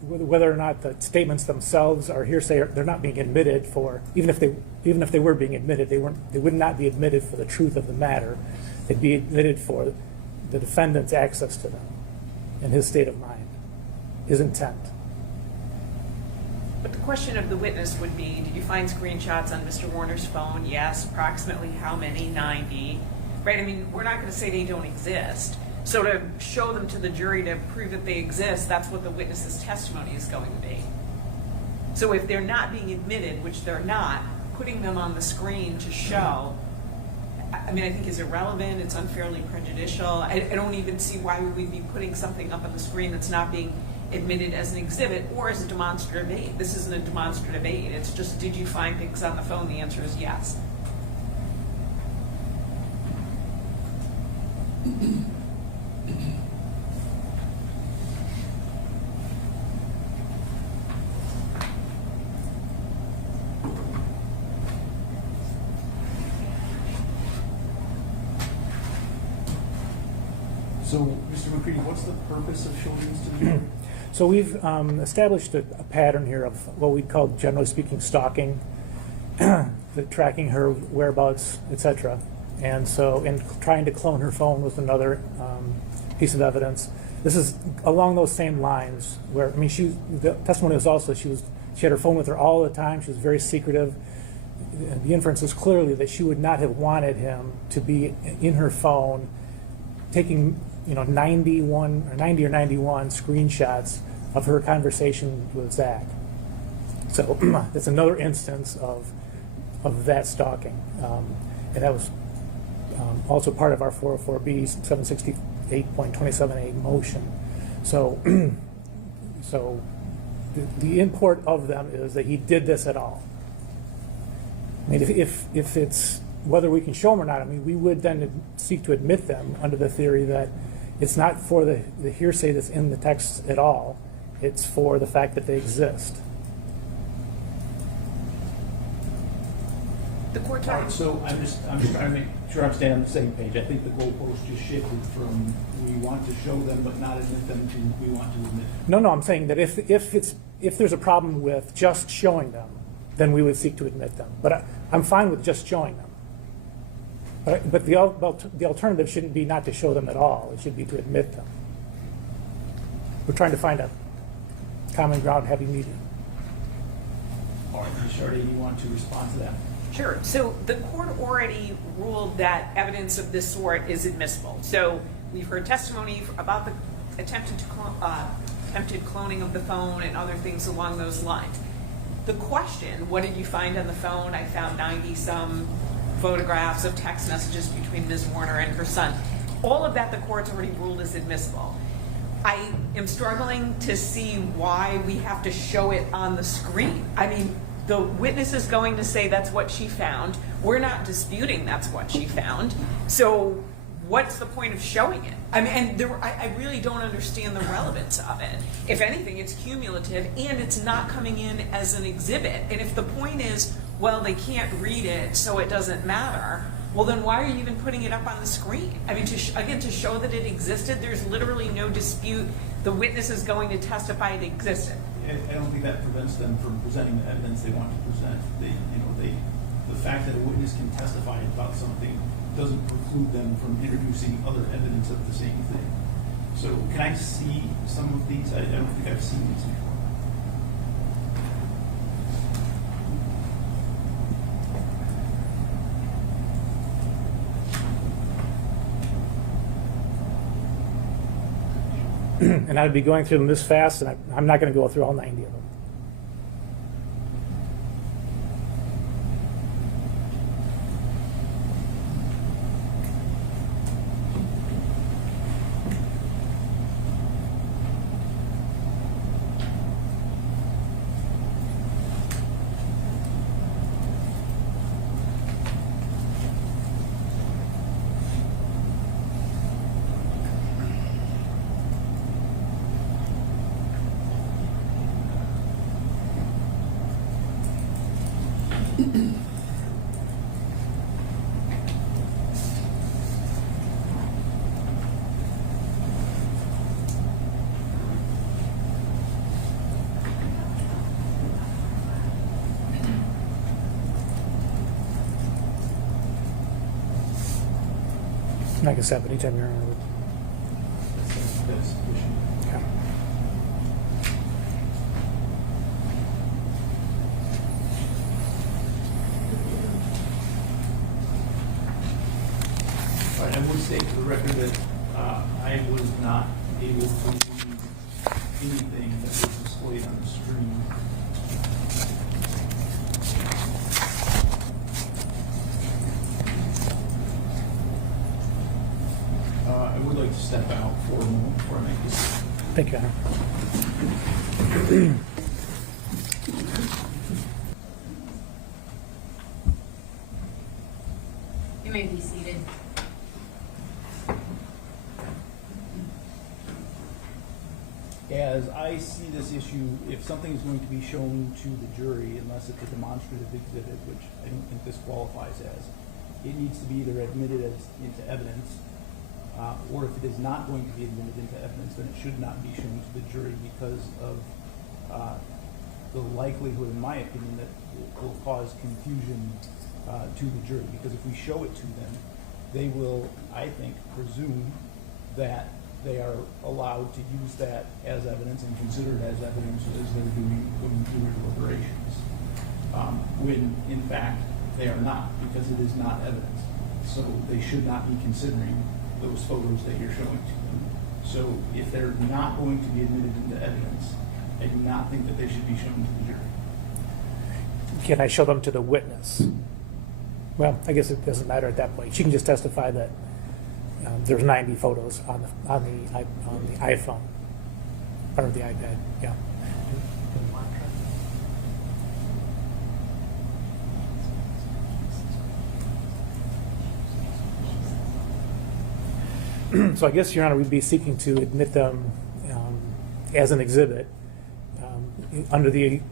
whether or not the statements themselves are hearsay, they're not being admitted for. Even if they were being admitted, they would not be admitted for the truth of the matter. They'd be admitted for the defendant's access to them and his state of mind, his intent. But the question of the witness would be, did you find screenshots on Mr. Warner's phone? Yes. Approximately how many? 90. Right? I mean, we're not going to say they don't exist. So to show them to the jury to prove that they exist, that's what the witness's testimony is going to be. So if they're not being admitted, which they're not, putting them on the screen to show, I mean, I think is irrelevant. It's unfairly prejudicial. I don't even see why we would be putting something up on the screen that's not being admitted as an exhibit or as a demonstrative aid. This isn't a demonstrative aid. It's just, did you find things on the phone? The answer is yes. So, Mr. McCready, what's the purpose of showing this to the jury? So we've established a pattern here of what we call, generally speaking, stalking, tracking her whereabouts, etc. And so, and trying to clone her phone was another piece of evidence. This is along those same lines. Where I mean, the testimony was also she had her phone with her all the time. She was very secretive. And the inference is clearly that she would not have wanted him to be in her phone, taking 90 or 91 screenshots of her conversation with Zach. So that's another instance of that stalking, and that was also part of our 404B 768.27A motion. So the import of them is that he did this at all. I mean, if it's whether we can show them or not, I mean, we would then seek to admit them under the theory that it's not for the hearsay that's in the text at all. It's for the fact that they exist. The court All right, time. so I'm just trying to make sure I'm staying on the same page. I think the goalpost just shifted from we want to show them but not admit them to we want to admit them. No, I'm saying that if there's a problem with just showing them, then we would seek to admit them. But I'm fine with just showing them. But the alternative shouldn't be not to show them at all. It should be to admit them. We're trying to find a common ground, happy medium. All right, Ms. Shardy, you want to respond to that? Sure. So the court already ruled that evidence of this sort is admissible. So we've heard testimony about the attempted cloning of the phone and other things along those lines. The question, what did you find on the phone? I found 90-some photographs of text messages between Ms. Warner and her son. All of that the court's already ruled is admissible. I am struggling to see why we have to show it on the screen. I mean, the witness is going to say that's what she found. We're not disputing that's what she found. So what's the point of showing it? I mean, and I really don't understand the relevance of it. If anything, it's cumulative and it's not coming in as an exhibit. And if the point is, well, they can't read it, so it doesn't matter, well, then why are you even putting it up on the screen? I mean, to show that it existed, there's literally no dispute. The witness is going to testify it existed. I don't think that prevents them from presenting the evidence they want to present. The fact that a witness can testify about something doesn't preclude them from introducing other evidence of the same thing. So can I see some of these? I don't think I've seen these before. And I'd be going through them this fast, and I'm not going to go through all 90 of them. And I can stop anytime you're on. That's sufficient. Okay. All right, I would say for the record that I was not able to read anything that was displayed on the screen. I would like to step out for a moment before I make this. Thank you, Anna. You may be seated. As I see this issue, if something is going to be shown to the jury, unless it's a demonstrative exhibit, which I don't think this qualifies as, it needs to be either admitted into evidence, or if it is not going to be admitted into evidence, then it should not be shown to the jury because of the likelihood, in my opinion, that it will cause confusion to the jury. Because if we show it to them, they will, I think, presume that they are allowed to use that as evidence and consider it as evidence as they're going through their deliberations. When, in fact, they are not, because it is not evidence. So they should not be considering those photos that you're showing to them. So if they're not going to be admitted into evidence, I do not think that they should be shown to the jury. Can I show them to the witness? Well, I guess it doesn't matter at that point. She can just testify that there's 90 photos on the iPhone or the iPad. Yeah. So I guess, Your Honor, we'd be seeking to admit them as an exhibit under the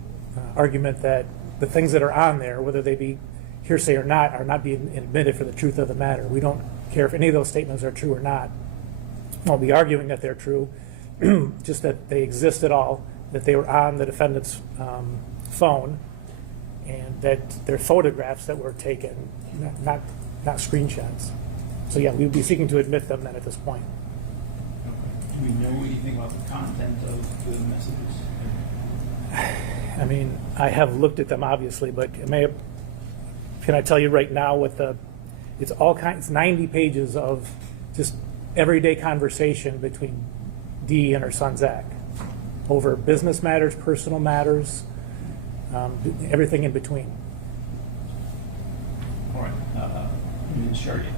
argument that the things that are on there, whether they be hearsay or not, are not being admitted for the truth of the matter. We don't care if any of those statements are true or not. We'll be arguing that they're true, just that they exist at all, that they were on the defendant's phone, and that they're photographs that were taken, not screenshots. So yeah, we would be seeking to admit them then at this point. Do we know anything about the content of the messages? I mean, I have looked at them obviously, but can I tell you right now what it's all kinds, it's 90 pages of just everyday conversation between Dee and her son Zach over business matters, personal matters, everything in between. All right, Ms. Chartier.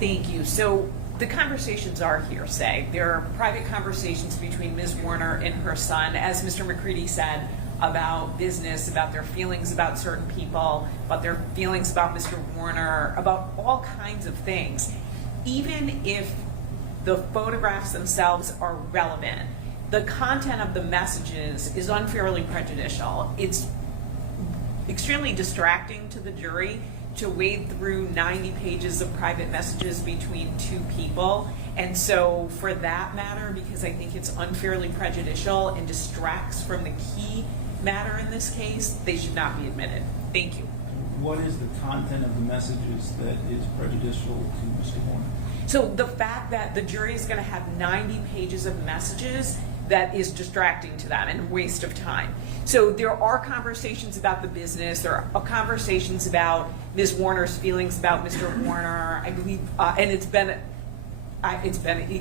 Thank you. So the conversations are hearsay. There are private conversations between Ms. Warner and her son, as Mr. McCready said, about business, about their feelings about certain people, about their feelings about Mr. Warner, about all kinds of things. Even if the photographs themselves are relevant, the content of the messages is unfairly prejudicial. It's extremely distracting to the jury to wade through 90 pages of private messages between two people. And so for that matter, because I think it's unfairly prejudicial and distracts from the key matter in this case, they should not be admitted. Thank you. What is the content of the messages that is prejudicial to Mr. Warner? So the fact that the jury is going to have 90 pages of messages, that is distracting to them and a waste of time. So there are conversations about the business, there are conversations about Ms. Warner's feelings about Mr. Warner, I believe, and it's been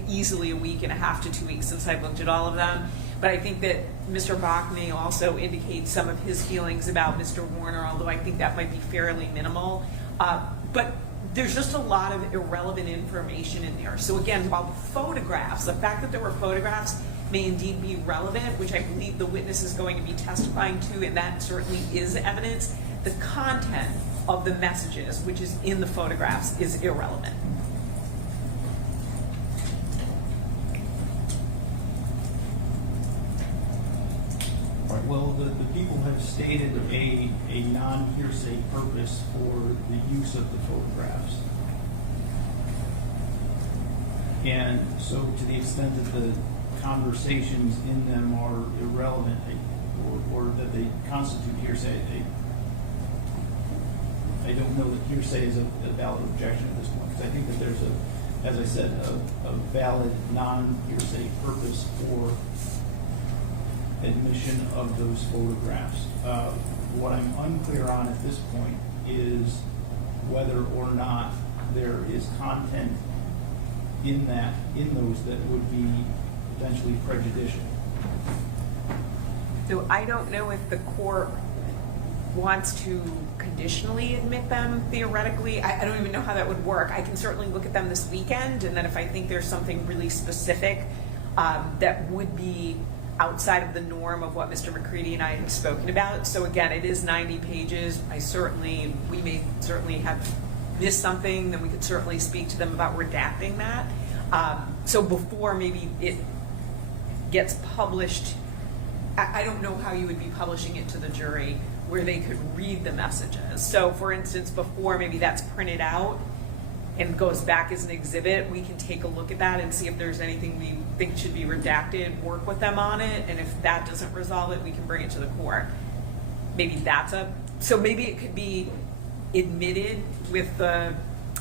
easily a week and a half to 2 weeks since I've looked at all of them. But I think that Mr. Bach may also indicate some of his feelings about Mr. Warner, although I think that might be fairly minimal. But there's just a lot of irrelevant information in there. So again, while the photographs, the fact that there were photographs may indeed be relevant, which I believe the witness is going to be testifying to, and that certainly is evidence, the content of the messages, which is in the photographs, is irrelevant. All right, well, the people have stated a non-hearsay purpose for the use of the photographs. And so to the extent that the conversations in them are irrelevant or that they constitute hearsay, I don't know that hearsay is a valid objection at this point, because I think that there's as I said, a valid non-hearsay purpose for admission of those photographs. What I'm unclear on at this point is whether or not there is content in those that would be potentially prejudicial. So I don't know if the court wants to conditionally admit them theoretically. I don't even know how that would work. I can certainly look at them this weekend, and then if I think there's something really specific that would be outside of the norm of what Mr. McCready and I have spoken about. So again, it is 90 pages. We may certainly have missed something, then we could certainly speak to them about redacting that. So before maybe it gets published, I don't know how you would be publishing it to the jury where they could read the messages. So for instance, before maybe that's printed out and goes back as an exhibit, we can take a look at that and see if there's anything we think should be redacted, work with them on it, and if that doesn't resolve it, we can bring it to the court. Maybe so maybe it could be admitted with the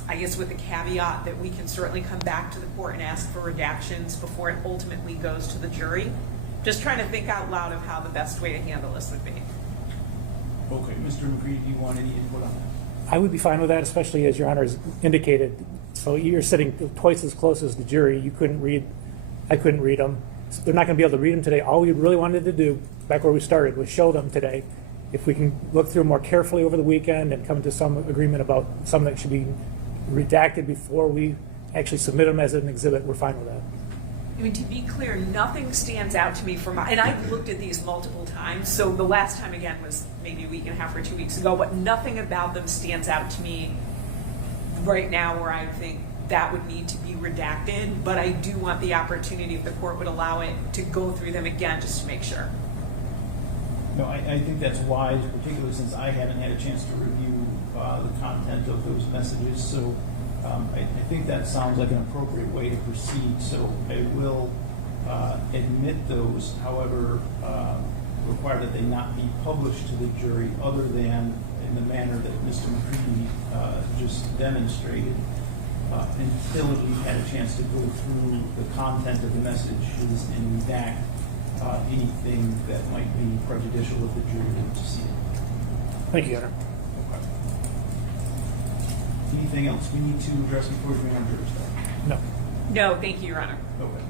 caveat that we can certainly come back to the court and ask for redactions before it ultimately goes to the jury. Just trying to think out loud of how the best way to handle this would be. Okay, Mr. McCready, do you want any input on that? I would be fine with that, especially as Your Honor has indicated. So you're sitting twice as close as the jury. I couldn't read them. So they're not going to be able to read them today. All we really wanted to do, back where we started, was show them today. If we can look through them more carefully over the weekend and come to some agreement about some that should be redacted before we actually submit them as an exhibit, we're fine with that. I mean, to be clear, nothing stands out to me and I've looked at these multiple times, so the last time again was maybe a week and a half or 2 weeks ago, but nothing about them stands out to me right now where I think that would need to be redacted, but I do want the opportunity, if the court would allow it, to go through them again just to make sure. No, I think that's wise, particularly since I haven't had a chance to review the content of those messages. So I think that sounds like an appropriate way to proceed. So I will admit those, however, require that they not be published to the jury other than in the manner that Mr. McCready just demonstrated until you've had a chance to go through the content of the messages and redact anything that might be prejudicial if the jury were to see it. Thank you, Your Honor. Anything else we need to address before we bring on jurors? No. No, thank you, Your Honor. Okay.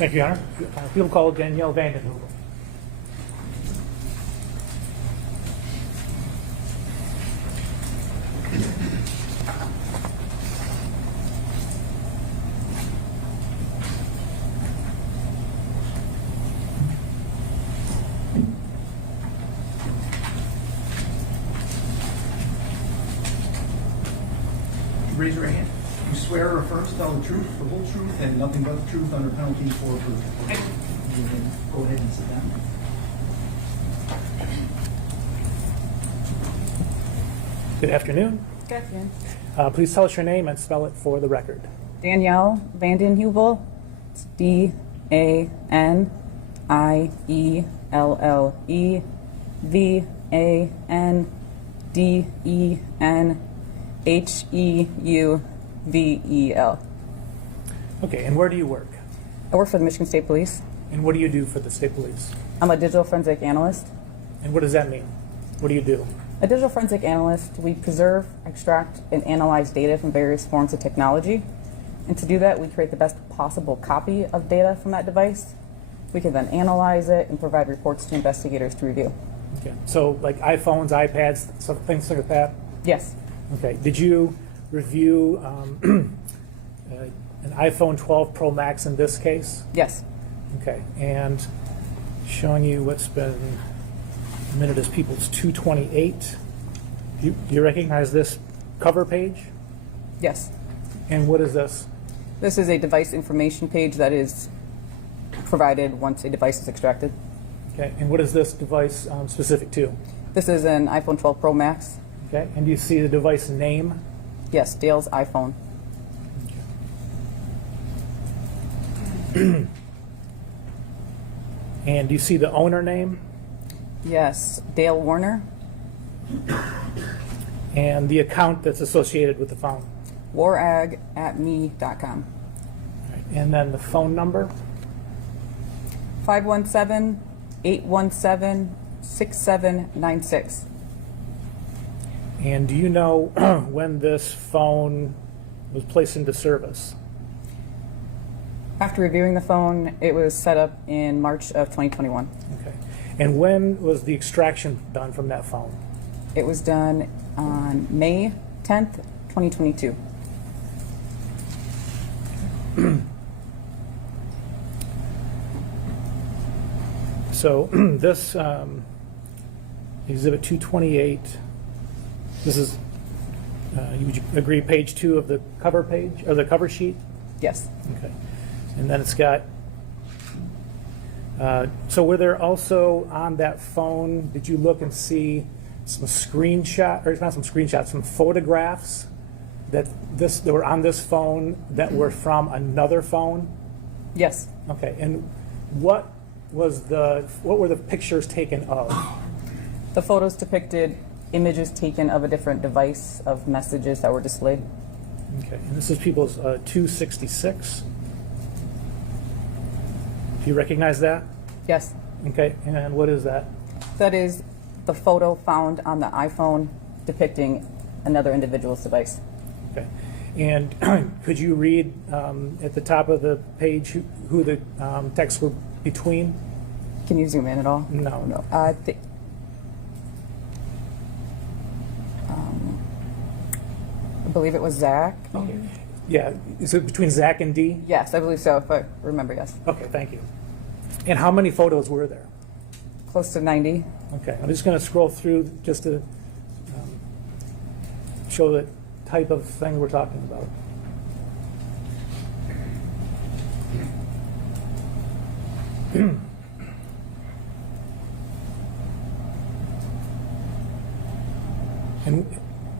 Thank you, Your Honor. People call Danielle Vandenhoeven. Raise your hand. You swear or affirm to tell the truth, the whole truth, and nothing but the truth under penalty for perjury. Go ahead and sit down. Good afternoon. Good afternoon. Please tell us your name and spell it for the record. Danielle Vandenheuvel. It's DANIELLEVANDENHEUVEL. Okay, and where do you work? I work for the Michigan State Police. And what do you do for the state police? I'm a digital forensic analyst. And what does that mean? What do you do? A digital forensic analyst, we preserve, extract, and analyze data from various forms of technology. And to do that, we create the best possible copy of data from that device. We can then analyze it and provide reports to investigators to review. Okay, so like iPhones, iPads, things like that? Yes. Okay, did you review an iPhone 12 Pro Max in this case? Yes. Okay, and showing you what's been admitted as People's 228. Do you recognize this cover page? Yes. And what is this? This is a device information page that is provided once a device is extracted. Okay, and what is this device specific to? This is an iPhone 12 Pro Max. Okay, and do you see the device name? Yes, Dale's iPhone. And do you see the owner name? Yes, Dale Warner. And the account that's associated with the phone? warag@me.com. Right. And then the phone number? 517-817-6796. And do you know when this phone was placed into service? After reviewing the phone, it was set up in March of 2021. Okay. And when was the extraction done from that phone? It was done on May 10th, 2022. So this Exhibit 228, this is, would you agree, page 2 of the cover page, or the cover sheet? Yes. Okay. And then it's got, so were there also on that phone, did you look and see some screenshot, or not some screenshots, some photographs that were on this phone that were from another phone? Yes. Okay, and what were the pictures taken of? The photos depicted images taken of a different device of messages that were displayed. Okay, and this is people's 266. Do you recognize that? Yes. Okay, and what is that? That is the photo found on the iPhone depicting another individual's device. Okay, and could you read at the top of the page who the texts were between? Can you zoom in at all? No. No. I believe it was Zach. Okay. Yeah, is it between Zach and Dee? Yes, I believe so, if I remember, yes. Okay, thank you. And how many photos were there? Close to 90. Okay, I'm just going to scroll through just to show the type of thing we're talking about. And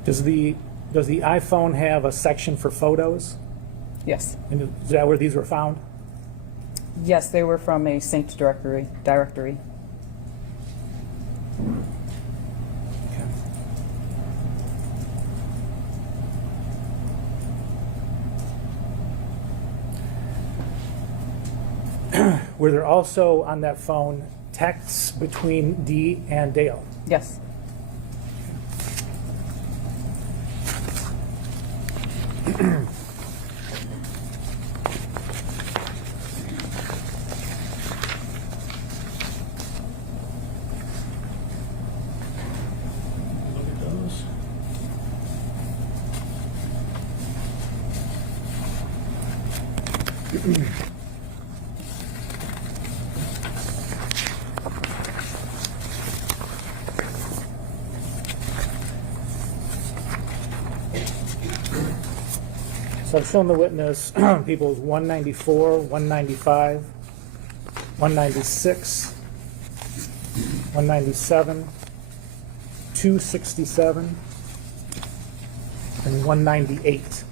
does the iPhone have a section for photos? Yes. And is that where these were found? Yes, they were from a synced directory. Were there also on that phone texts between Dee and Dale? Yes. Look at those. So I've shown the witness people's 194, 195, 196, 197, 267, and 198.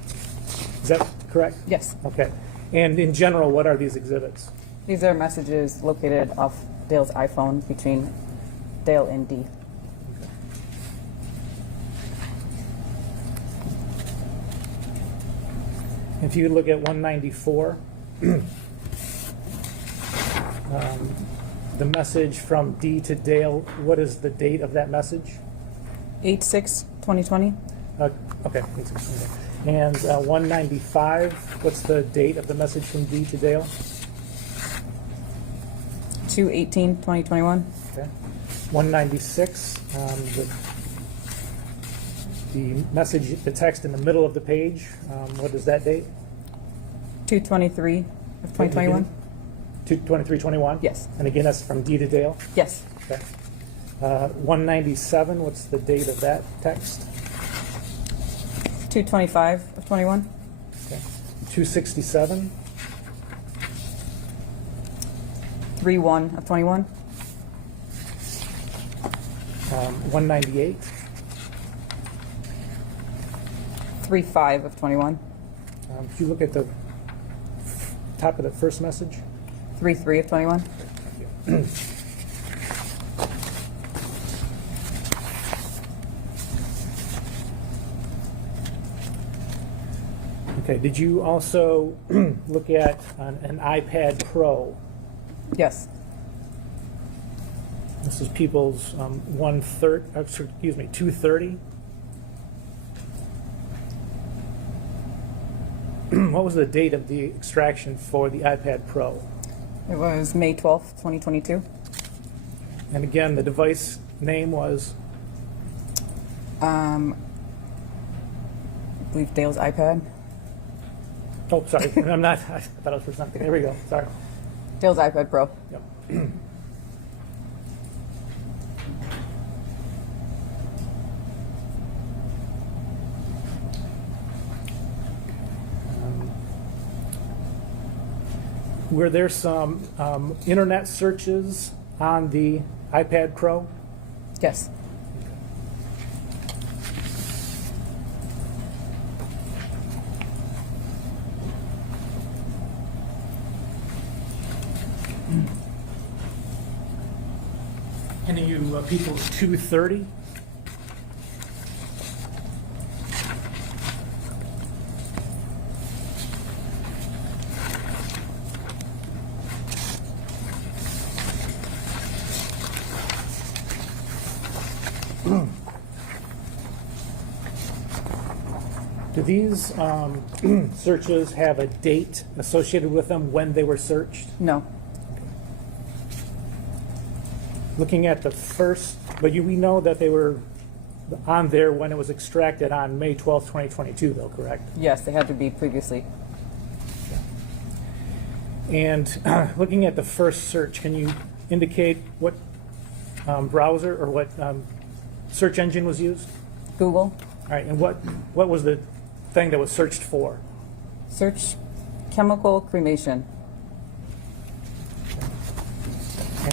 Is that correct? Yes. Okay. And in general, what are these exhibits? These are messages located off Dale's iPhone between Dale and Dee. If you look at 194, the message from Dee to Dale, what is the date of that message? 8/6/2020. Okay. And 195, what's the date of the message from Dee to Dale? 2/18/2021. Okay. 196, the message, the text in the middle of the page, what is that date? 2/23/2021. 2/23/21? Yes. And again, that's from Dee to Dale? Yes. Okay. 197, what's the date of that text? 2/25/21. Okay. 267, 3/1/21. 198, 3/5/21. if you look at the top of the first message. 3/3/21. Okay, did you also look at an iPad Pro? Yes. This is people's 230. What was the date of the extraction for the iPad Pro? It was May 12th, 2022. And again, the device name was? I believe Dale's iPad. Oh, sorry, I'm not, I thought it was for something. There we go, sorry. Dale's iPad Pro. Yep. were there some internet searches on the iPad Pro? Yes. Any of you people 230? Do these searches have a date associated with them when they were searched? No. Looking at the first, but we know that they were on there when it was extracted on May 12th, 2022, though, correct? Yes, they had to be previously. And looking at the first search, can you indicate what browser or what search engine was used? Google. All right, and what was the thing that was searched for? Search chemical cremation.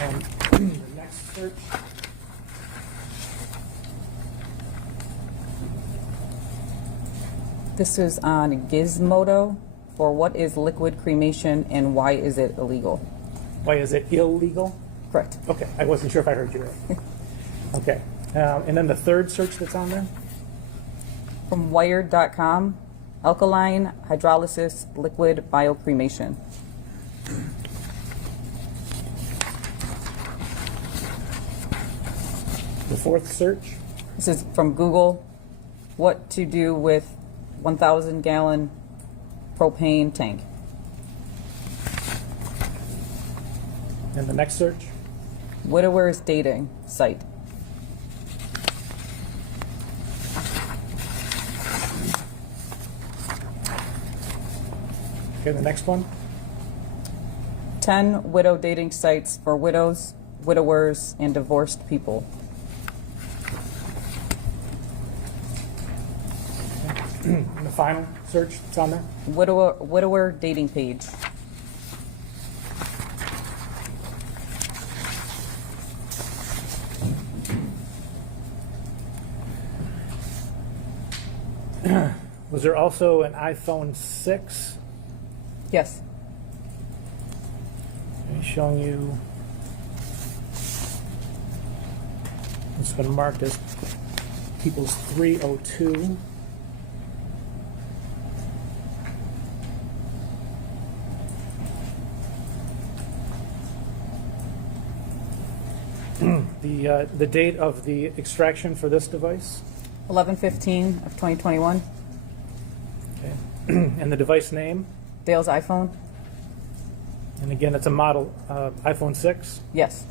And the next search? This is on Gizmodo for what is liquid cremation and why is it illegal? Why is it illegal? Correct. Okay, I wasn't sure if I heard you right. Okay, and then the third search that's on there? From Wired.com, alkaline hydrolysis liquid biocremation. The fourth search? This is from Google, what to do with 1,000 gallon propane tank. And the next search? Widower's dating site. Okay, the next one? 10 widow dating sites for widows, widowers, and divorced people. And the final search that's on there? Widower dating page. Was there also an iPhone 6? Yes. Showing you, it's been marked as people's 302. The date of the extraction for this device? 11/15 of 2021. Okay. And the device name? Dale's iPhone. And again, it's a model iPhone 6. Yes.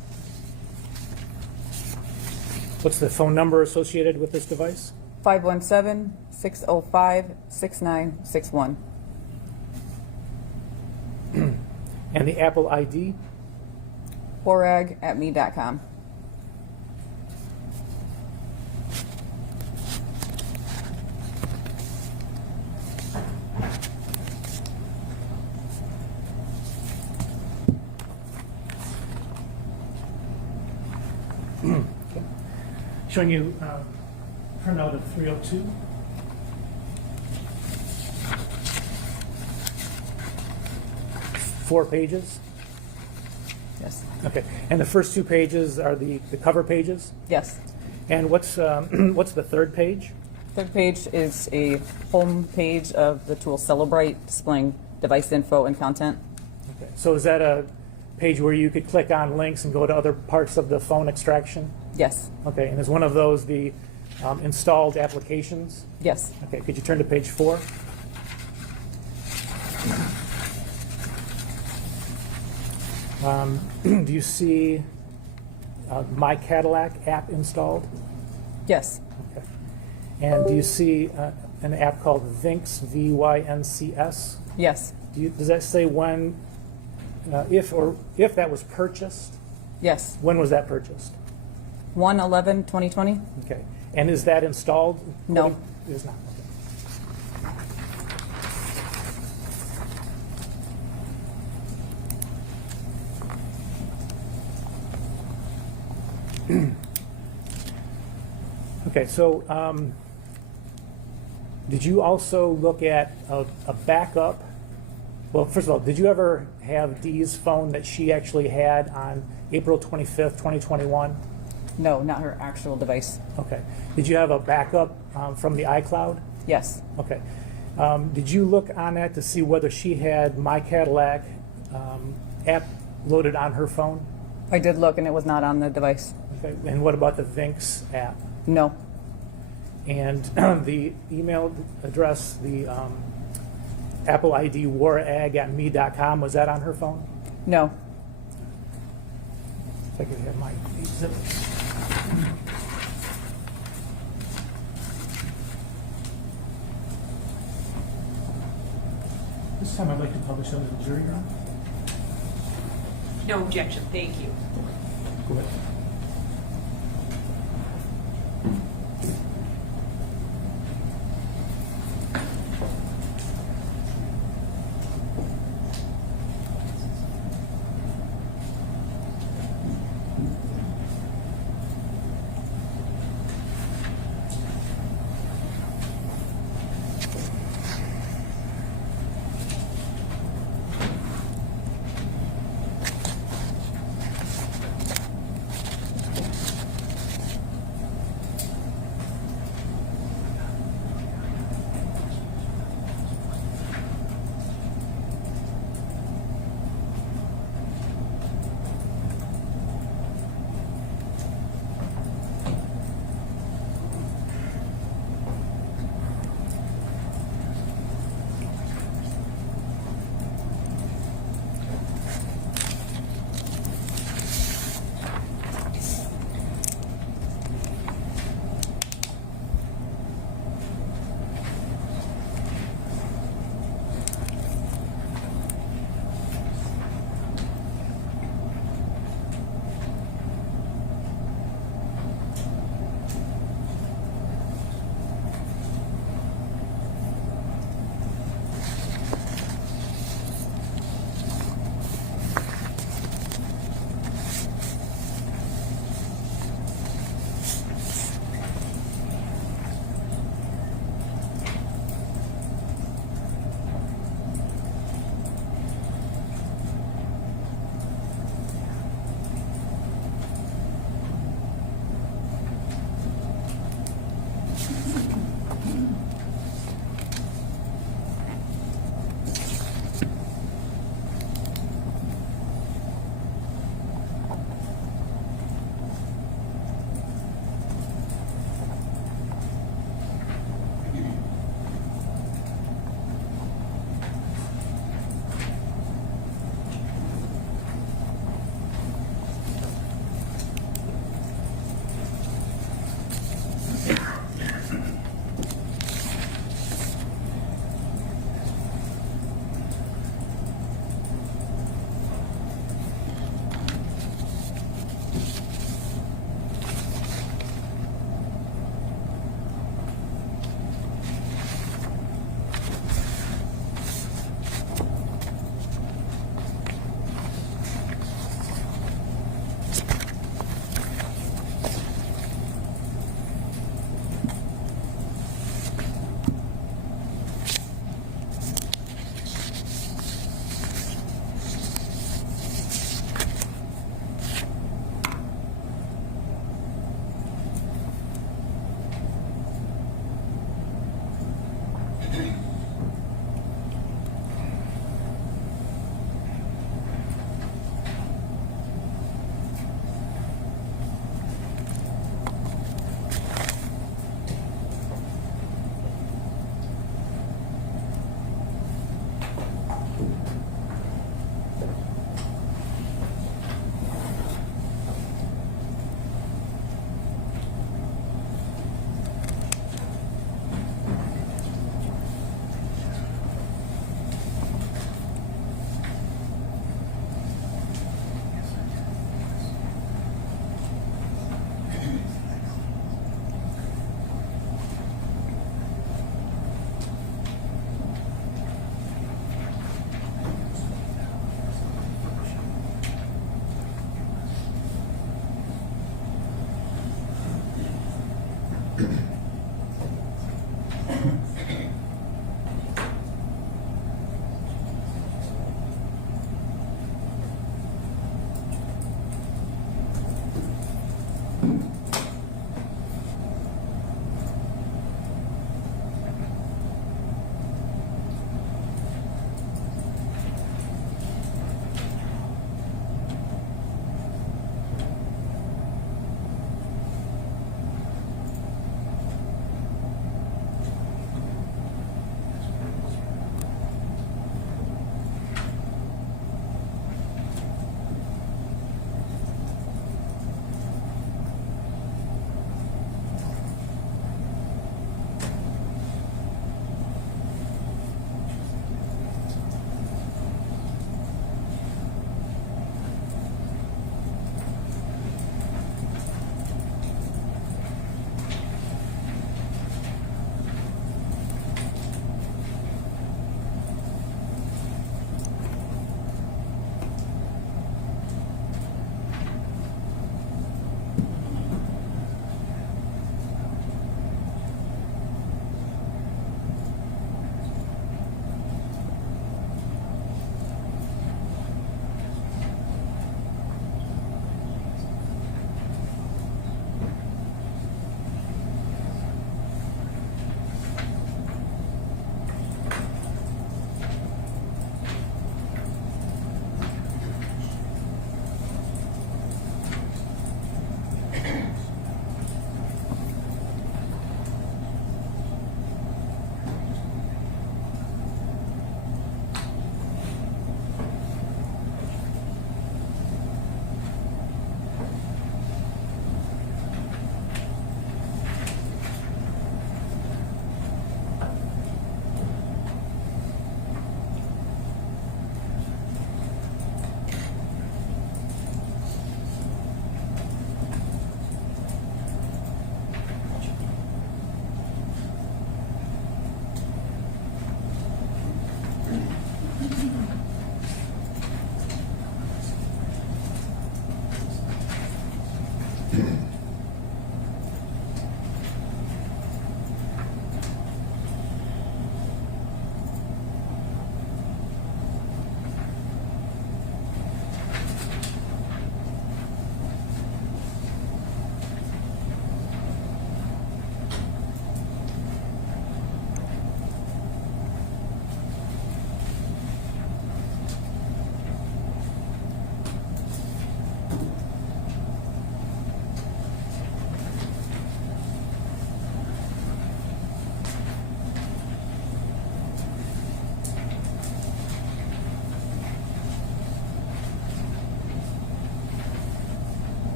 What's the phone number associated with this device? 517-605-6961. And the Apple ID? Borag@me.com. Showing you printout of 302. Four pages. Yes. Okay. And the first two pages are the cover pages. Yes. And what's the third page? Third page is a home page of the tool Celebrite, displaying device info and content. Okay. So is that a page where you could click on links and go to other parts of the phone extraction? Yes. Okay. And is one of those the installed applications? Yes. Okay. Could you turn to page 4? Do you see My Cadillac app installed? Yes. Okay. And do you see an app called Vyncs, V-Y-N-C-S? Yes. Does that say when, if that was purchased? Yes. When was that purchased? 1/11/2020. Okay. And is that installed? No. It is not. Okay. Okay, so did you also look at a backup? Well, first of all, did you ever have Dee's phone that she actually had on April 25th, 2021? No, not her actual device. Okay. Did you have a backup from the iCloud? Yes. Okay. Did you look on that to see whether she had My Cadillac app loaded on her phone? I did look and it was not on the device. Okay. And what about the Vinx app? No. And the email address, the Apple ID warag@me.com, was that on her phone? No. If I could have my exhibits. This time I'd like to publish under the jury, Your Honor. No objection, thank you. Go ahead.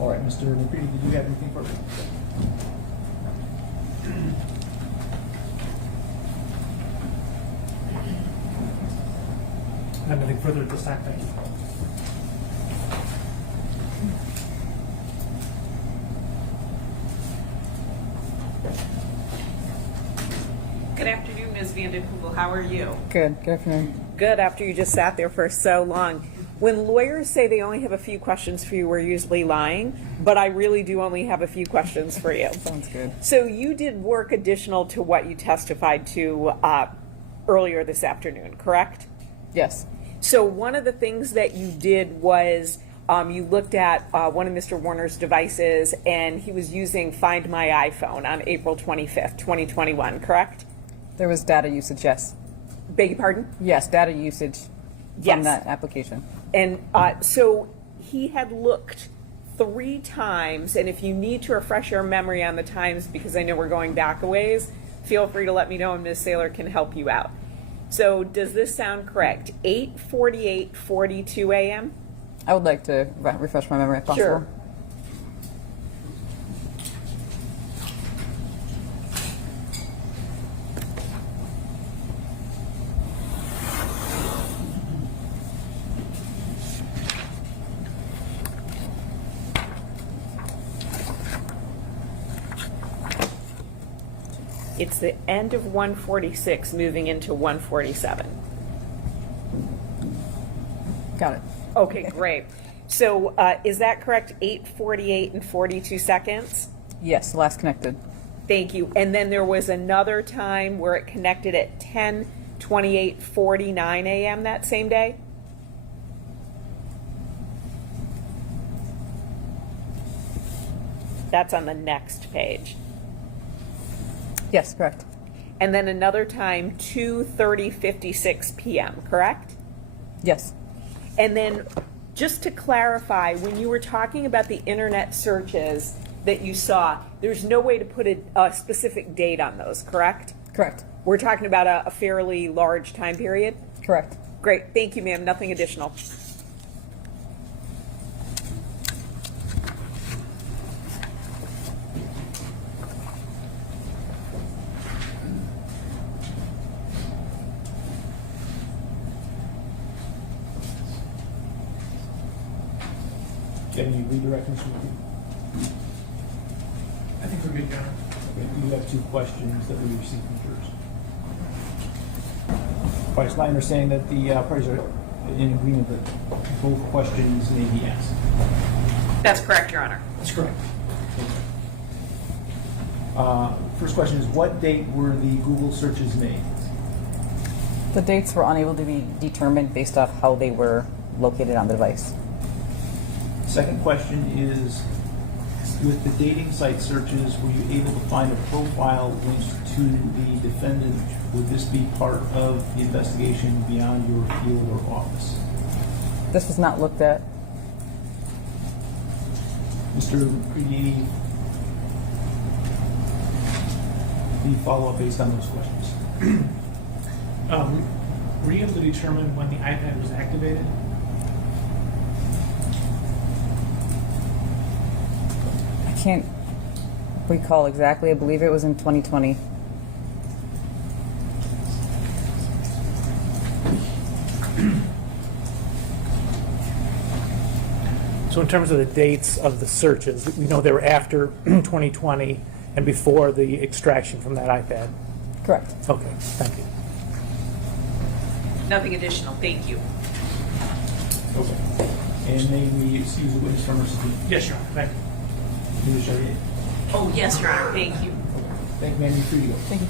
All right, Mr. McCready, did you have anything further? Anything further at this time? Thank you. Good afternoon, Ms. Vanden Heuvel. How are you? Good. Good afternoon. Good, after you just sat there for so long. When lawyers say they only have a few questions for you, we're usually lying, but I really do only have a few questions for you. Sounds good. So you did work additional to what you testified to earlier this afternoon, correct? Yes. So one of the things that you did was you looked at one of Mr. Warner's devices, and he was using Find My iPhone on April 25th, 2021, correct? There was data usage, yes. Beg your pardon? Yes, data usage Yes. from that application. And so he had looked 3 times, and if you need to refresh your memory on the times, because I know we're going back a ways, feel free to let me know and Ms. Saylor can help you out. So does this sound correct? 8:48, 42 a.m.? I would like to refresh my memory if possible. Sure. It's the end of 146 moving into 147. Got it. Okay, great. So is that correct? 8:48 and 42 seconds? Yes, last connected. Thank you. And then there was another time where it connected at 10:28:49 a.m. that same day? That's on the next page. Yes, correct. And then another time, 2:30:56 p.m., correct? Yes. And then, just to clarify, when you were talking about the internet searches that you saw, there's no way to put a specific date on those, correct? Correct. We're talking about a fairly large time period? Correct. Great, thank you, ma'am. Nothing additional. Can you redirect Mr. McCready? I think good, John. Okay, we have 2 questions that we received from jurors. All right, it's my understanding that the parties are in agreement that both questions may be asked. That's correct, Your Honor. That's correct. First question is, what date were the Google searches made? The dates were unable to be determined based off how they were located on the device. Second question is, with the dating site searches, were you able to find a profile linked to the defendant? Would this be part of the investigation beyond your field or office? This was not looked at. Mr. McCready, the follow-up based on those questions. Were you able to determine when the iPad was activated? I can't recall exactly. I believe it was in 2020. So in terms of the dates of the searches, we know they were after 2020 and before the extraction from that iPad. Correct. Okay, thank you. Nothing additional. Thank you. Okay. And may we excuse the witness from her seat? Yes, Your Honor, thank you. Ms. Charrier? Oh, yes, Your Honor. Thank you. Thank you, ma'am. You're free to go. Thank you.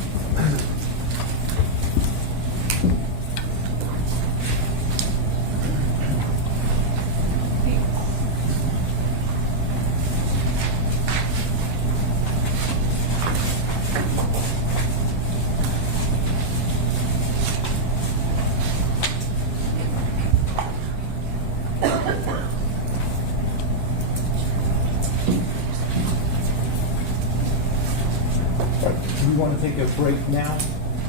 Do we want to take a break now?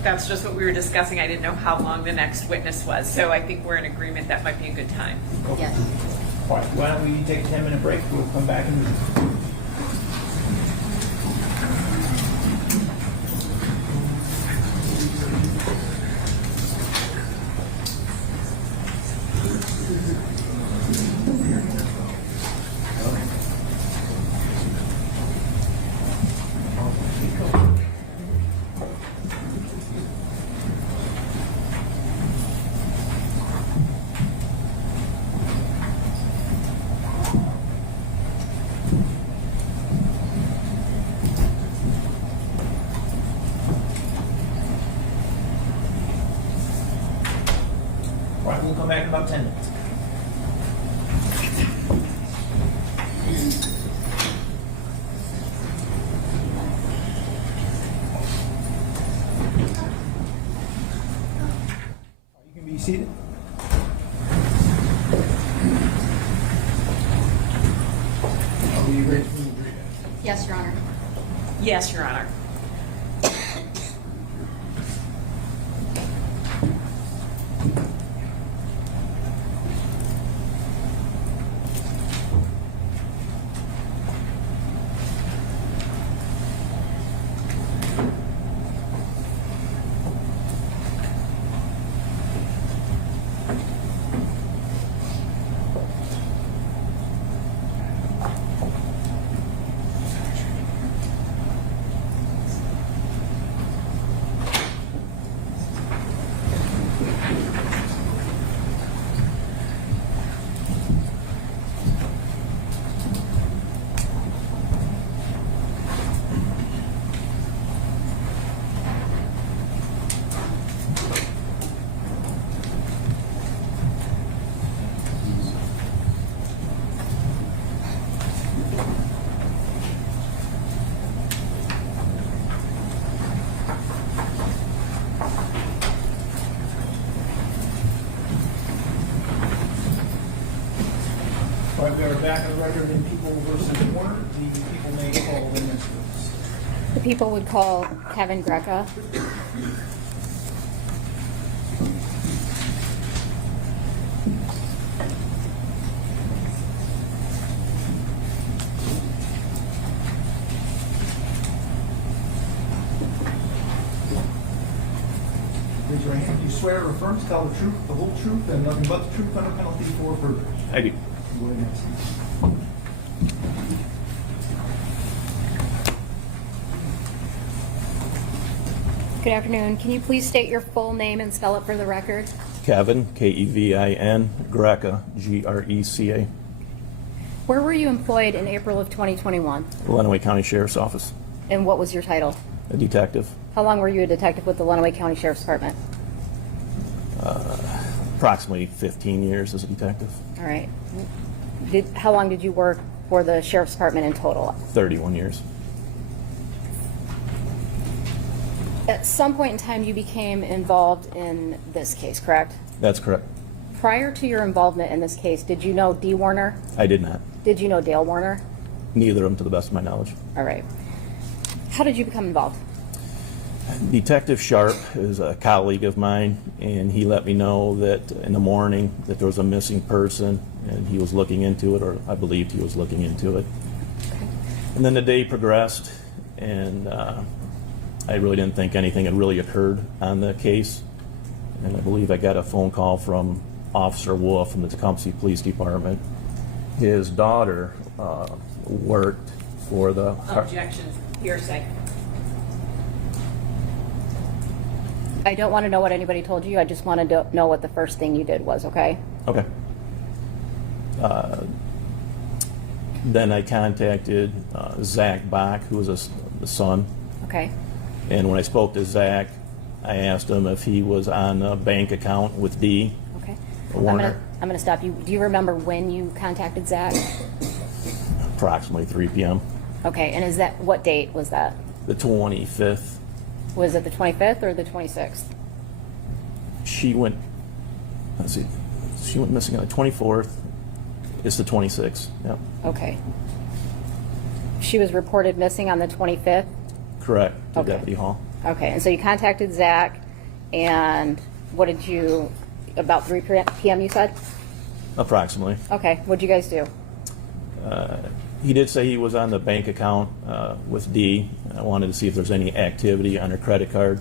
That's just what we were discussing. I didn't know how long the next witness was, so I think we're in agreement that might be a good time. Yes. All right, why don't we take a 10-minute break? We'll come back and... All right, we'll come back in about 10 minutes. You can be seated. Are we ready for the brief? Yes, Your Honor. Yes, Your Honor. All right, we are back on the record in People versus Warner. The people may call the next witness. The people would call Kevin Greca. Raise your hand. Do you swear or affirm to tell the truth, the whole truth, and nothing but the truth under penalty for perjury? I do. Go ahead and Good afternoon. Can you please state your full name and spell it for the record? Kevin, Kevin, Greca, Greca. Where were you employed in April of 2021? Lenawee County Sheriff's Office, And what was your title? a detective. How long were you a detective with the Lenawee County Sheriff's Department? Approximately 15 years as a detective, All right. How long did you work for the Sheriff's Department in total? 31 years. At some point in time, you became involved in this case, correct? That's correct. Prior to your involvement in this case, did you know Dee Warner? I did not. Did you know Dale Warner? Neither of them to the best of my knowledge. All right. How did you become involved? Detective Sharp is a colleague of mine, and he let me know that in the morning that there was a missing person, and he was looking into it, or I believed he was looking into it. And then the day progressed, and I really didn't think anything had really occurred on the case. And I believe I got a phone call from Officer Wolf from the Tecumseh Police Department. His daughter worked for the... Objections, hearsay. I don't want to know what anybody told you. I just wanted to know what the first thing you did was, okay? Okay. Then I contacted Zach Bach, who was the son. Okay. And when I spoke to Zach, I asked him if he was on a bank account with Dee Okay. Warner. I'm gonna stop you. Do you remember when you contacted Zach? Approximately 3 p.m. Okay, and what date was that? The 25th. Was it the 25th or the 26th? She went missing on the 24th. It's the 26th. Yep. Okay. She was reported missing on the 25th? Correct. To Okay. Deputy Hall. Okay, and so you contacted Zach, and what did you, about 3 p.m. you said? Approximately. Okay, what'd you guys do? He did say he was on the bank account with Dee. I wanted to see if there's any activity on her credit card.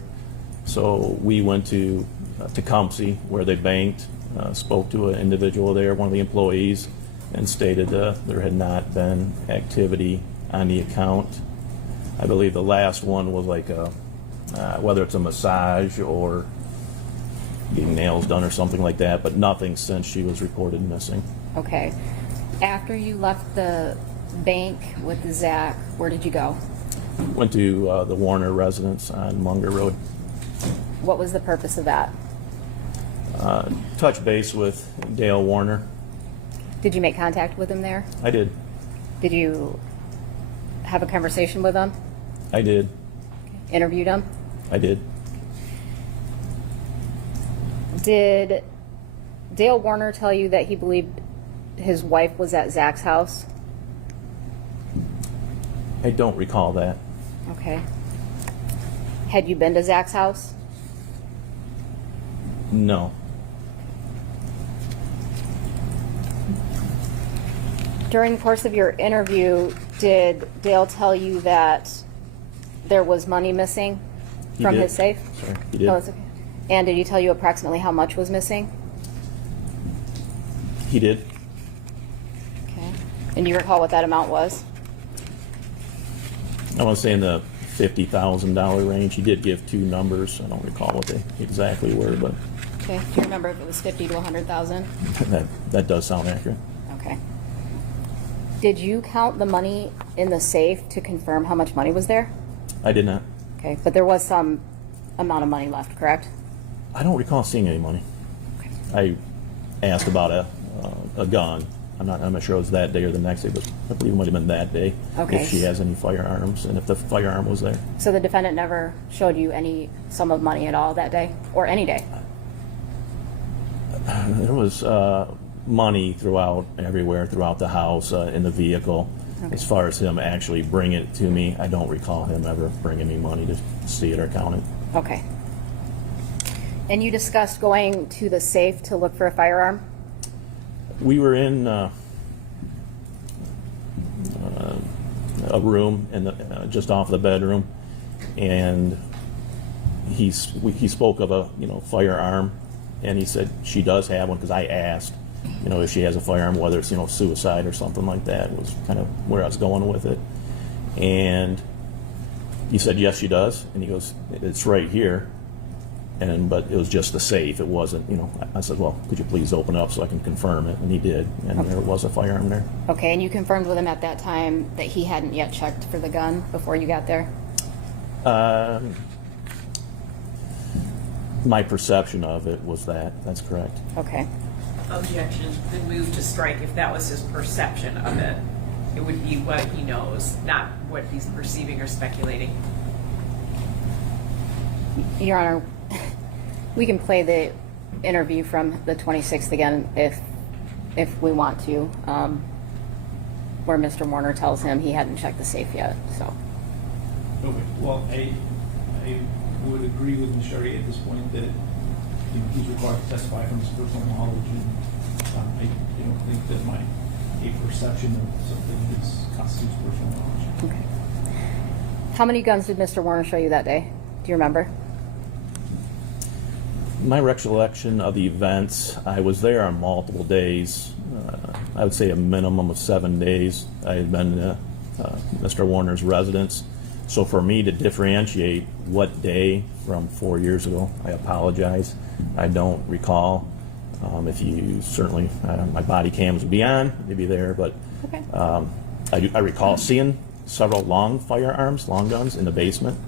So we went to Tecumseh, where they banked, spoke to an individual there, one of the employees, and stated there had not been activity on the account. I believe the last one was like whether it's a massage or getting nails done or something like that, but nothing since she was reported missing. Okay. After you left the bank with Zach, where did you go? Went to the Warner residence on Munger Road. What was the purpose of that? Touch base with Dale Warner. Did you make contact with him there? I did. Did you have a conversation with him? I did. Interviewed him? I did. Did Dale Warner tell you that he believed his wife was at Zach's house? I don't recall that. Okay. Had you been to Zach's house? No. During the course of your interview, did Dale tell you that there was money missing He from did. his safe? Sorry, he did. Oh, it's okay. And did he tell you approximately how much was missing? He did. Okay. And do you recall what that amount was? I want to say in the $50,000 range. He did give two numbers. I don't recall what they exactly were, but Okay. Do you remember if it was 50 to 100,000? that does sound accurate. Okay. Did you count the money in the safe to confirm how much money was there? I did not. Okay, but there was some amount of money left, correct? I don't recall seeing any money. I asked about a gun. I'm not sure it was that day or the next day, but I believe it might have been that day. Okay. If she has any firearms and if the firearm was there. So the defendant never showed you any sum of money at all that day, or any day? There was money everywhere throughout the house, in the vehicle. Okay. As far as him actually bringing it to me, I don't recall him ever bringing me money to see it or count it. Okay. And you discussed going to the safe to look for a firearm? We were in a room just off the bedroom, and he spoke of a firearm, and he said she does have one, because I asked if she has a firearm, whether it's suicide or something like that, was kind of where I was going with it. And he said, yes, she does. And he goes, it's right here. But it was just the safe. It wasn't, I said, well, could you please open up so I can confirm it? And he did. And there was a firearm there. Okay, and you confirmed with him at that time that he hadn't yet checked for the gun before you got there? My perception of it was that. That's correct. Okay. Objection, then move to strike if that was his perception of it. It would be what he knows, not what he's perceiving or speculating. Your Honor, we can play the interview from the 26th again if we want to, where Mr. Warner tells him he hadn't checked the safe yet. So. Okay. Well, I would agree with Ms. Sherry at this point that he's required to testify from his personal knowledge, and I don't think that a perception of something constitutes personal knowledge. Okay. How many guns did Mr. Warner show you that day? Do you remember? My recollection of the events, I was there on multiple days. I would say a minimum of 7 days. I had been to Mr. Warner's residence. So for me to differentiate what day from 4 years ago, I apologize. I don't recall. If you certainly, my body cams would be on, they'd be there. But Okay. I recall seeing several long guns in the basement,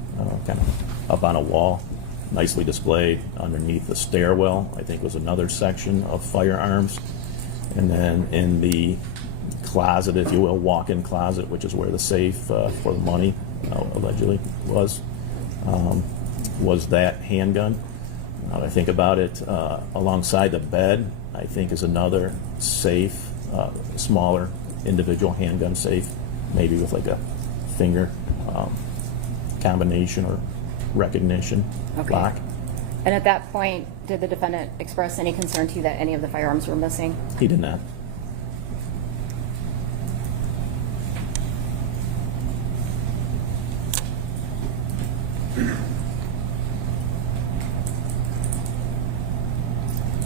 kind of up on a wall, nicely displayed. Underneath the stairwell, I think was another section of firearms. And then in the closet, if you will, walk-in closet, which is where the safe for the money allegedly was that handgun. Now that I think about it, alongside the bed, I think is another safe, smaller individual handgun safe, maybe with like a finger combination or recognition Okay. lock. And at that point, did the defendant express any concern to you that any of the firearms were missing? He did not.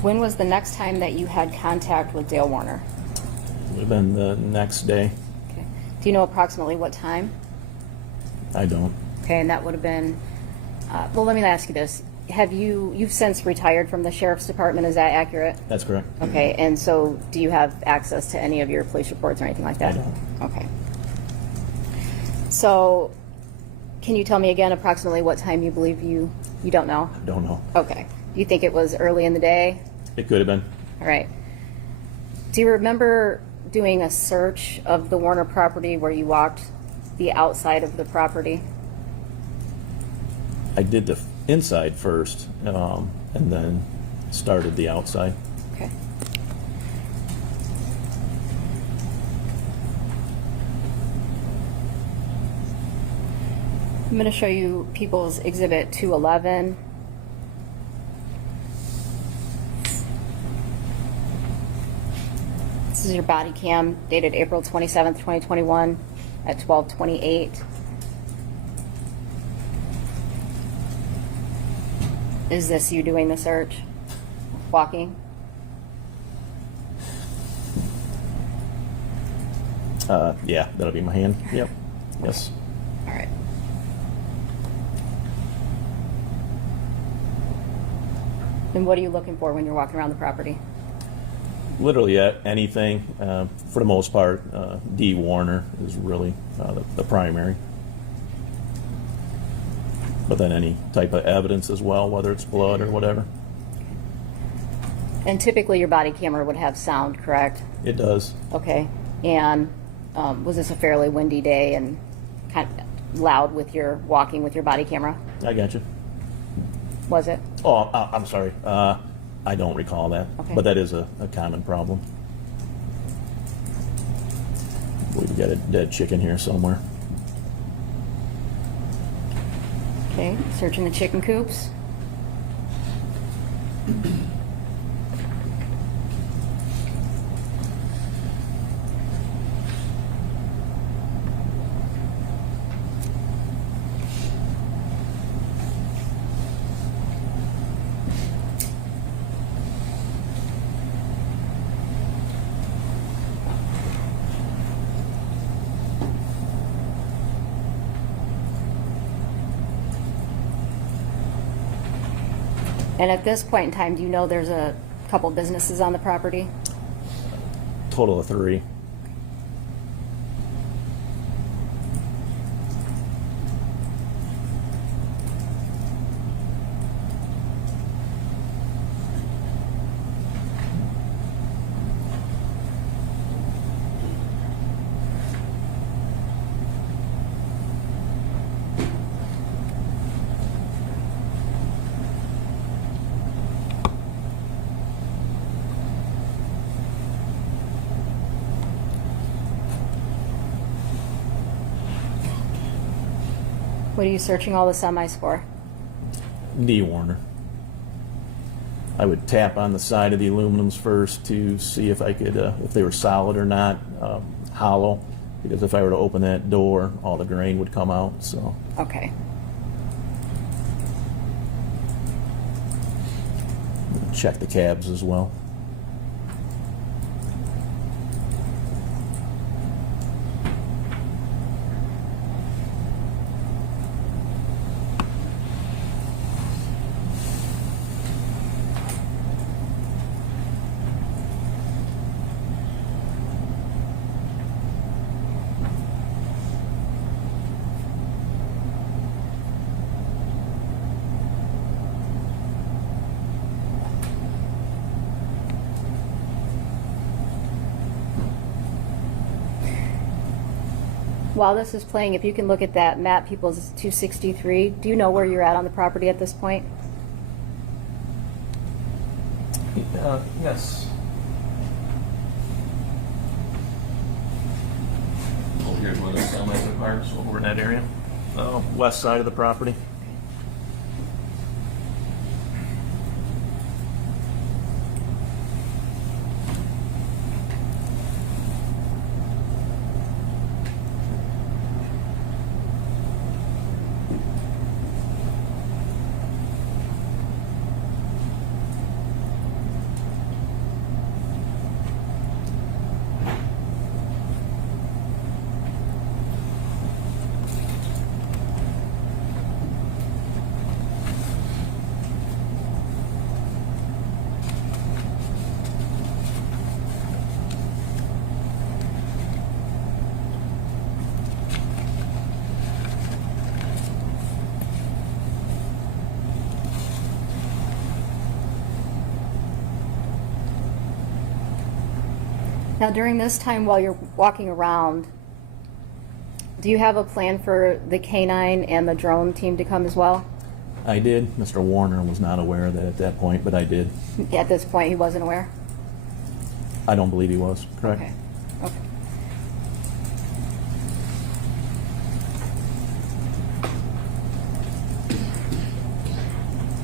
When was the next time that you had contact with Dale Warner? Would have been the next day. Okay. Do you know approximately what time? I don't. Okay, and that would have been, well, let me ask you this. You've since retired from the Sheriff's Department, is that accurate? That's correct. Okay, and so do you have access to any of your police reports or anything like that? I don't. Okay. So, can you tell me again approximately what time you believe you don't know? I don't know. Okay. You think it was early in the day? It could have been. All right. Do you remember doing a search of the Warner property where you walked the outside of the property? I did the inside first, and then started the outside. Okay. I'm going to show you People's Exhibit 211. This is your body cam dated April 27th, 2021 at 12:28. Is this you doing the search? Walking? Yeah, that'll be my hand. Yep. Yes. All right. And what are you looking for when you're walking around the property? Literally anything. For the most part, Dee Warner is really the primary. But then any type of evidence as well, whether it's blood or whatever. And typically your body camera would have sound, correct? It does. Okay. And was this a fairly windy day and kind of loud with your walking with your body camera? I got you. Was it? Oh, I'm sorry. I don't recall that. Okay. But that is a common problem. We've got a dead chicken here somewhere. Okay. Searching the chicken coops. And at this point in time, do you know there's a couple businesses on the property? Total of 3. What are you searching all the semis for? Dee Warner. I would tap on the side of the aluminums first to see if I could, if they were solid or not, hollow, because if I were to open that door, all the grain would come out, so. Okay. Check the cabs as well. While this is playing, if you can look at that map, People's 263, do you know where you're at on the property at this point? Yes. Oh, here's where the semis are parked, so we're in that area. West side of the property. Now, during this time while you're walking around, do you have a plan for the canine and the drone team to come as well? I did. Mr. Warner was not aware of that at that point, but I did. At this point, he wasn't aware? I don't believe he was, correct? Okay. Okay.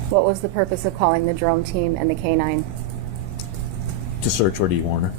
What was the purpose of calling the drone team and the canine? To search for Dee Warner.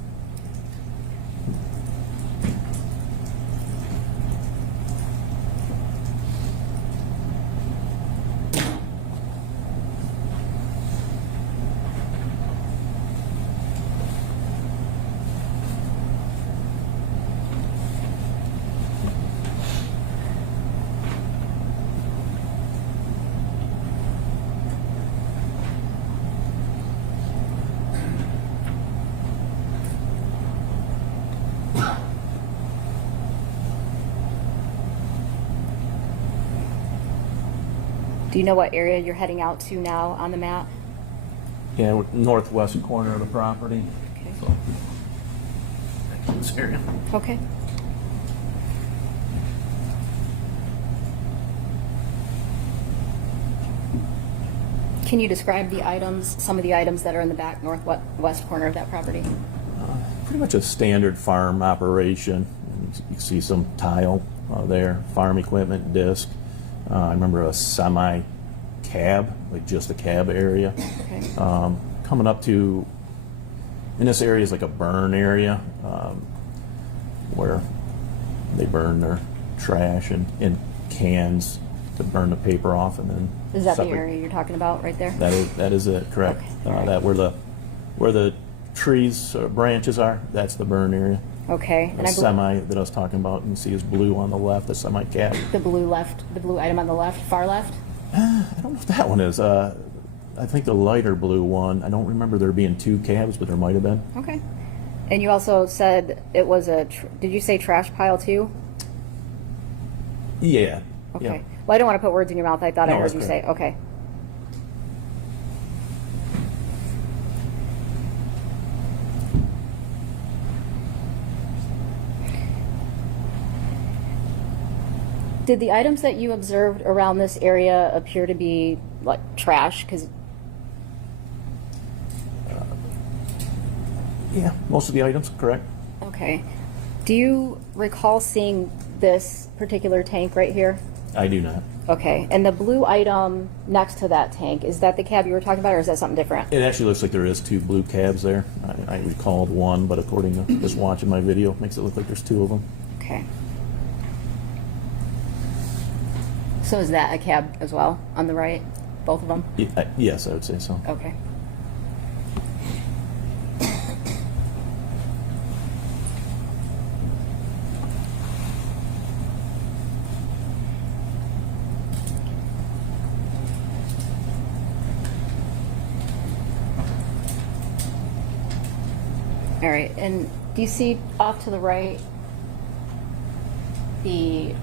Do you know what area you're heading out to now on the map? Yeah, we're northwest corner of the property. Okay. So, back to this area. Okay. Can you describe the items, some of the items that are in the back northwest corner of that property? Pretty much a standard farm operation. And you see some tile there, farm equipment, disc. I remember a semi cab, like just a cab area. Okay. Coming up to, in this area is like a burn area where they burn their trash and in cans to burn the paper off, and then Is that the separate- area you're talking about right there? That is it, correct. Okay, all right. That where the trees branches are, that's the burn area. Okay. The semi that I was talking about, you can see is blue on the left, the semi cab. The blue item on the left, far left? I don't know if that one is. I think the lighter blue one, I don't remember there being 2 cabs, but there might have been. Okay. And you also said it was did you say trash pile too? Yeah. Okay. Yeah. Well, I don't want to put words in your mouth. I thought I No, heard that's you correct. say, okay. Did the items that you observed around this area appear to be like trash? Because Yeah, most of the items, correct. okay. Do you recall seeing this particular tank right here? I do not. Okay. And the blue item next to that tank, is that the cab you were talking about, or is that something different? It actually looks like there is 2 blue cabs there. I recalled one, but according to just watching my video, it makes it look like there's 2 of them. Okay. So is that a cab as well on the right? Both of them? Yes, I would say so. Okay. All right, and do you see off to the right the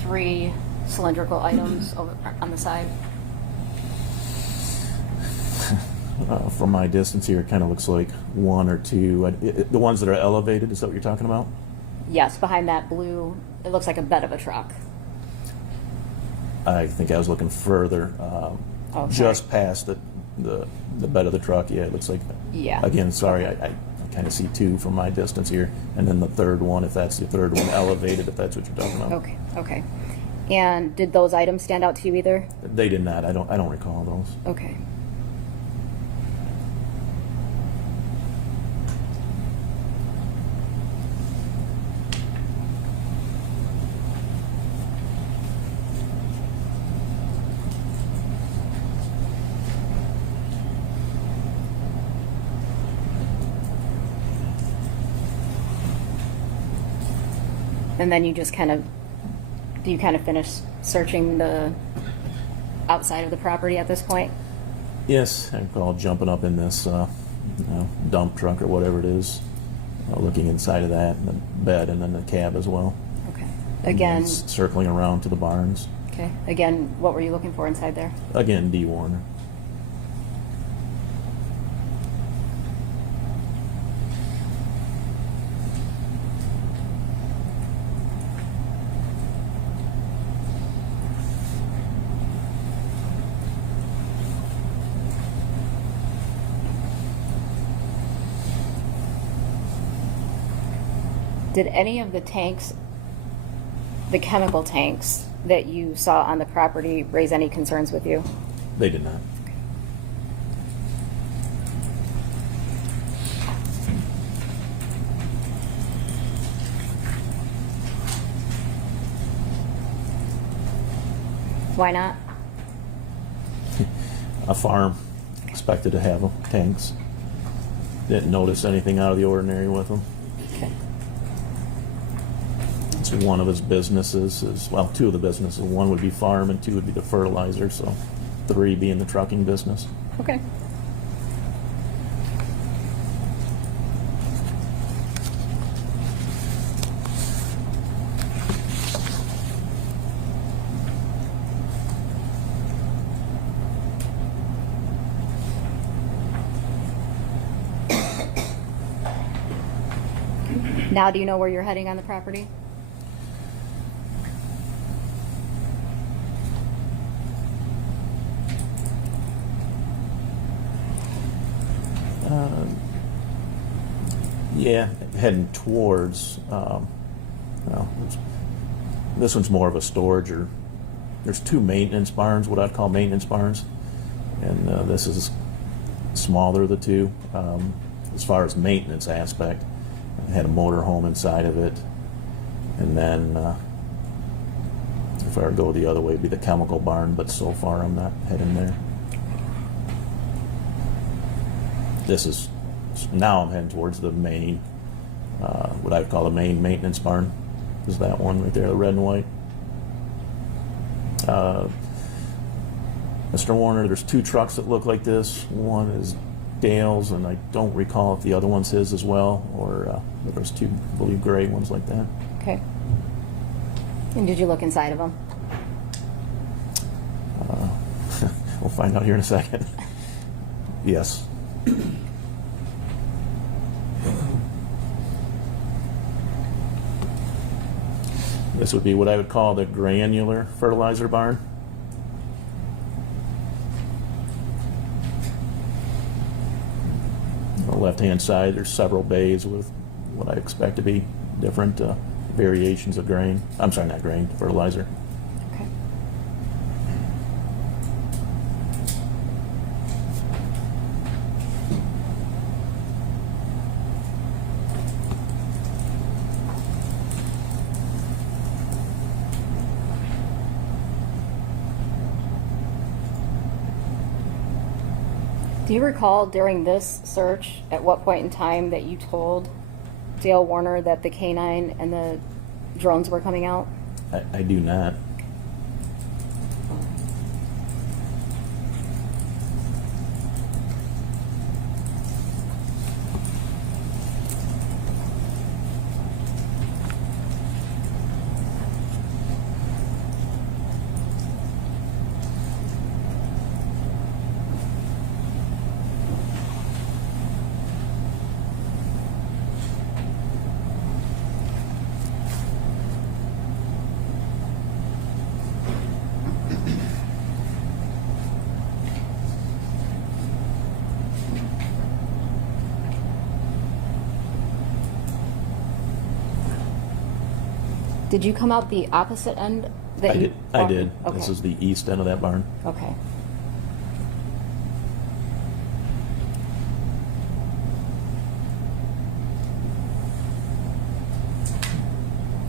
3 cylindrical items over on the side? From my distance here, it kind of looks like 1 or 2. The ones that are elevated, is that what you're talking about? Yes, behind that blue, it looks like a bed of a truck. I think I was looking further, just past the bed of the truck. Yeah, it looks like. Yeah. Again, sorry, I kind of see 2 from my distance here, and then the third one, if that's the third one, elevated, if that's what you're talking about. Okay, okay. And did those items stand out to you either? They did not. I don't recall those. Okay. And then you just do you kind of finish searching the outside of the property at this point? Yes, I recall jumping up in this dump truck or whatever it is, looking inside of that, and the bed, and then the cab as well. Okay. And Again, then circling around to the barns. okay. Again, what were you looking for inside there? Again, Dee Warner. Did any of the tanks, the chemical tanks that you saw on the property, raise any concerns with you? They did not. Why not? A farm expected to have them, tanks. Didn't notice anything out of the ordinary with them. Okay. It's one of his businesses, well, 2 of the businesses. 1 would be farm and 2 would be the fertilizer, so 3 being the trucking business. Okay. Now do you know where you're heading on the property? Yeah, heading towards, this one's more of a storage, or there's 2 maintenance barns, what I'd call maintenance barns, and this is smaller of the 2. As far as maintenance aspect, it had a motor home inside of it, and then if I were to go the other way, it'd be the chemical barn, but so far I'm not heading there. This is, now I'm heading towards the main, what I would call the main maintenance barn. Is that one right there, the red and white? Mr. Warner, there's 2 trucks that look like this. One is Dale's, and I don't recall if the other one's his as well, or there's 2, I believe, gray ones like that. Okay. And did you look inside of them? We'll find out here in a second. Yes. This would be what I would call the granular fertilizer barn. On the left-hand side, there's several bays with what I expect to be different variations of grain. I'm sorry, not grain, fertilizer. Okay. Do you recall during this search at what point in time that you told Dale Warner that the canine and the drones were coming out? I do not. Did you come out the opposite end? That I you- did. I did. Okay. This is the east end of that barn. Okay.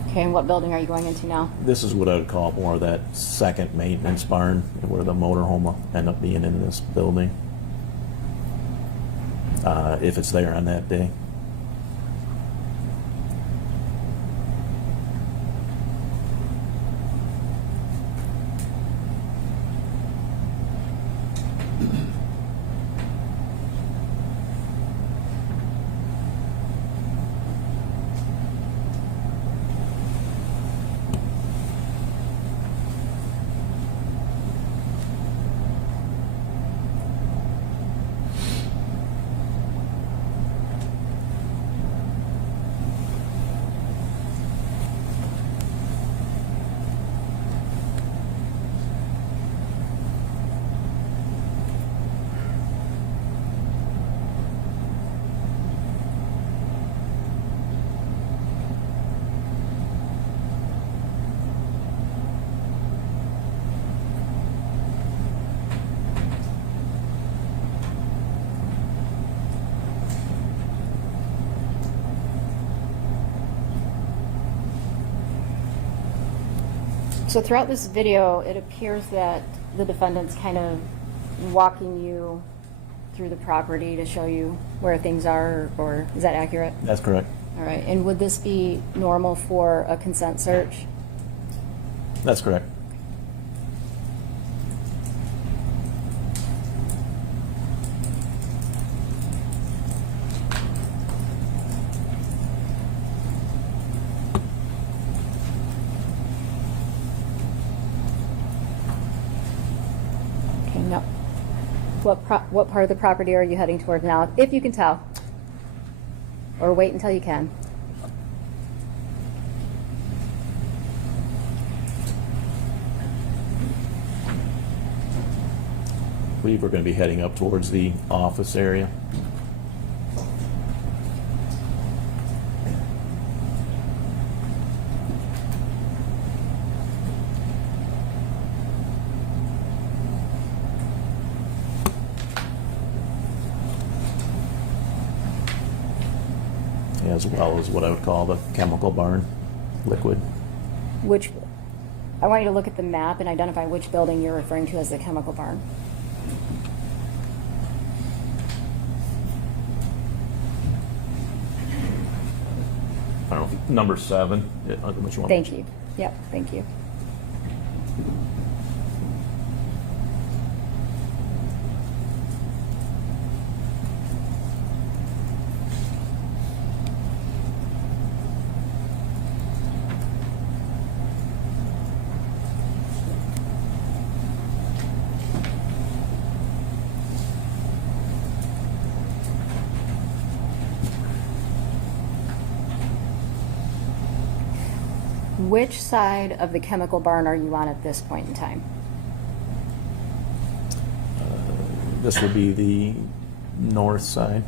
Okay, and what building are you going into now? This is what I would call more of that second maintenance barn, where the motorhome will end up being in this building. If it's there on that day. So throughout this video, it appears that the defendant's kind of walking you through the property to show you where things are, or is that accurate? That's correct. All right, and would this be normal for a consent search? That's correct. Okay, no. What part of the property are you heading toward now, if you can tell? Or wait until you can. I believe we're going to be heading up towards the office area. As well as what I would call the chemical barn, liquid. I want you to look at the map and identify which building you're referring to as the chemical barn. I don't know, number 7. Which one? Thank you. Yep, thank you. Which side of the chemical barn are you on at this point in time? This would be the north side.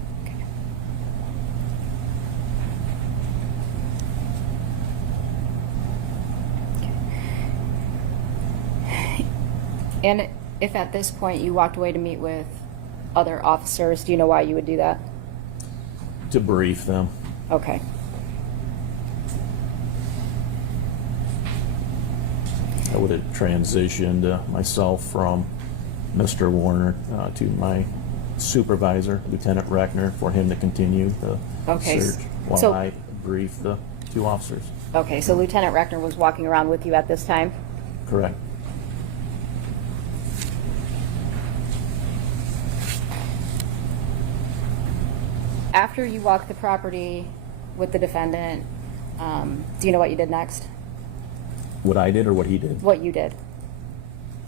And if at this point you walked away to meet with other officers, do you know why you would do that? To brief them. Okay. I would have transitioned myself from Mr. Warner to my supervisor, Lieutenant Reckner, for him to continue the Okay, search while so- I briefed the two officers. Okay, so Lieutenant Reckner was walking around with you at this time? Correct. After you walked the property with the defendant, do you know what you did next? What I did or what he did? What you did?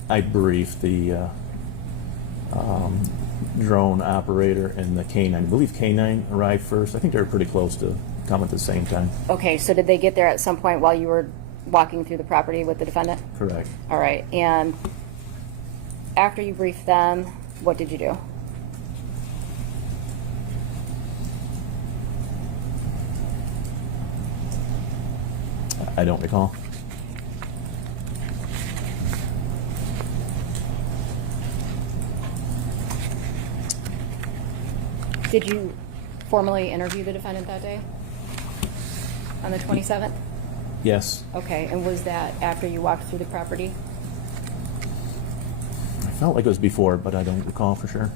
I briefed the drone operator and the K9. I believe K9 arrived first. I think they were pretty close to come at the same time. Okay, so did they get there at some point while you were walking through the property with the defendant? Correct. All right, and after you briefed them, what did you do? I don't recall. Did you formally interview the defendant that day? On the 27th? Yes. Okay, and was that after you walked through the property? I felt like it was before, but I don't recall for sure.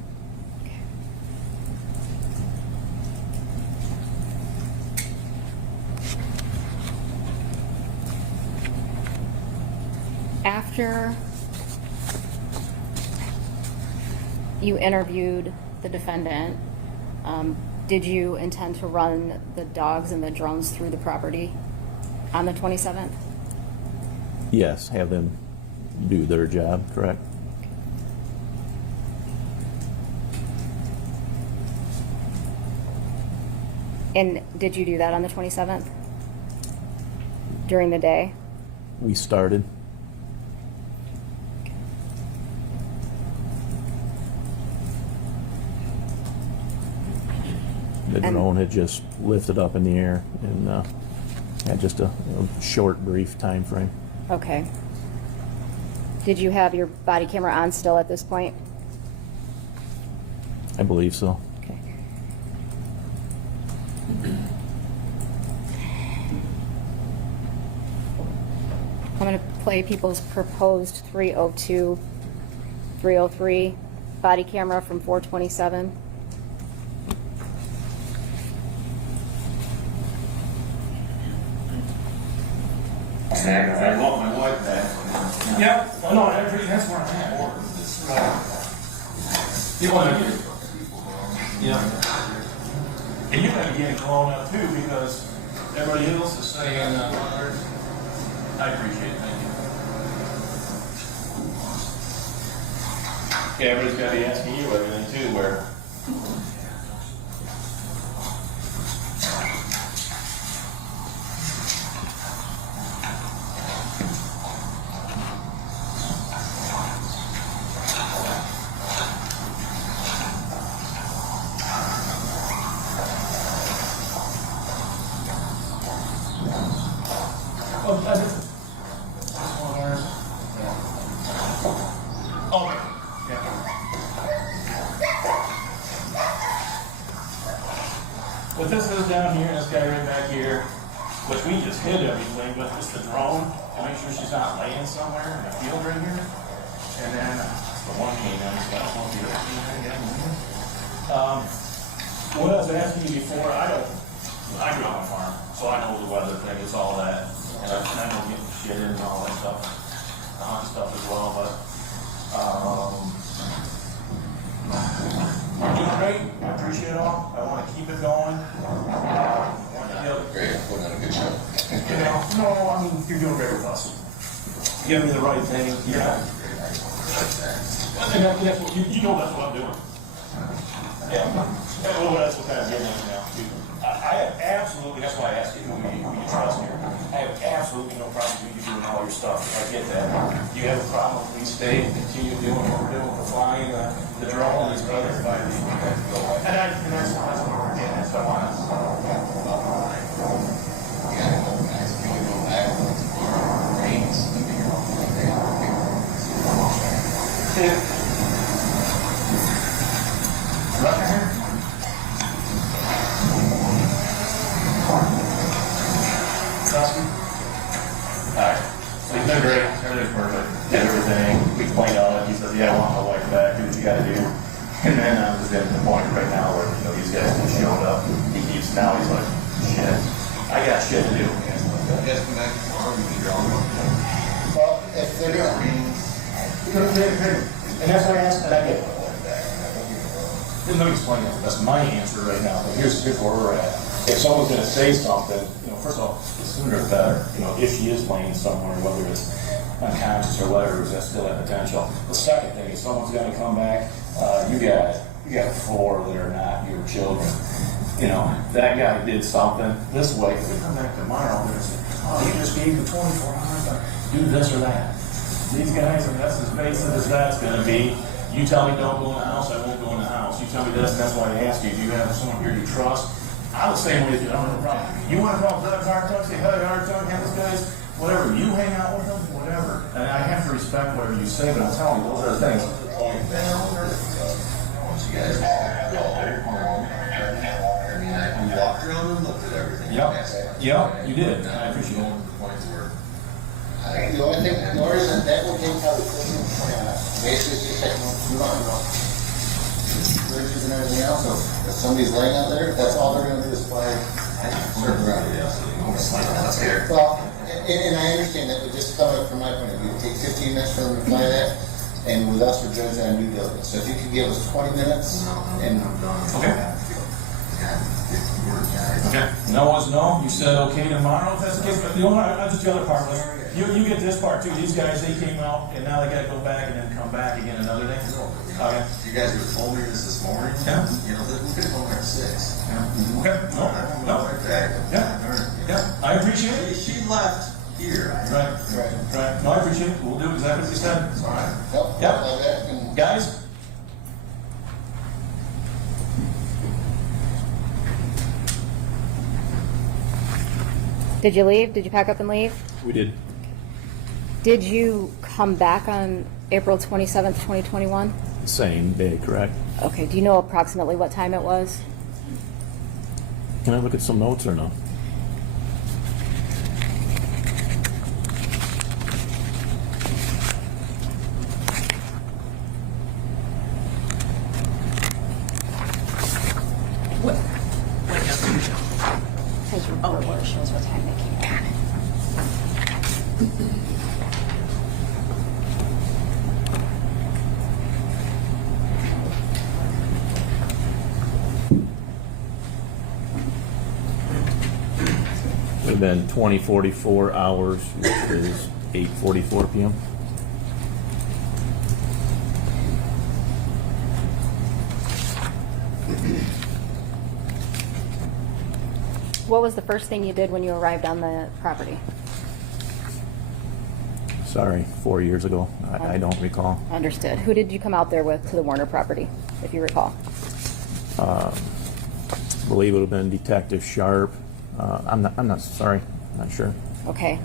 After you interviewed the defendant, did you intend to run the dogs and the drones through the property on the 27th? Yes, have them do their job, correct? And did you do that on the 27th? During the day? We started. The And- drone had just lifted up in the air and had just a short, brief time frame. Okay. Did you have your body camera on still at this point? I believe so. Okay. I'm going to play people's proposed 302, 303 body camera from 427. I want my wife back. Yep, well, no, that's where I'm at. You want to get, yeah. And you might be getting blown up too, because everybody else is saying, I appreciate it, thank you. Yeah, everybody's gotta be asking you everything too, where. Oh, I did. Okay, yeah. But this is down here, and this guy right back here, which we just hid everything, but just the drone, to make sure she's not laying somewhere in the field right here. And then, the one canine, so I don't know if the other canine yet. What I was asking you before, I grew up on a farm, so I know the weather thing, it's all that. And I know getting shit in and all that stuff, stuff as well, but, you're doing great, I appreciate it all, I wanna keep it going. Great, put on a good show. You know, no, I mean, you're doing great with us. You give me the right thing, yeah. And that's what, you know that's what I'm doing. Yeah, well, that's what I'm getting at now. I I have absolutely, that's why I asked you who you trust here. I have absolutely no problem with you doing all your stuff. I get that. Do you have a problem if we stay and continue doing what we're doing for flying the drone and these other fighters? And that's what we're getting. That's what I want. Russia here? Alright, so he's been great, everything's perfect, did everything, we explained all it, he says, yeah, I want my wife back, do what you gotta do. And then I was getting to the point right now where, these guys just showed up, he's like, shit, I got shit to do. Well, if they're And that's why I asked, and I get it. Let me explain that, that's my answer right now, but here's where we're at. If someone's gonna say something, first of all, the sooner the better, if she is laying somewhere, whether it's unconscious or whatever, that's still that potential. The second thing is someone's gonna come back, you got 4 that are not your children. That guy did something this way, if we come back tomorrow, they're saying, oh, you just gave the 24 hours to do this or that. These guys, that's as basic as that's gonna be. You tell me don't go in the house, I won't go in the house. You tell me this, and that's why I ask you, do you have someone here you trust? I'm the same way as you, I don't have a problem. You want to call Doug Hartung, say, hey, Hartung, have this guys, whatever, you hang out with them, whatever. And I have to respect whatever you say, but I'm telling you, those are the things. I walked around and looked at everything. Yep, you did. I appreciate it. the only thing, the only reason that will take out the basically just like move on, bridges and everything else. So if somebody's laying out there, that's all they're gonna do is fly. Well, and I understand that, but just coming from my point of view, it takes 15 minutes for them to fly that, and with us, we're judging on due diligence. So if you could give us 20 minutes, and Okay. Okay. No is no. You said okay tomorrow. If that's the case, but that's just the other part. You get this part too. These guys, they came out and now they got to go back and then come back again another day. Okay. You guys would have told me this morning. Yeah. We could have gone there at 6. Yeah. Okay. No. Yeah. I appreciate it. She left here. Right. No, I appreciate it. We'll do exactly what you said. It's all right. yep. Guys. Did you leave? Did you pack up and leave? We did. Did you come back on April 27th, 2021? Same day, correct? Okay, do you know approximately what time it was? Can I look at some notes or no? His report shows what time they came back. Would have been 2044 hours, which is 8:44 p.m. What was the first thing you did when you arrived on the property? Sorry, 4 years ago. I don't recall. Understood. Who did you come out there with to the Warner property, if you recall? I believe it would have been Detective Sharp. I'm not sorry. I'm not sure. Okay.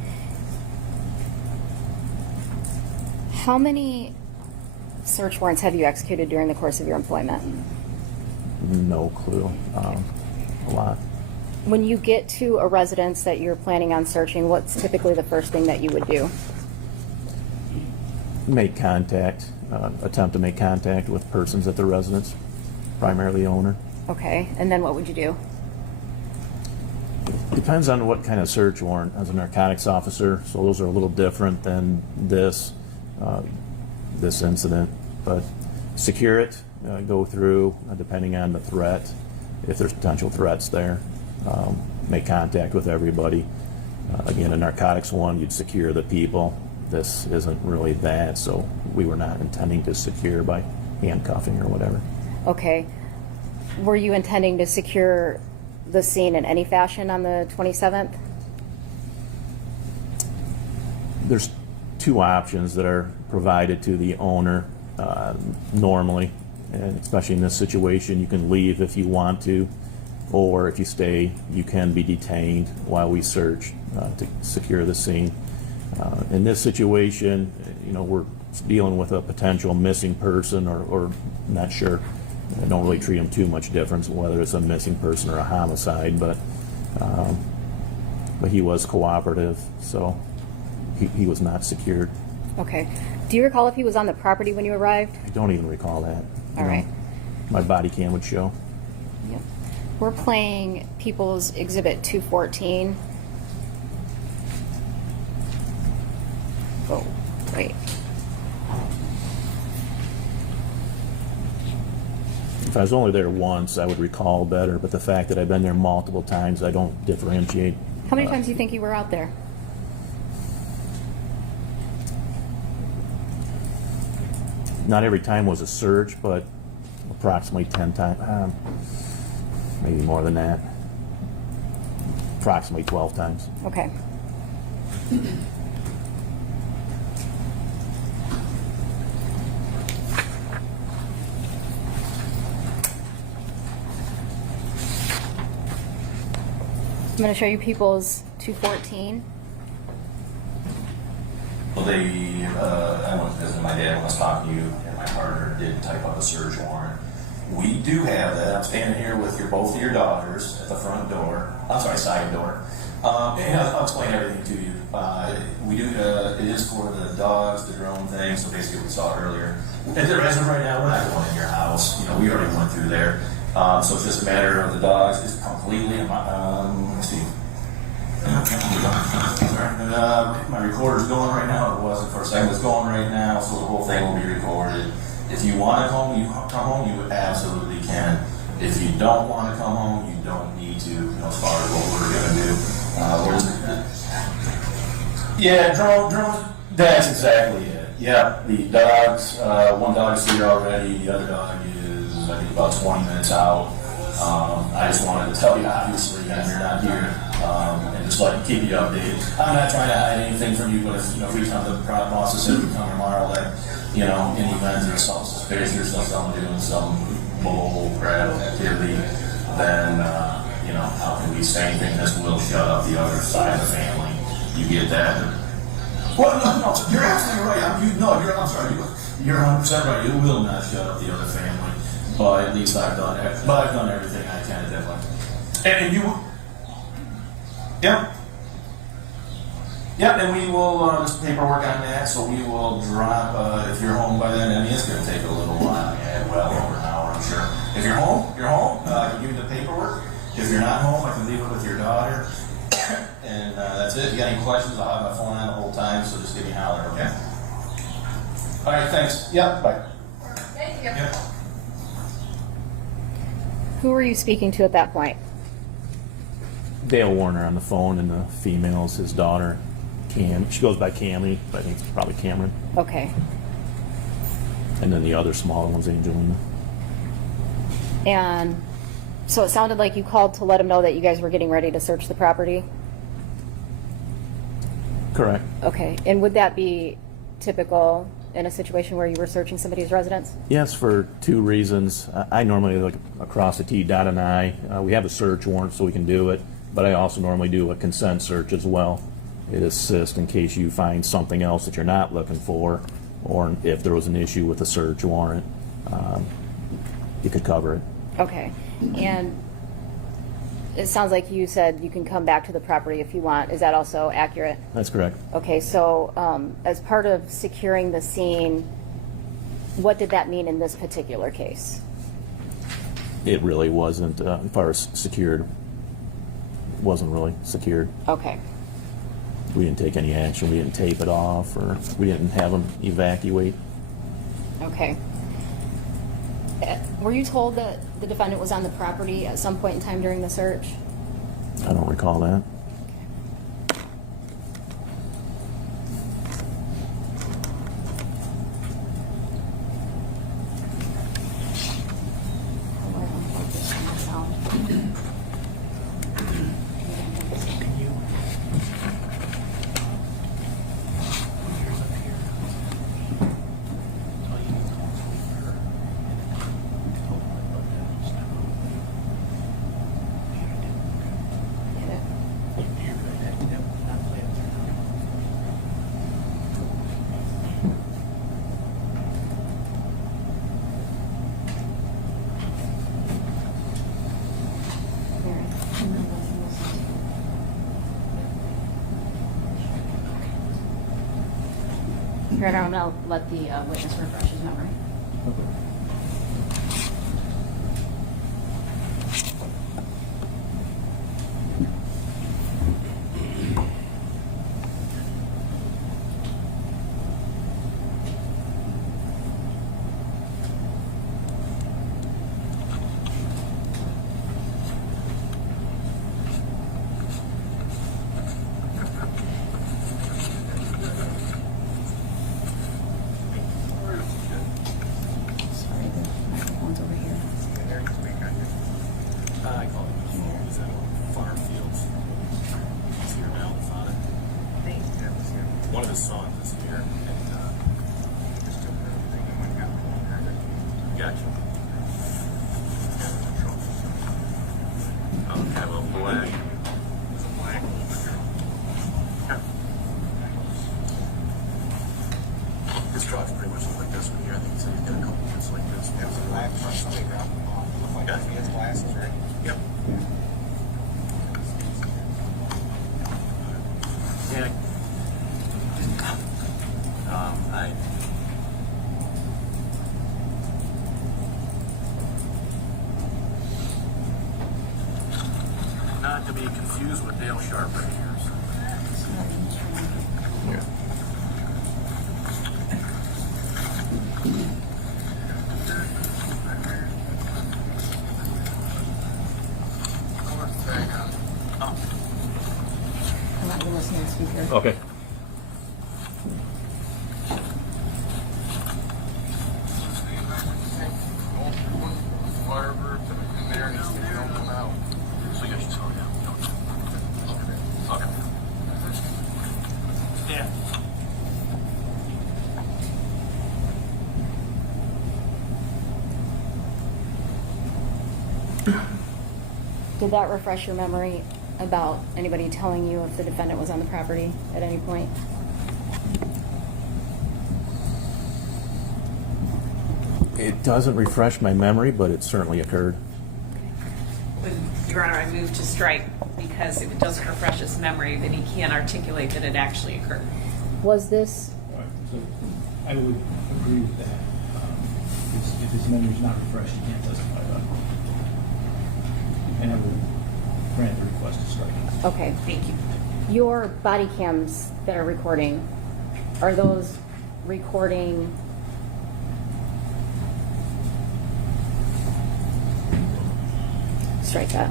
How many search warrants have you executed during the course of your employment? No clue. A lot. When you get to a residence that you're planning on searching, what's typically the first thing that you would do? Make contact. Attempt to make contact with persons at the residence, primarily owner. Okay, and then what would you do? Depends on what kind of search warrant. As a narcotics officer, so those are a little different than this incident. But secure it, go through, depending on the threat, if there's potential threats there. Make contact with everybody. Again, a narcotics one, you'd secure the people. This isn't really that, so we were not intending to secure by handcuffing or whatever. Okay. Were you intending to secure the scene in any fashion on the 27th? There's two options that are provided to the owner normally, and especially in this situation, you can leave if you want to, or if you stay, you can be detained while we search to secure the scene. In this situation, we're dealing with a potential missing person, or not sure. I don't really treat them too much difference whether it's a missing person or a homicide, but he was cooperative, so he was not secured. Okay. Do you recall if he was on the property when you arrived? I don't even recall that. All right. My body cam would show. Yep. We're playing People's Exhibit 214. Oh, wait. If I was only there once, I would recall better, but the fact that I've been there multiple times, I don't differentiate. How many times do you think you were out there? Not every time was a search, but approximately 10 times. Maybe more than that. Approximately 12 times. Okay. I'm going to show you People's 214. Well, I went to visit my dad when I was talking to you, and my partner did type up a search warrant. We do have that. I'm standing here with both of your daughters at the front door. I'm sorry, side door. And I'll explain everything to you. We do. It is for the dogs, the drone thing. So basically, what we saw earlier. And as of right now, we're not going in your house. We already went through there. So it's just a matter of the dogs. It's completely. Let's see. My recorder's going right now. It wasn't for a second. It's going right now, so the whole thing will be recorded. If you want to come home, you absolutely can. If you don't want to come home, you don't need to. As far as what we're going to do. Yeah, drone. That's exactly it. Yeah, the dogs. One dog is here already. The other dog is, I think, about 20 minutes out. I just wanted to tell you, obviously, that you're not here, and just keep you updated. I'm not trying to hide anything from you, but if we come to the process, if we come tomorrow, in the event there's something suspicious or something doing some bull crap activity, then, how can we say anything? This will shut up the other side of the family. You get that? Well, no, you're absolutely right. I'm sorry. You're 100% right. It will not shut up the other family. But at least I've done it. But I've done everything I can, definitely. And you, yep. Yep, and we will, there's paperwork on that, so we will drop, if you're home by then. It's going to take a little while. Yeah, well over an hour, I'm sure. If you're home, I can give you the paperwork. If you're not home, I can leave it with your daughter. And that's it. If you got any questions, I'll have my phone on the whole time, so just give me a holler, okay? All right, thanks. Yep, bye. Thank you. Yep. Who were you speaking to at that point? Dale Warner on the phone, and the female's his daughter, Cam. She goes by Cammy, but I think it's probably Cameron. Okay. And then the other smaller one's Angelina. And so it sounded like you called to let him know that you guys were getting ready to search the property? Correct. Okay. And would that be typical in a situation where you were searching somebody's residence? Yes, for two reasons. I normally look across a T, dot an I. We have a search warrant, so we can do it, but I also normally do a consent search as well. It assists in case you find something else that you're not looking for, or if there was an issue with the search warrant, you could cover it. Okay. And it sounds like you said you can come back to the property if you want. Is that also accurate? That's correct. Okay, so as part of securing the scene, what did that mean in this particular case? It really wasn't, as far as secured, it wasn't really secured. Okay. We didn't take any action. We didn't tape it off, or we didn't have them evacuate. Okay. Were you told that the defendant was on the property at some point in time during the search? I don't recall that. Your Honor, I'm going to let the witness refresh his memory. Sorry, the microphone's over here. I call it he's at farm fields. He's here now, the father. One of his sons is here, and just took everything and went out. Gotcha. Okay, well, black. It's a black. His truck's pretty much like this one here. I think he said he's got a couple bits like this. It was a black truck. Something around the bottom. Looked like he has glasses, right? Yep. Yeah. I. Not to be confused with Dale Sharp right here. So. Yeah. I'm not going to listen to the speaker. Okay. Did that refresh your memory about anybody telling you if the defendant was on the property at any point? It doesn't refresh my memory, but it certainly occurred. Your Honor, I move to strike because if it doesn't refresh his memory, then he can't articulate that it actually occurred. Was this, All right, so I would agree with that. If his memory's not refreshed, he can't testify about it. And I would grant the request to strike. okay, Thank you. your body cams that are recording, are those recording strike that.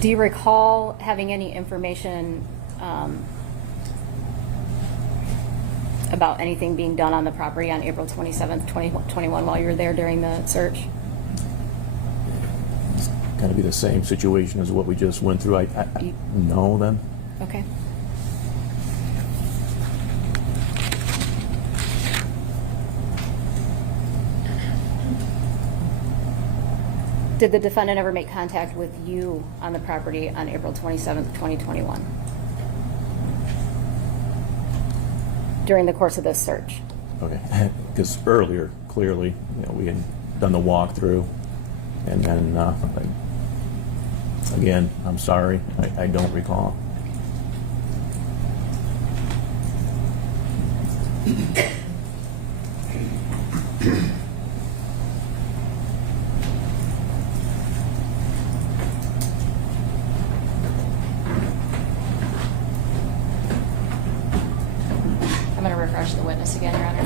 Do you recall having any information about anything being done on the property on April 27th, 2021 while you were there during the search? It's going to be the same situation as what we just went through. I no, then. Okay. Did the defendant ever make contact with you on the property on April 27th, 2021? During the course of this search? Okay, because earlier, clearly, we had done the walkthrough, and then again, I'm sorry, I don't recall. I'm going to refresh the witness again, Your Honor.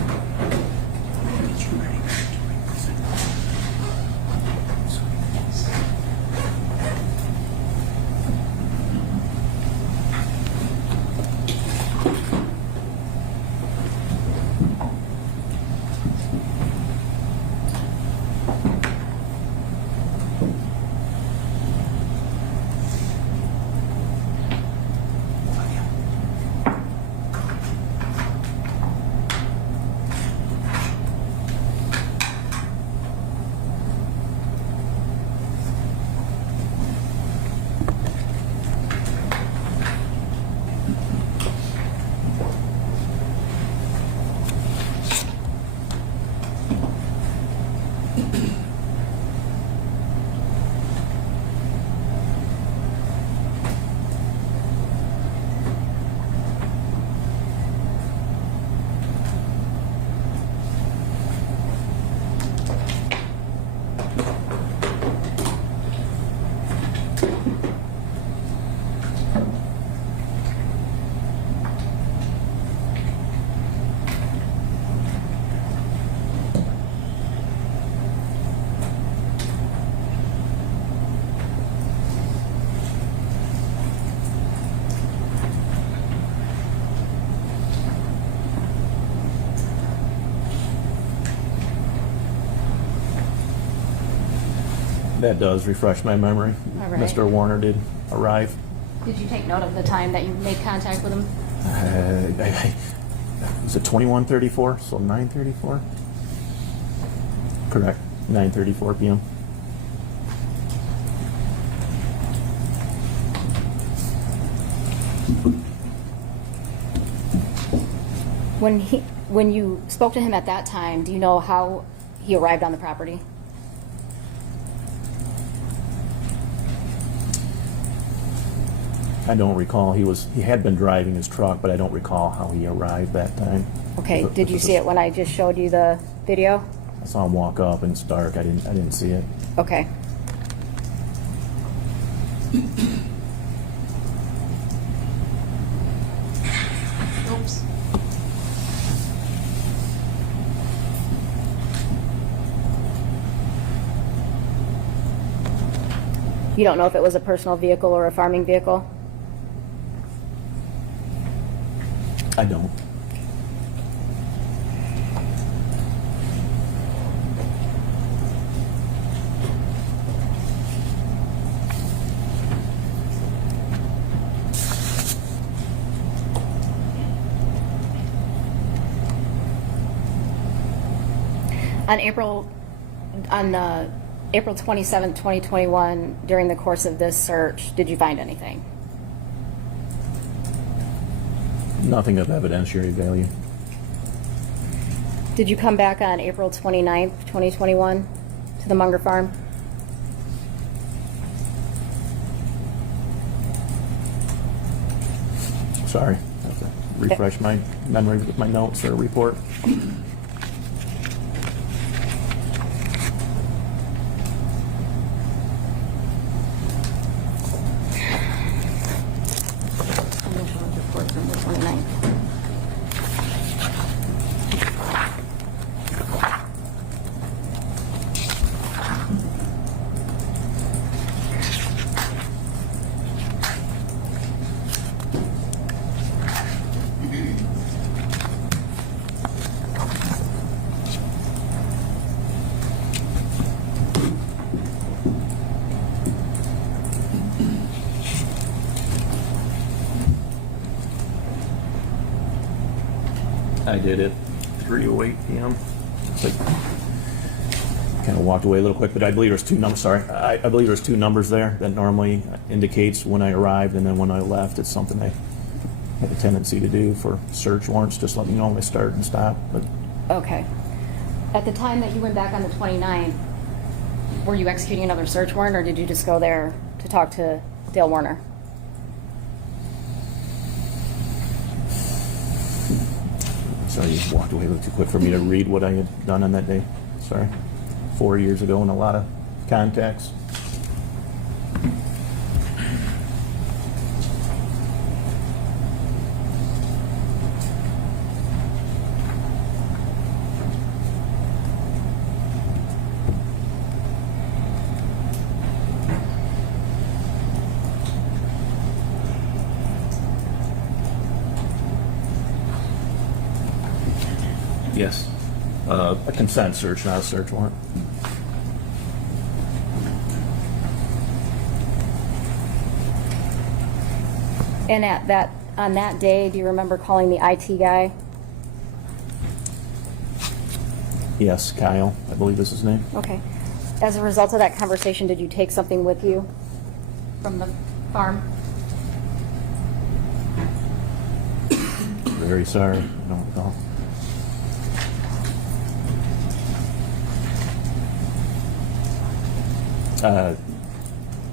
That does refresh my memory. All right. Mr. Warner did arrive. Did you take note of the time that you made contact with him? Was it 21:34? So 9:34? Correct. 9:34 p.m. When you spoke to him at that time, do you know how he arrived on the property? I don't recall. He had been driving his truck, but I don't recall how he arrived that time. Okay. Did you see it when I just showed you the video? I saw him walk up and it's dark. I didn't see it. Okay. Oops. You don't know if it was a personal vehicle or a farming vehicle? I don't. On April 27, 2021, during the course of this search, did you find anything? Nothing of evidentiary value. Did you come back on April 29th, 2021 to the Munger farm? Sorry. I have to refresh my memory with my notes or report. Report from the 29th. I did it 3:08 p.m. It's like, kind of walked away a little quick, but I believe there's two numbers. Sorry, I believe there's two numbers there that normally indicates when I arrived, and then when I left. It's something I have a tendency to do for search warrants, just let me know when I start and stop. But Okay. At the time that you went back on the 29th, were you executing another search warrant, or did you just go there to talk to Dale Warner? sorry, you walked away a little too quick for me to read what I had done on that day. Sorry. 4 years ago and a lot of contacts. Yes. A consent search, not a search warrant. And on that day, do you remember calling the IT guy? Yes, Kyle, I believe is his name. Okay. As a result of that conversation, did you take something with you from the farm? Very sorry. I don't recall.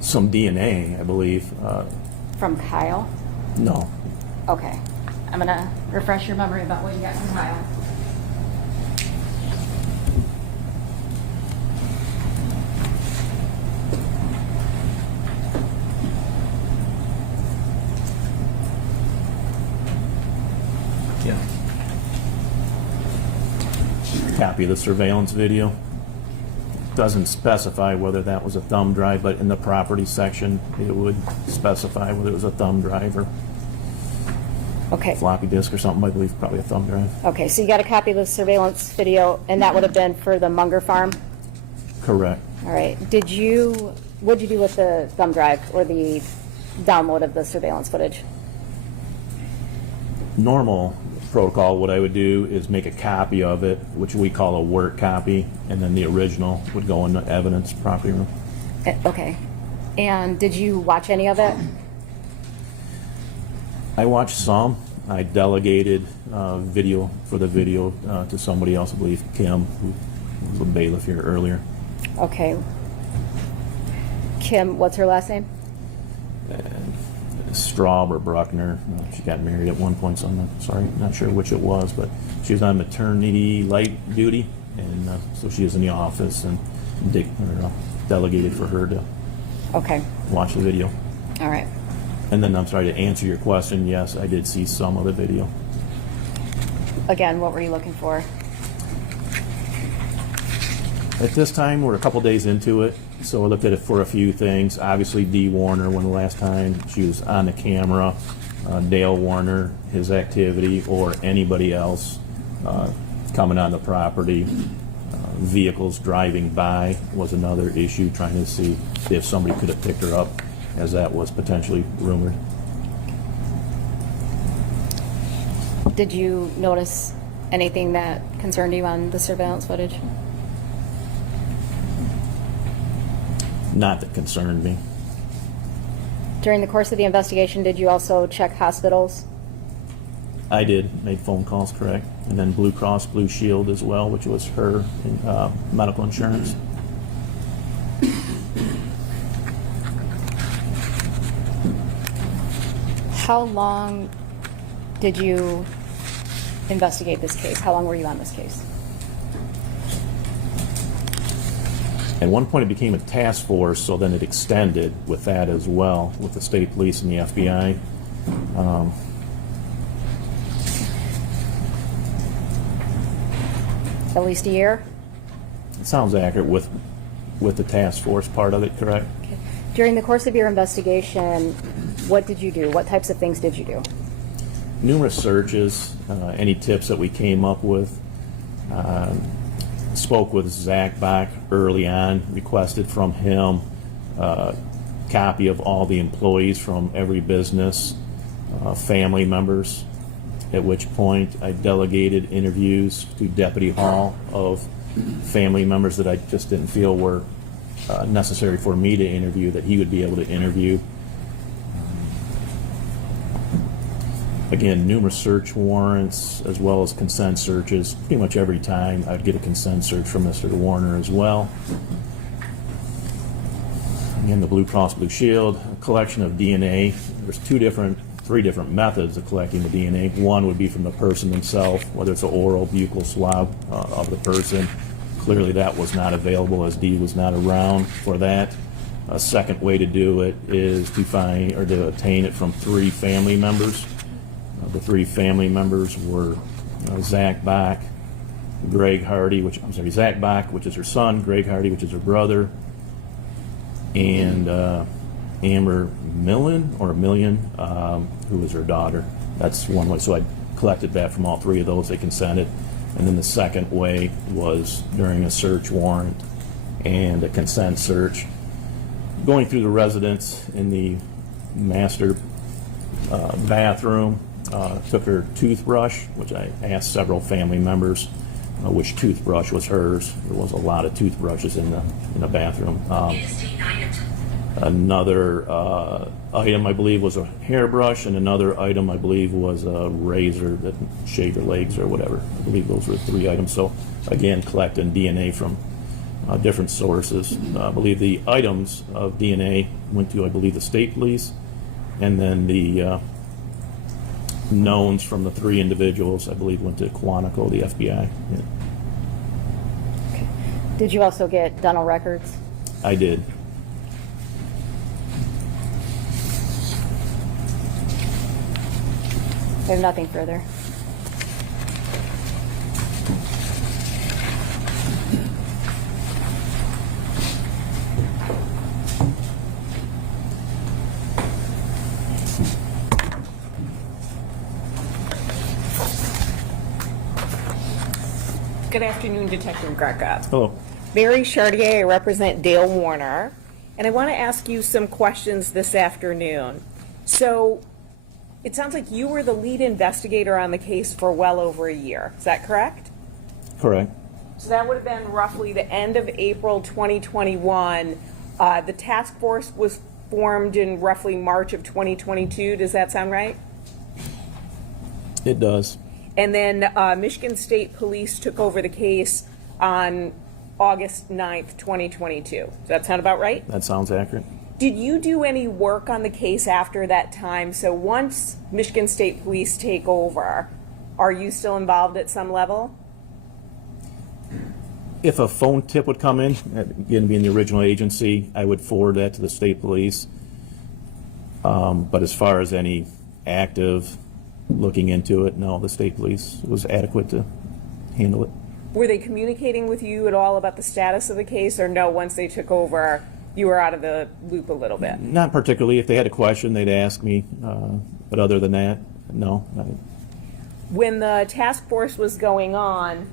Some DNA, I believe. From Kyle? No. Okay. I'm going to refresh your memory about what you got from Kyle. Yeah. Copy of the surveillance video. Doesn't specify whether that was a thumb drive, but in the property section, it would specify whether it was a thumb drive or Okay. floppy disk or something. I believe probably a thumb drive. Okay, so you got a copy of the surveillance video, and that would have been for the Munger farm? Correct. All right. What'd you do with the thumb drive or the download of the surveillance footage? Normal protocol, what I would do is make a copy of it, which we call a work copy, and then the original would go in the evidence property room. Okay. And did you watch any of it? I watched some. I delegated video to somebody else, I believe Kim, who was a bailiff here earlier. Okay. Kim, what's her last name? Straub or Bruckner. She got married at one point, so I'm not sure which it was, but she was on maternity light duty, and so she was in the office, and delegated for her to watch the video. All right. And then, I'm sorry, to answer your question, yes, I did see some of the video. Again, what were you looking for? At this time, we're a couple days into it, so I looked at it for a few things. Obviously, Dee Warner, when the last time she was on the camera, Dale Warner, his activity, or anybody else coming on the property. Vehicles driving by was another issue, trying to see if somebody could have picked her up, as that was potentially rumored. Did you notice anything that concerned you on the surveillance footage? Not that concerned me. During the course of the investigation, did you also check hospitals? I did, made phone calls, correct. And then Blue Cross Blue Shield as well, which was her medical insurance. How long did you investigate this case? How long were you on this case? At one point it became a task force, so then it extended with that as well, with the state police and the FBI. At least a year? It sounds accurate with the task force part of it, correct? Okay. During the course of your investigation, what did you do? What types of things did you do? Numerous searches, any tips that we came up with. Spoke with Zach Bach early on, requested from him a copy of all the employees from every business, family members, at which point I delegated interviews to Deputy Hall of family members that I just didn't feel were necessary for me to interview, that he would be able to interview. Again, numerous search warrants as well as consent searches. Pretty much every time I'd get a consent search from Mr. Warner as well. Again, the Blue Cross Blue Shield, a collection of DNA. There's three different methods of collecting the DNA. One would be from the person themselves, whether it's an oral buccal swab of the person. Clearly that was not available, as Dee was not around for that. A second way to do it is to find or to obtain it from three family members. The three family members were Zach Bach, Greg Hardy, Zach Bach, which is her son, Greg Hardy, which is her brother, and Amber Million, who was her daughter. That's one way. So I collected that from all three of those. They consented. And then the second way was during a search warrant and a consent search, going through the residence in the master bathroom. Took her toothbrush, which I asked several family members which toothbrush was hers. There was a lot of toothbrushes in the bathroom. Another item, I believe, was a hairbrush, and another item, I believe, was a razor that shaved her legs or whatever. I believe those were three items. So, again, collecting DNA from different sources. I believe the items of DNA went to, I believe, the state police, and then the knowns from the three individuals, I believe, went to Quantico, the FBI. Yeah. Okay. Did you also get dental records? I did. I have nothing further. Good afternoon, Detective Greca. Hello. Mary Chartier, I represent Dale Warner, and I want to ask you some questions this afternoon. So, it sounds like you were the lead investigator on the case for well over a year. Is that correct? Correct. So that would have been roughly the end of April 2021. The task force was formed in roughly March of 2022. Does that sound right? It does. And then Michigan State Police took over the case on August 9th, 2022. Does that sound about right? That sounds accurate. Did you do any work on the case after that time? So once Michigan State Police take over, are you still involved at some level? If a phone tip would come in, again, being the original agency, I would forward that to the state police. But as far as any active looking into it, no, the state police was adequate to handle it. Were they communicating with you at all about the status of the case, or no, once they took over, you were out of the loop a little bit? Not particularly. If they had a question, they'd ask me. But other than that, no. When the task force was going on,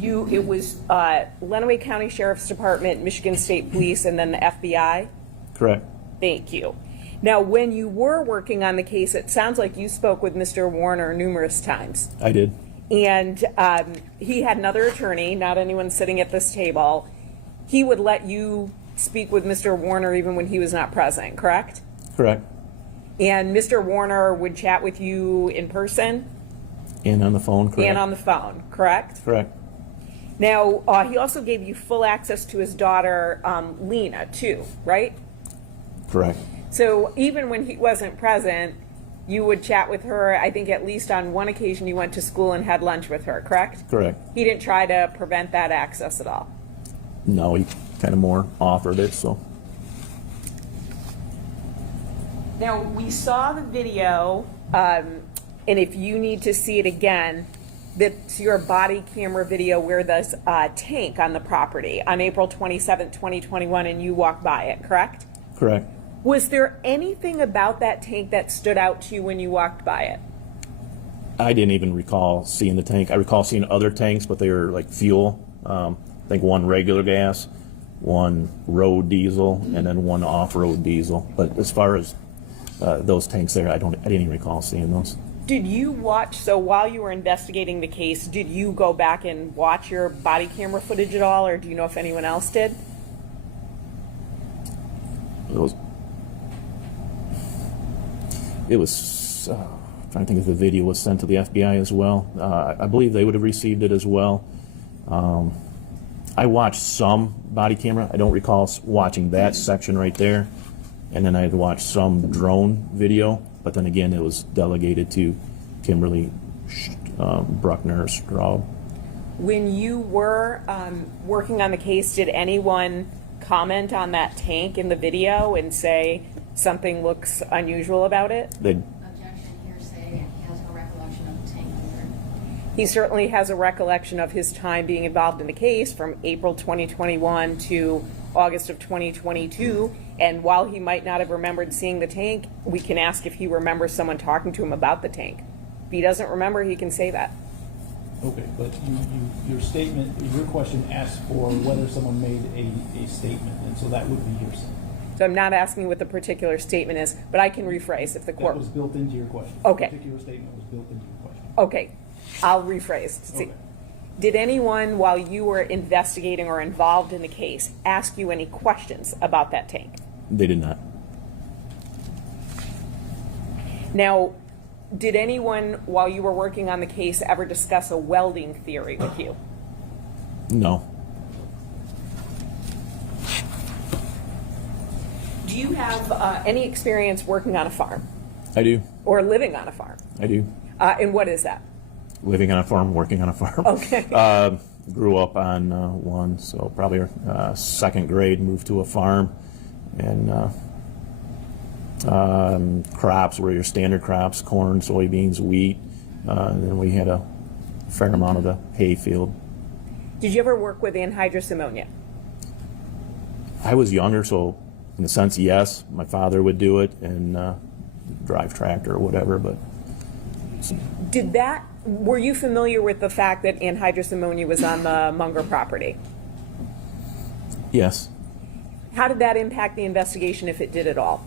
it was Lenawee County Sheriff's Department, Michigan State Police, and then the FBI? Correct. Thank you. Now, when you were working on the case, it sounds like you spoke with Mr. Warner numerous times. I did. And he had another attorney, not anyone sitting at this table. He would let you speak with Mr. Warner even when he was not present, correct? Correct. And Mr. Warner would chat with you in person? And on the phone, correct. And on the phone, correct? Correct. Now, he also gave you full access to his daughter, Lena, too, right? Correct. So even when he wasn't present, you would chat with her. I think at least on one occasion you went to school and had lunch with her, correct? Correct. He didn't try to prevent that access at all? No, he kind of more offered it, so. Now, we saw the video, and if you need to see it again, that's your body camera video where there's a tank on the property on April 27th, 2021, and you walked by it, correct? Correct. Was there anything about that tank that stood out to you when you walked by it? I didn't even recall seeing the tank. I recall seeing other tanks, but they were like fuel. I think one regular gas, one road diesel, and then one off-road diesel. But as far as those tanks there, I didn't even recall seeing those. Did you watch, so while you were investigating the case, did you go back and watch your body camera footage at all, or do you know if anyone else did? It was trying to think if the video was sent to the FBI as well. I believe they would have received it as well. I watched some body camera. I don't recall watching that section right there. And then I had watched some drone video, but then again, it was delegated to Kimberly Bruckner Straub. When you were working on the case, did anyone comment on that tank in the video and say something looks unusual about it? Objection, hearsay, he has no recollection of the tank either. He certainly has a recollection of his time being involved in the case from April 2021 to August of 2022. And while he might not have remembered seeing the tank, we can ask if he remembers someone talking to him about the tank. If he doesn't remember, he can say that. Okay, but your statement, your question asked for whether someone made a statement, and so that would be hearsay. So I'm not asking what the particular statement is, but I can rephrase if the court... That was built into your question. Okay. The particular statement was built into your question. Okay, I'll rephrase. See. Okay. Did anyone, while you were investigating or involved in the case, ask you any questions about that tank? They did not. Now, did anyone, while you were working on the case, ever discuss a welding theory with you? No. Do you have any experience working on a farm? I do. Or living on a farm? I do. And what is that? Living on a farm, working on a farm. Okay. Grew up on one, so probably second grade, moved to a farm. And crops were your standard crops, corn, soybeans, wheat. And then we had a fair amount of the hay field. Did you ever work with anhydrous ammonia? I was younger, so in a sense, yes. My father would do it and drive tractor or whatever, but... Were you familiar with the fact that anhydrous ammonia was on the Munger property? Yes, How did that impact the investigation, if it did at all?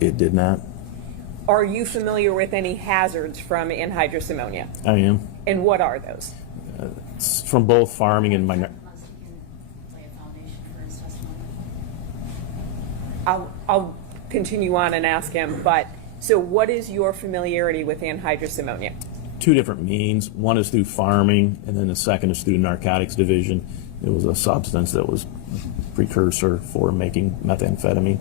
it did not. Are you familiar with any hazards from anhydrous ammonia? I am. And what are those? It's from both farming and minor. I'll continue on and ask him, but so what is your familiarity with anhydrous ammonia? Two different means. One is through farming, and then the second is through narcotics division. It was a substance that was a precursor for making methamphetamine.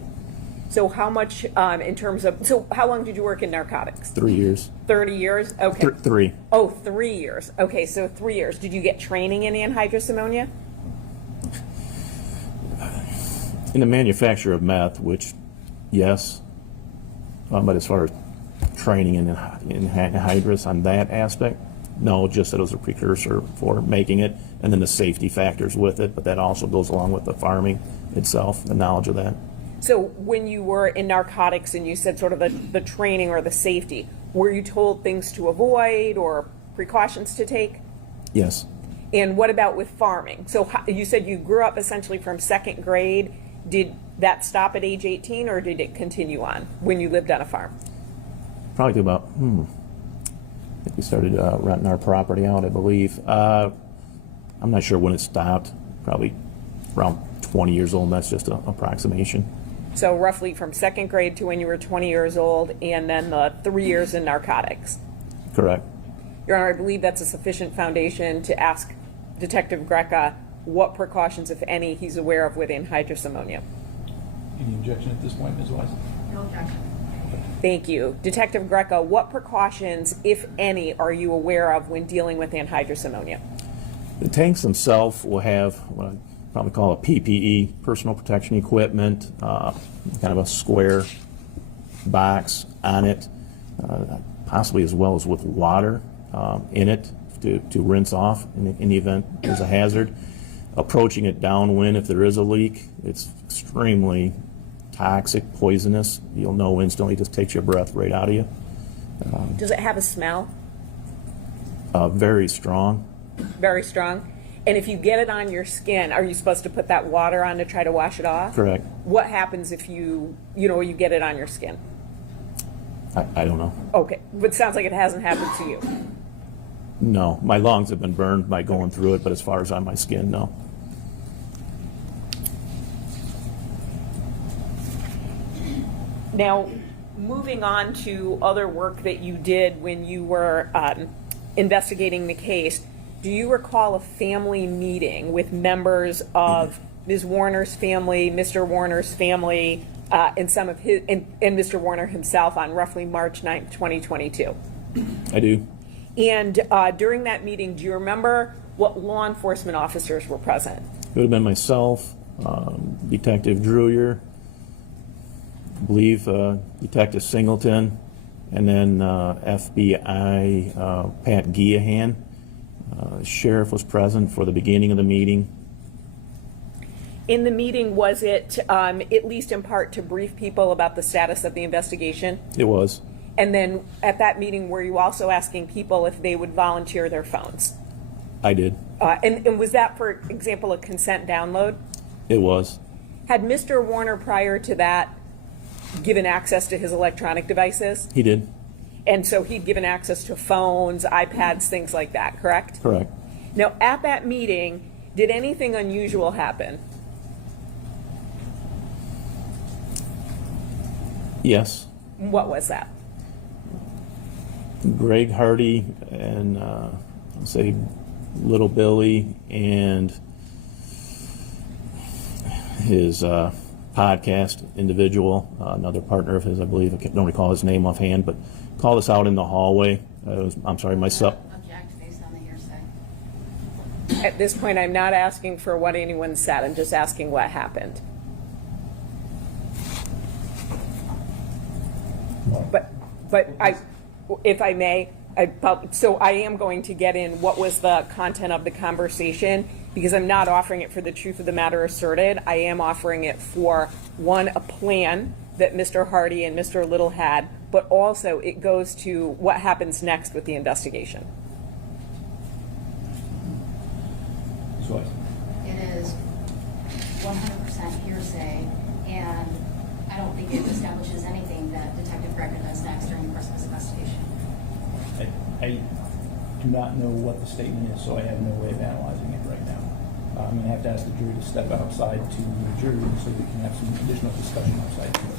So how much in terms of, so how long did you work in narcotics? 3 years. 30 years? Okay. Three. Oh, 3 years. Okay, so 3 years. Did you get training in anhydrous ammonia? In the manufacture of meth, which, yes, but as far as training in anhydrous on that aspect, no, just that it was a precursor for making it, and then the safety factors with it, but that also goes along with the farming itself, the knowledge of that. So when you were in narcotics and you said sort of the training or the safety, were you told things to avoid or precautions to take? Yes. And what about with farming? So you said you grew up essentially from second grade. Did that stop at age 18 or did it continue on when you lived on a farm? Probably to about, I think we started renting our property out, I believe. I'm not sure when it stopped, probably around 20 years old, and that's just an approximation. So roughly from second grade to when you were 20 years old, and then the 3 years in narcotics. Correct. Your Honor, I believe that's a sufficient foundation to ask Detective Greca what precautions, if any, he's aware of with anhydrous ammonia. Any objection at this point, Ms. Wise? No objection. Thank you. Detective Greca, what precautions, if any, are you aware of when dealing with anhydrous ammonia? The tanks themselves will have what I probably call a PPE, personal protection equipment, kind of a square box on it, possibly as well as with water in it to rinse off in the event there's a hazard. Approaching it downwind, if there is a leak, it's extremely toxic, poisonous. You'll know instantly, it just takes your breath right out of you. Does it have a smell? Very strong. Very strong. And if you get it on your skin, are you supposed to put that water on to try to wash it off? Correct. What happens if you get it on your skin? I don't know. Okay, but it sounds like it hasn't happened to you. No, my lungs have been burned by going through it, but as far as on my skin, no. Now, moving on to other work that you did when you were investigating the case, do you recall a family meeting with members of Ms. Warner's family, Mr. Warner's family, and some of his, and Mr. Warner himself on roughly March 9th, 2022? I do. And during that meeting, do you remember what law enforcement officers were present? It would have been myself, Detective Drewier, I believe Detective Singleton, and then FBI Pat Guillahan. Sheriff was present for the beginning of the meeting. In the meeting, was it at least in part to brief people about the status of the investigation? It was. And then at that meeting, were you also asking people if they would volunteer their phones? I did. And was that, for example, a consent download? It was. Had Mr. Warner prior to that given access to his electronic devices? He did. And so he'd given access to phones, iPads, things like that, correct? Correct. Now, at that meeting, did anything unusual happen? Yes. What was that? Greg Hardy and say Little Billy and his podcast individual, another partner of his, I believe, I don't recall his name offhand, but called us out in the hallway. Myself. Object based on the hearsay. At this point, I'm not asking for what anyone said. I'm just asking what happened. But if I may, so I am going to get in what was the content of the conversation, because I'm not offering it for the truth of the matter asserted. I am offering it for, one, a plan that Mr. Hardy and Mr. Little had, but also it goes to what happens next with the investigation. Ms. Wise? It is think it establishes anything that Detective Greco does next during the course of his investigation. I do not know what the statement is, so I have no way of analyzing it right now. I'm going to have to ask the jury to step outside to the jury room so we can have some additional discussion outside the room.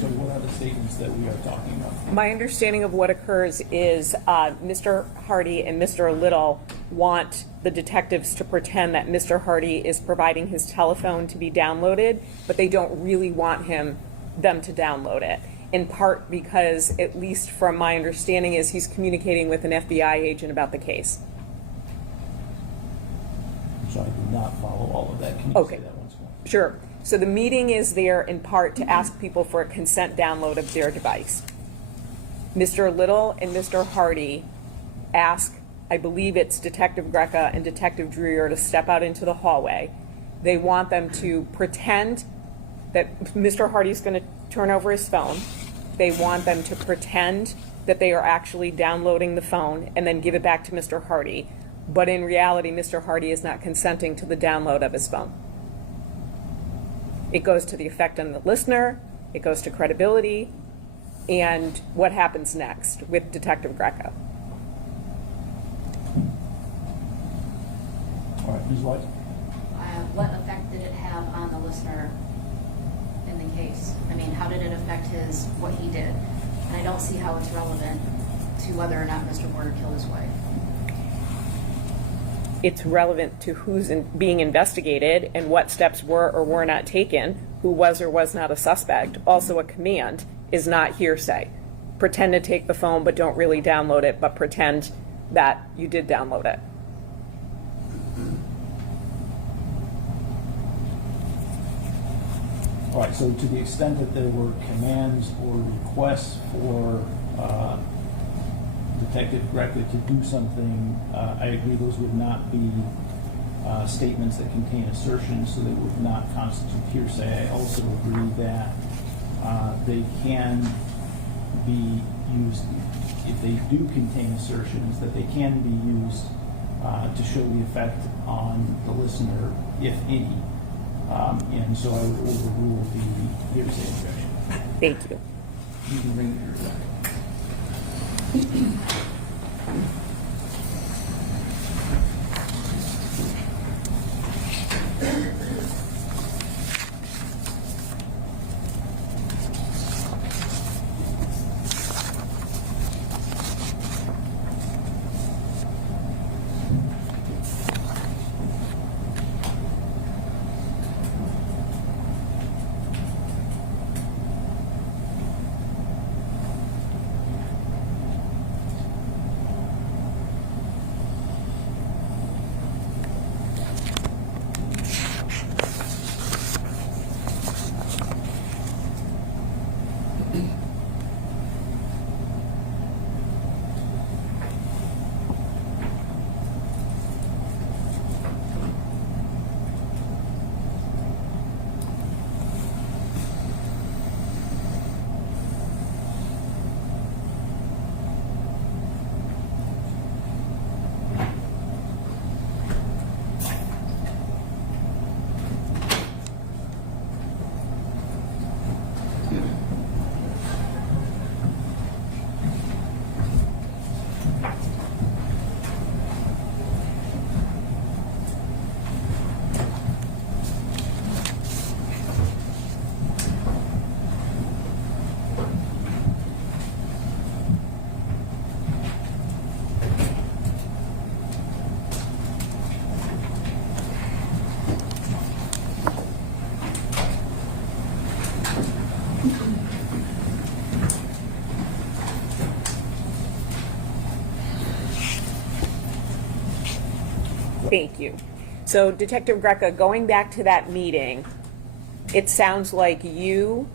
So what are the statements that we are talking about? My understanding of what occurs is Mr. Hardy and Mr. Little want the detectives to pretend that Mr. Hardy is providing his telephone to be downloaded, but they don't really want them to download it. In part because, at least from my understanding, is he's communicating with an FBI agent about the case. So I do not follow all of that. Can you Okay. say that once more? Sure. So the meeting is there in part to ask people for a consent download of their device. Mr. Little and Mr. Hardy ask, I believe it's Detective Greco and Detective Dreer, to step out into the hallway. They want them to pretend that Mr. Hardy's going to turn over his phone. They want them to pretend that they are actually downloading the phone and then give it back to Mr. Hardy. But in reality, Mr. Hardy is not consenting to the download of his phone. It goes to the effect on the listener, it goes to credibility, and what happens next with Detective Greco. All right, Ms. White? What effect did it have on the listener in the case? I mean, how did it affect what he did? And I don't see how it's relevant to whether or not Mr. Warner killed his wife. It's relevant to who's being investigated and what steps were or were not taken, who was or was not a suspect. Also, a command is not hearsay. Pretend to take the phone, but don't really download it, but pretend that you did download it. All right, so to the extent that there were commands or requests for Detective Greco to do something, I agree those would not be statements that contain assertions, so they would not constitute hearsay. I also agree that they can be used, if they do contain assertions, that they can be used to show the effect on the listener, if any. And so I would overrule the hearsay objection. Thank you. You can bring the jury back. Thank you. So Detective Greca, going back to that meeting, it sounds like you,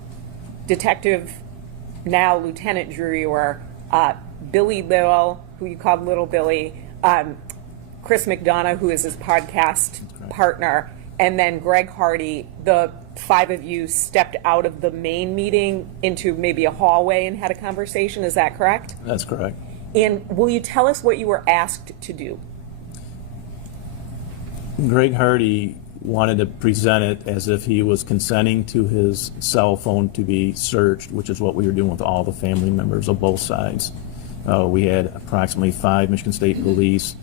Detective, now Lieutenant Drewer, Billy Little, who you called Little Billy, Chris McDonough, who is his podcast partner, and then Greg Hardy, the 5 of you stepped out of the main meeting into maybe a hallway and had a conversation. Is that correct? That's correct. And will you tell us what you were asked to do? Greg Hardy wanted to present it as if he was consenting to his cell phone to be searched, which is what we were doing with all the family members of both sides. We had approximately 5 Michigan State Police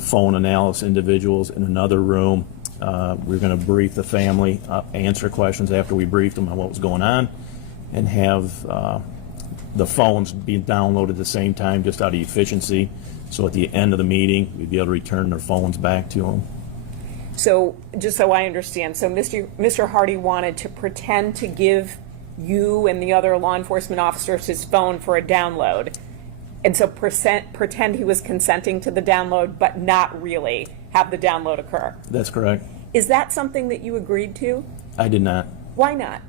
phone analysis individuals in another room. We were going to brief the family, answer questions after we briefed them on what was going on, and have the phones being downloaded at the same time just out of efficiency. So at the end of the meeting, we'd be able to return their phones back to them. So just so I understand, so Mr. Hardy wanted to pretend to give you and the other law enforcement officers his phone for a download. And so pretend he was consenting to the download, but not really have the download occur. That's correct. Is that something that you agreed to? I did not. Why not?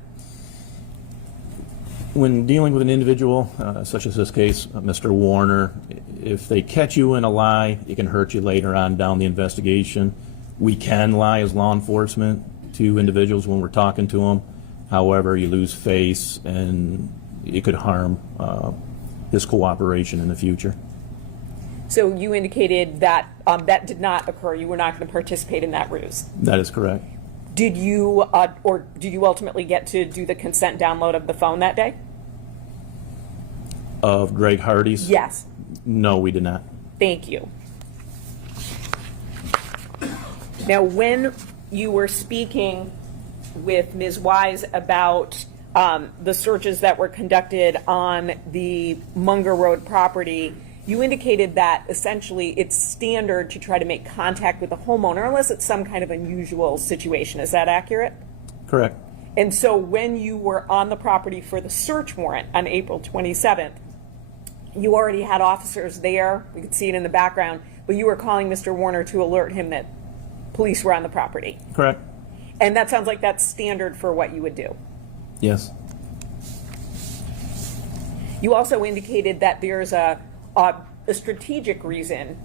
When dealing with an individual, such as this case, Mr. Warner, if they catch you in a lie, it can hurt you later on down the investigation. We can lie as law enforcement to individuals when we're talking to them. However, you lose face and it could harm his cooperation in the future. So you indicated that that did not occur. You were not going to participate in that ruse. That is correct. Did you ultimately get to do the consent download of the phone that day? Of Greg Hardy's? Yes. No, we did not. Thank you. Now, when you were speaking with Ms. Wise about the searches that were conducted on the Munger Road property, you indicated that essentially it's standard to try to make contact with the homeowner unless it's some kind of unusual situation. Is that accurate? Correct. And so when you were on the property for the search warrant on April 27th, you already had officers there. We could see it in the background, but you were calling Mr. Warner to alert him that police were on the property. Correct. And that sounds like that's standard for what you would do. Yes. You also indicated that there's a strategic reason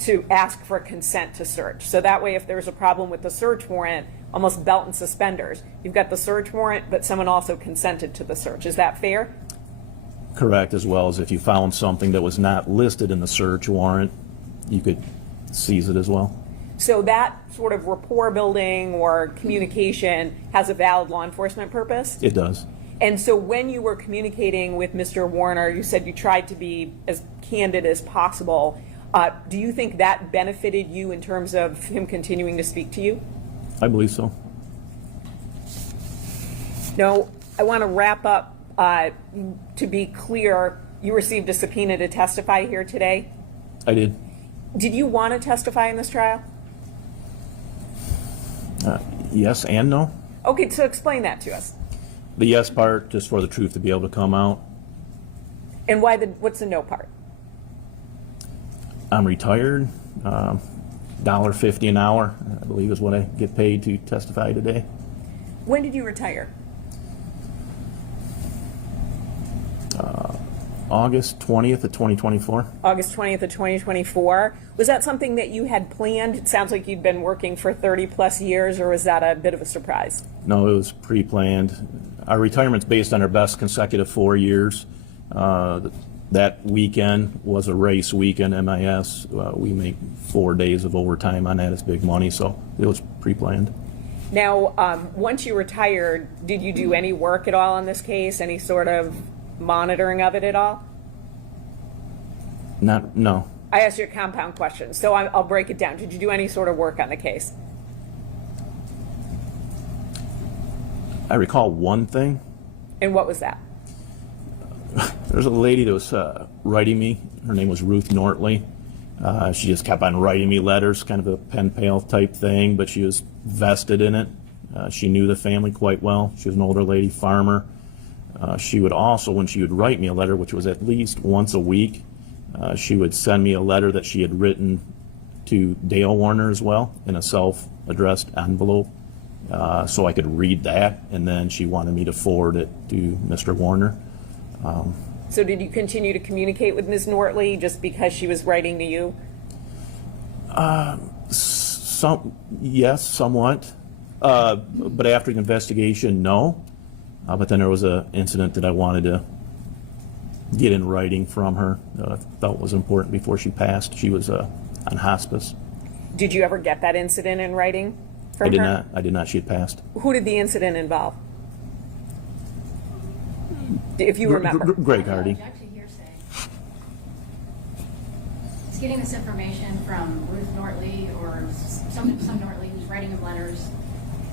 to ask for consent to search. So that way, if there's a problem with the search warrant, almost belt and suspenders. You've got the search warrant, but someone also consented to the search. Is that fair? Correct, as well as if you found something that was not listed in the search warrant, you could seize it as well. So that sort of rapport building or communication has a valid law enforcement purpose? It does. And so when you were communicating with Mr. Warner, you said you tried to be as candid as possible. Do you think that benefited you in terms of him continuing to speak to you? I believe so. No, I want to wrap up. To be clear, you received a subpoena to testify here today? I did. Did you want to testify in this trial? Yes and no. Okay, so explain that to us. The yes part, just for the truth to be able to come out. And what's the no part? I'm retired. $1.50 an hour, I believe, is what I get paid to testify today. When did you retire? August 20th of 2024. August 20th of 2024. Was that something that you had planned? It sounds like you'd been working for 30 plus years, or was that a bit of a surprise? No, it was pre-planned. Our retirement's based on our best consecutive 4 years. That weekend was a race weekend, MIS. We make 4 days of overtime on that. It's big money, so it was pre-planned. Now, once you retired, did you do any work at all on this case? Any sort of monitoring of it at all? No. I asked you a compound question, so I'll break it down. Did you do any sort of work on the case? I recall one thing. And what was that? There's a lady that was writing me. Her name was Ruth Nortley. She just kept on writing me letters, kind of a pen pal type thing, but she was vested in it. She knew the family quite well. She was an older lady, farmer. She would also, when she would write me a letter, which was at least once a week, she would send me a letter that she had written to Dale Warner as well in a self-addressed envelope, so I could read that, and then she wanted me to forward it to Mr. Warner. So did you continue to communicate with Ms. Nortley just because she was writing to you? Yes, somewhat. But after the investigation, no. But then there was an incident that I wanted to get in writing from her that I felt was important before she passed. She was on hospice. Did you ever get that incident in writing from her? I did not. She had passed. Who did the incident involve? If you remember. Greg Hardy. Object to hearsay. He's getting this information from Ruth Nortley or some Nortley who's writing him letters.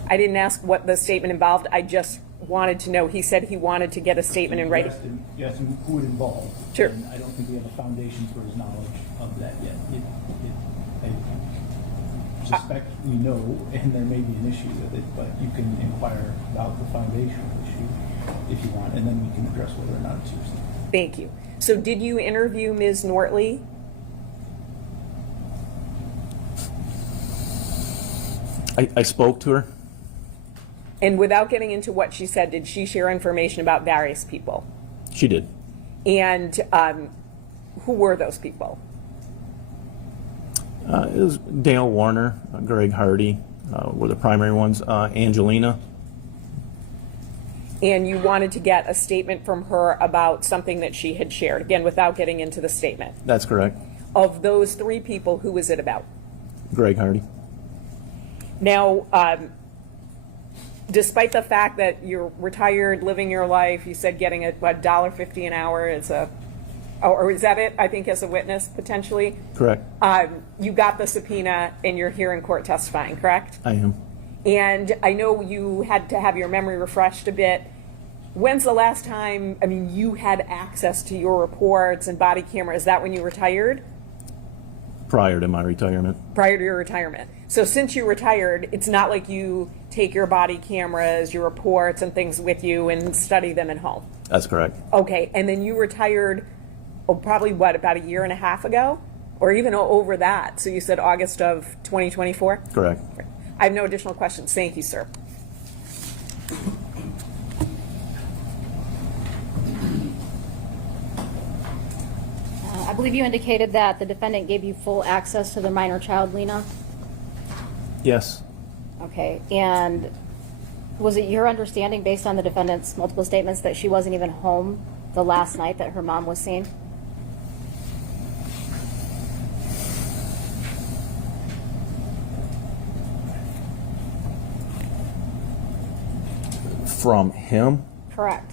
I didn't ask what the statement involved. I just wanted to know. He said he wanted to get a statement in writing. You asked him who it involved. Sure. And I don't think we have a foundation for his knowledge of that yet. I suspect we know, and there may be an issue with it, but you can inquire about the foundational issue if you want, and then we can address whether or not it's yours. Thank you. So did you interview Ms. Nortley? I spoke to her. And without getting into what she said, did she share information about various people? She did. And who were those people? It was Dale Warner, Greg Hardy were the primary ones. Angelina. And you wanted to get a statement from her about something that she had shared, again, without getting into the statement. That's correct. Of those three people, who was it about? Greg Hardy. Now, despite the fact that you're retired, living your life, you said getting $1.50 an hour is or is that it? I think as a witness, potentially? Correct. You got the subpoena and you're here in court testifying, correct? I am. And I know you had to have your memory refreshed a bit. When's the last time, you had access to your reports and body camera? Is that when you retired? Prior to my retirement. Prior to your retirement. So since you retired, it's not like you take your body cameras, your reports and things with you and study them at home. That's correct. Okay, and then you retired, probably about a year and a half ago? Or even over that. So you said August of 2024? Correct. I have no additional questions. Thank you, sir. I believe you indicated that the defendant gave you full access to the minor child, Lena? Yes. Okay, and was it your understanding, based on the defendant's multiple statements, that she wasn't even home the last night that her mom was seen? From him? Correct.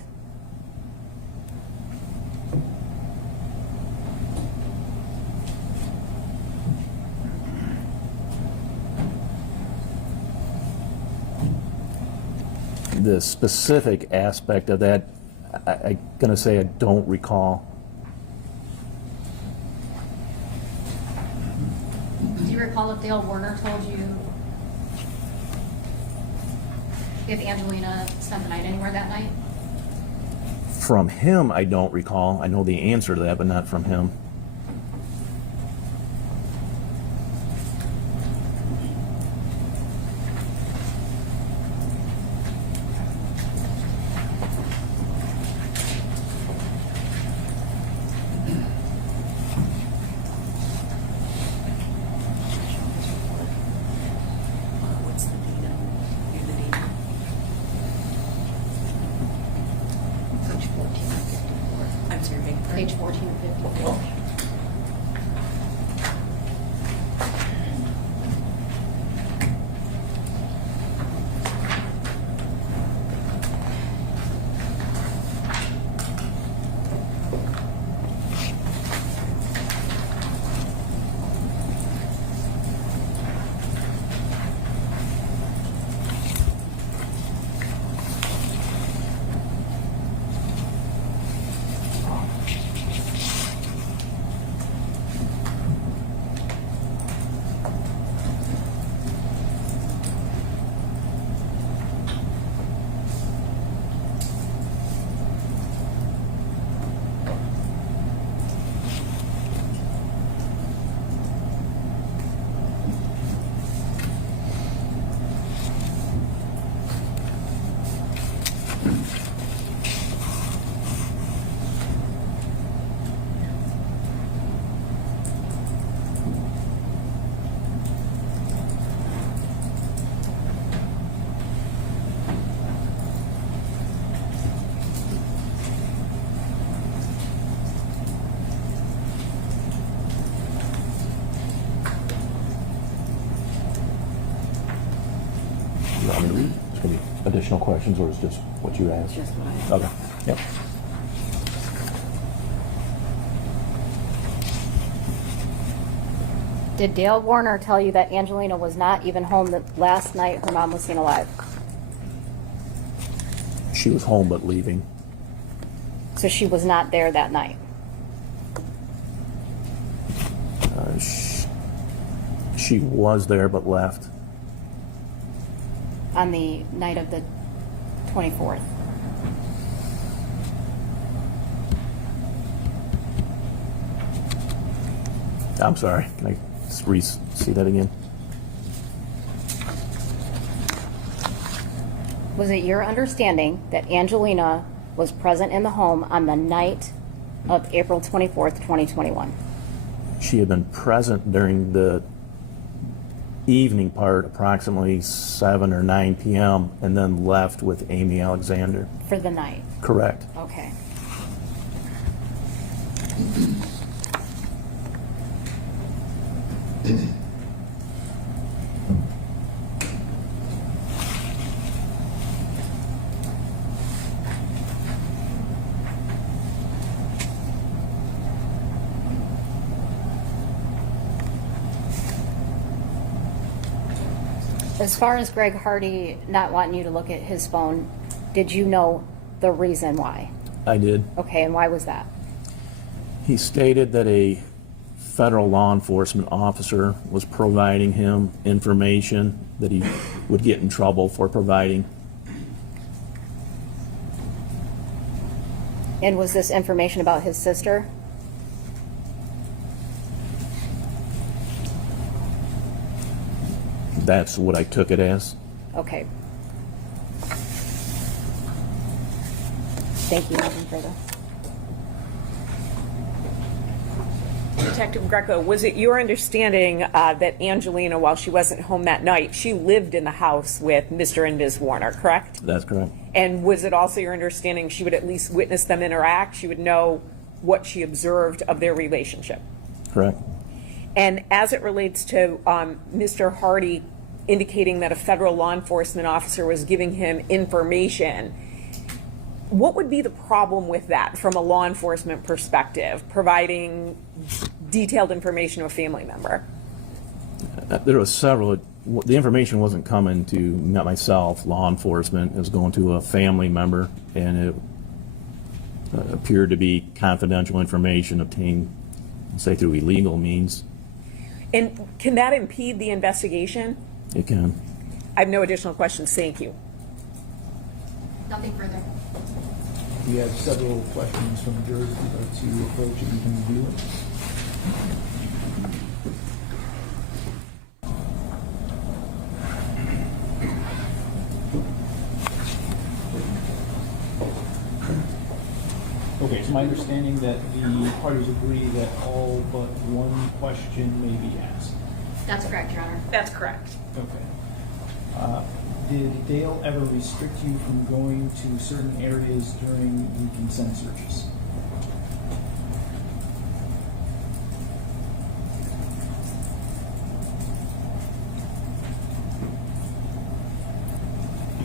The specific aspect of that, I'm going to say I don't recall. Do you recall if Dale Warner told you if Angelina spent the night anywhere that night? From him, I don't recall. I know the answer to that, but not from him. Page 14 and 54. additional questions, or is just what you asked? Just what I Okay. Yep. Did Dale Warner tell you that Angelina was not even home the last night her mom was seen alive? She was home but leaving. So she was not there that night? She was there but left. On the night of the 24th? I'm sorry. Can I just see that again? Was it your understanding that Angelina was present in the home on the night of April 24th, 2021? She had been present during the evening part, approximately 7 or 9 p.m., and then left with Amy Alexander. For the night? Correct. Okay. As far as Greg Hardy not wanting you to look at his phone, did you know the reason why? I did. Okay, and why was that? He stated that a federal law enforcement officer was providing him information that he would get in trouble for providing. And was this information about his sister? That's what I took it as. Okay. Thank you. Nothing further. Detective Greco, was it your understanding that Angelina, while she wasn't home that night, she lived in the house with Mr. and Ms. Warner, correct? That's correct. And was it also your understanding she would at least witness them interact? She would know what she observed of their relationship? Correct. And as it relates to Mr. Hardy indicating that a federal law enforcement officer was giving him information, what would be the problem with that from a law enforcement perspective, providing detailed information to a family member? There was several. The information wasn't coming to not myself, law enforcement. It was going to a family member, and it appeared to be confidential information obtained, say, through illegal means. And can that impede the investigation? It can. I have no additional questions. Thank you. Nothing further. We have several questions from the jurors who'd like to approach and you can review it. Okay, it's my understanding that the parties agree that all but one question may be asked. That's correct, Your Honor. That's correct. Okay. Did Dale ever restrict you from going to certain areas during the consent searches?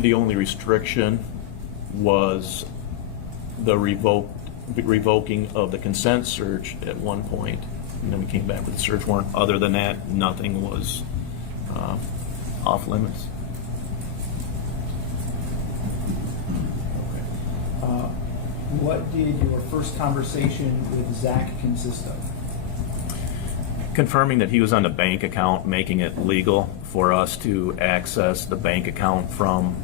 The only restriction was the revoking of the consent search at one point, and then we came back with the search warrant. Other than that, nothing was off limits. What did your first conversation with Zach consist of? Confirming that he was on the bank account, making it legal for us to access the bank account from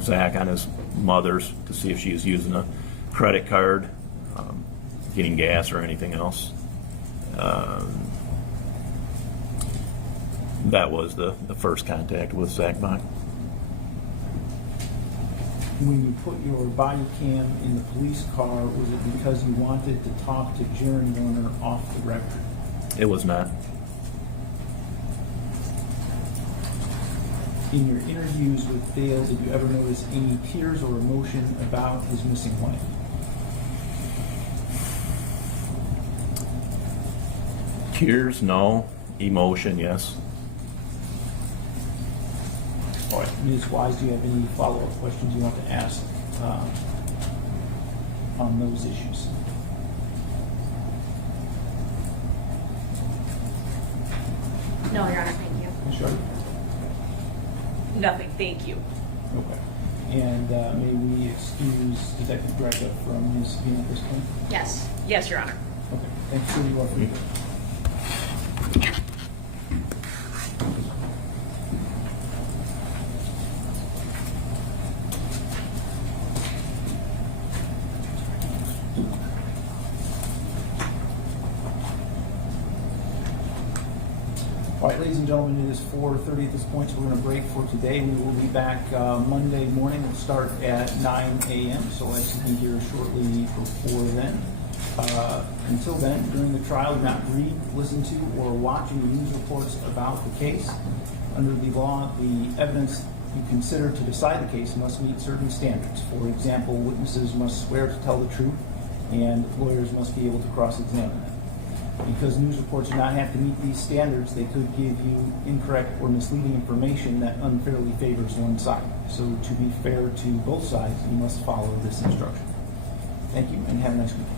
Zach on his mother's to see if she was using a credit card, getting gas or anything else. That was the first contact with Zach Bach. When you put your body cam in the police car, was it because you wanted to talk to Jaren Warner off the record? It was not. In your interviews with Dale, did you ever notice any tears or emotion about his missing wife? Tears, no. Emotion, yes. All right. Ms. Wise, do you have any follow-up questions you want to ask on those issues? No, Your Honor, thank you. Ms. Sharp? Nothing, thank you. Okay. And may we excuse Detective Greca from Ms. Bean at this point? Yes. Yes, Your Honor. Okay. Thanks for your offer. All right, ladies and gentlemen, it is 4:30 at this point, so we're going to break for today. We will be back Monday morning. We'll start at 9 a.m., so I should be here shortly before then. Until then, during the trial, do not read, listen to, or watch any news reports about the case. Under the law, the evidence you consider to decide the case must meet certain standards. For example, witnesses must swear to tell the truth, and lawyers must be able to cross-examine them. Because news reports do not have to meet these standards, they could give you incorrect or misleading information that unfairly favors one side. So to be fair to both sides, you must follow this instruction. Thank you, and have a nice weekend.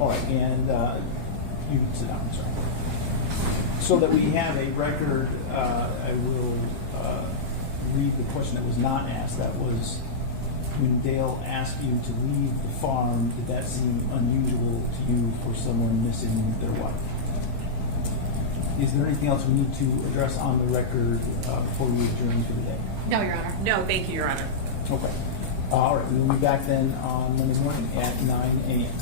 All right, and you can sit down, I'm sorry. So that we have a record, I will read the question that was not asked. That was, when Dale asked you to leave the farm, did that seem unusual to you for someone missing their wife? Is there anything else we need to address on the record before we adjourn for the day? No, Your Honor. No, thank you, Your Honor. Okay. All right, we will be back then on Monday morning at 9 a.m.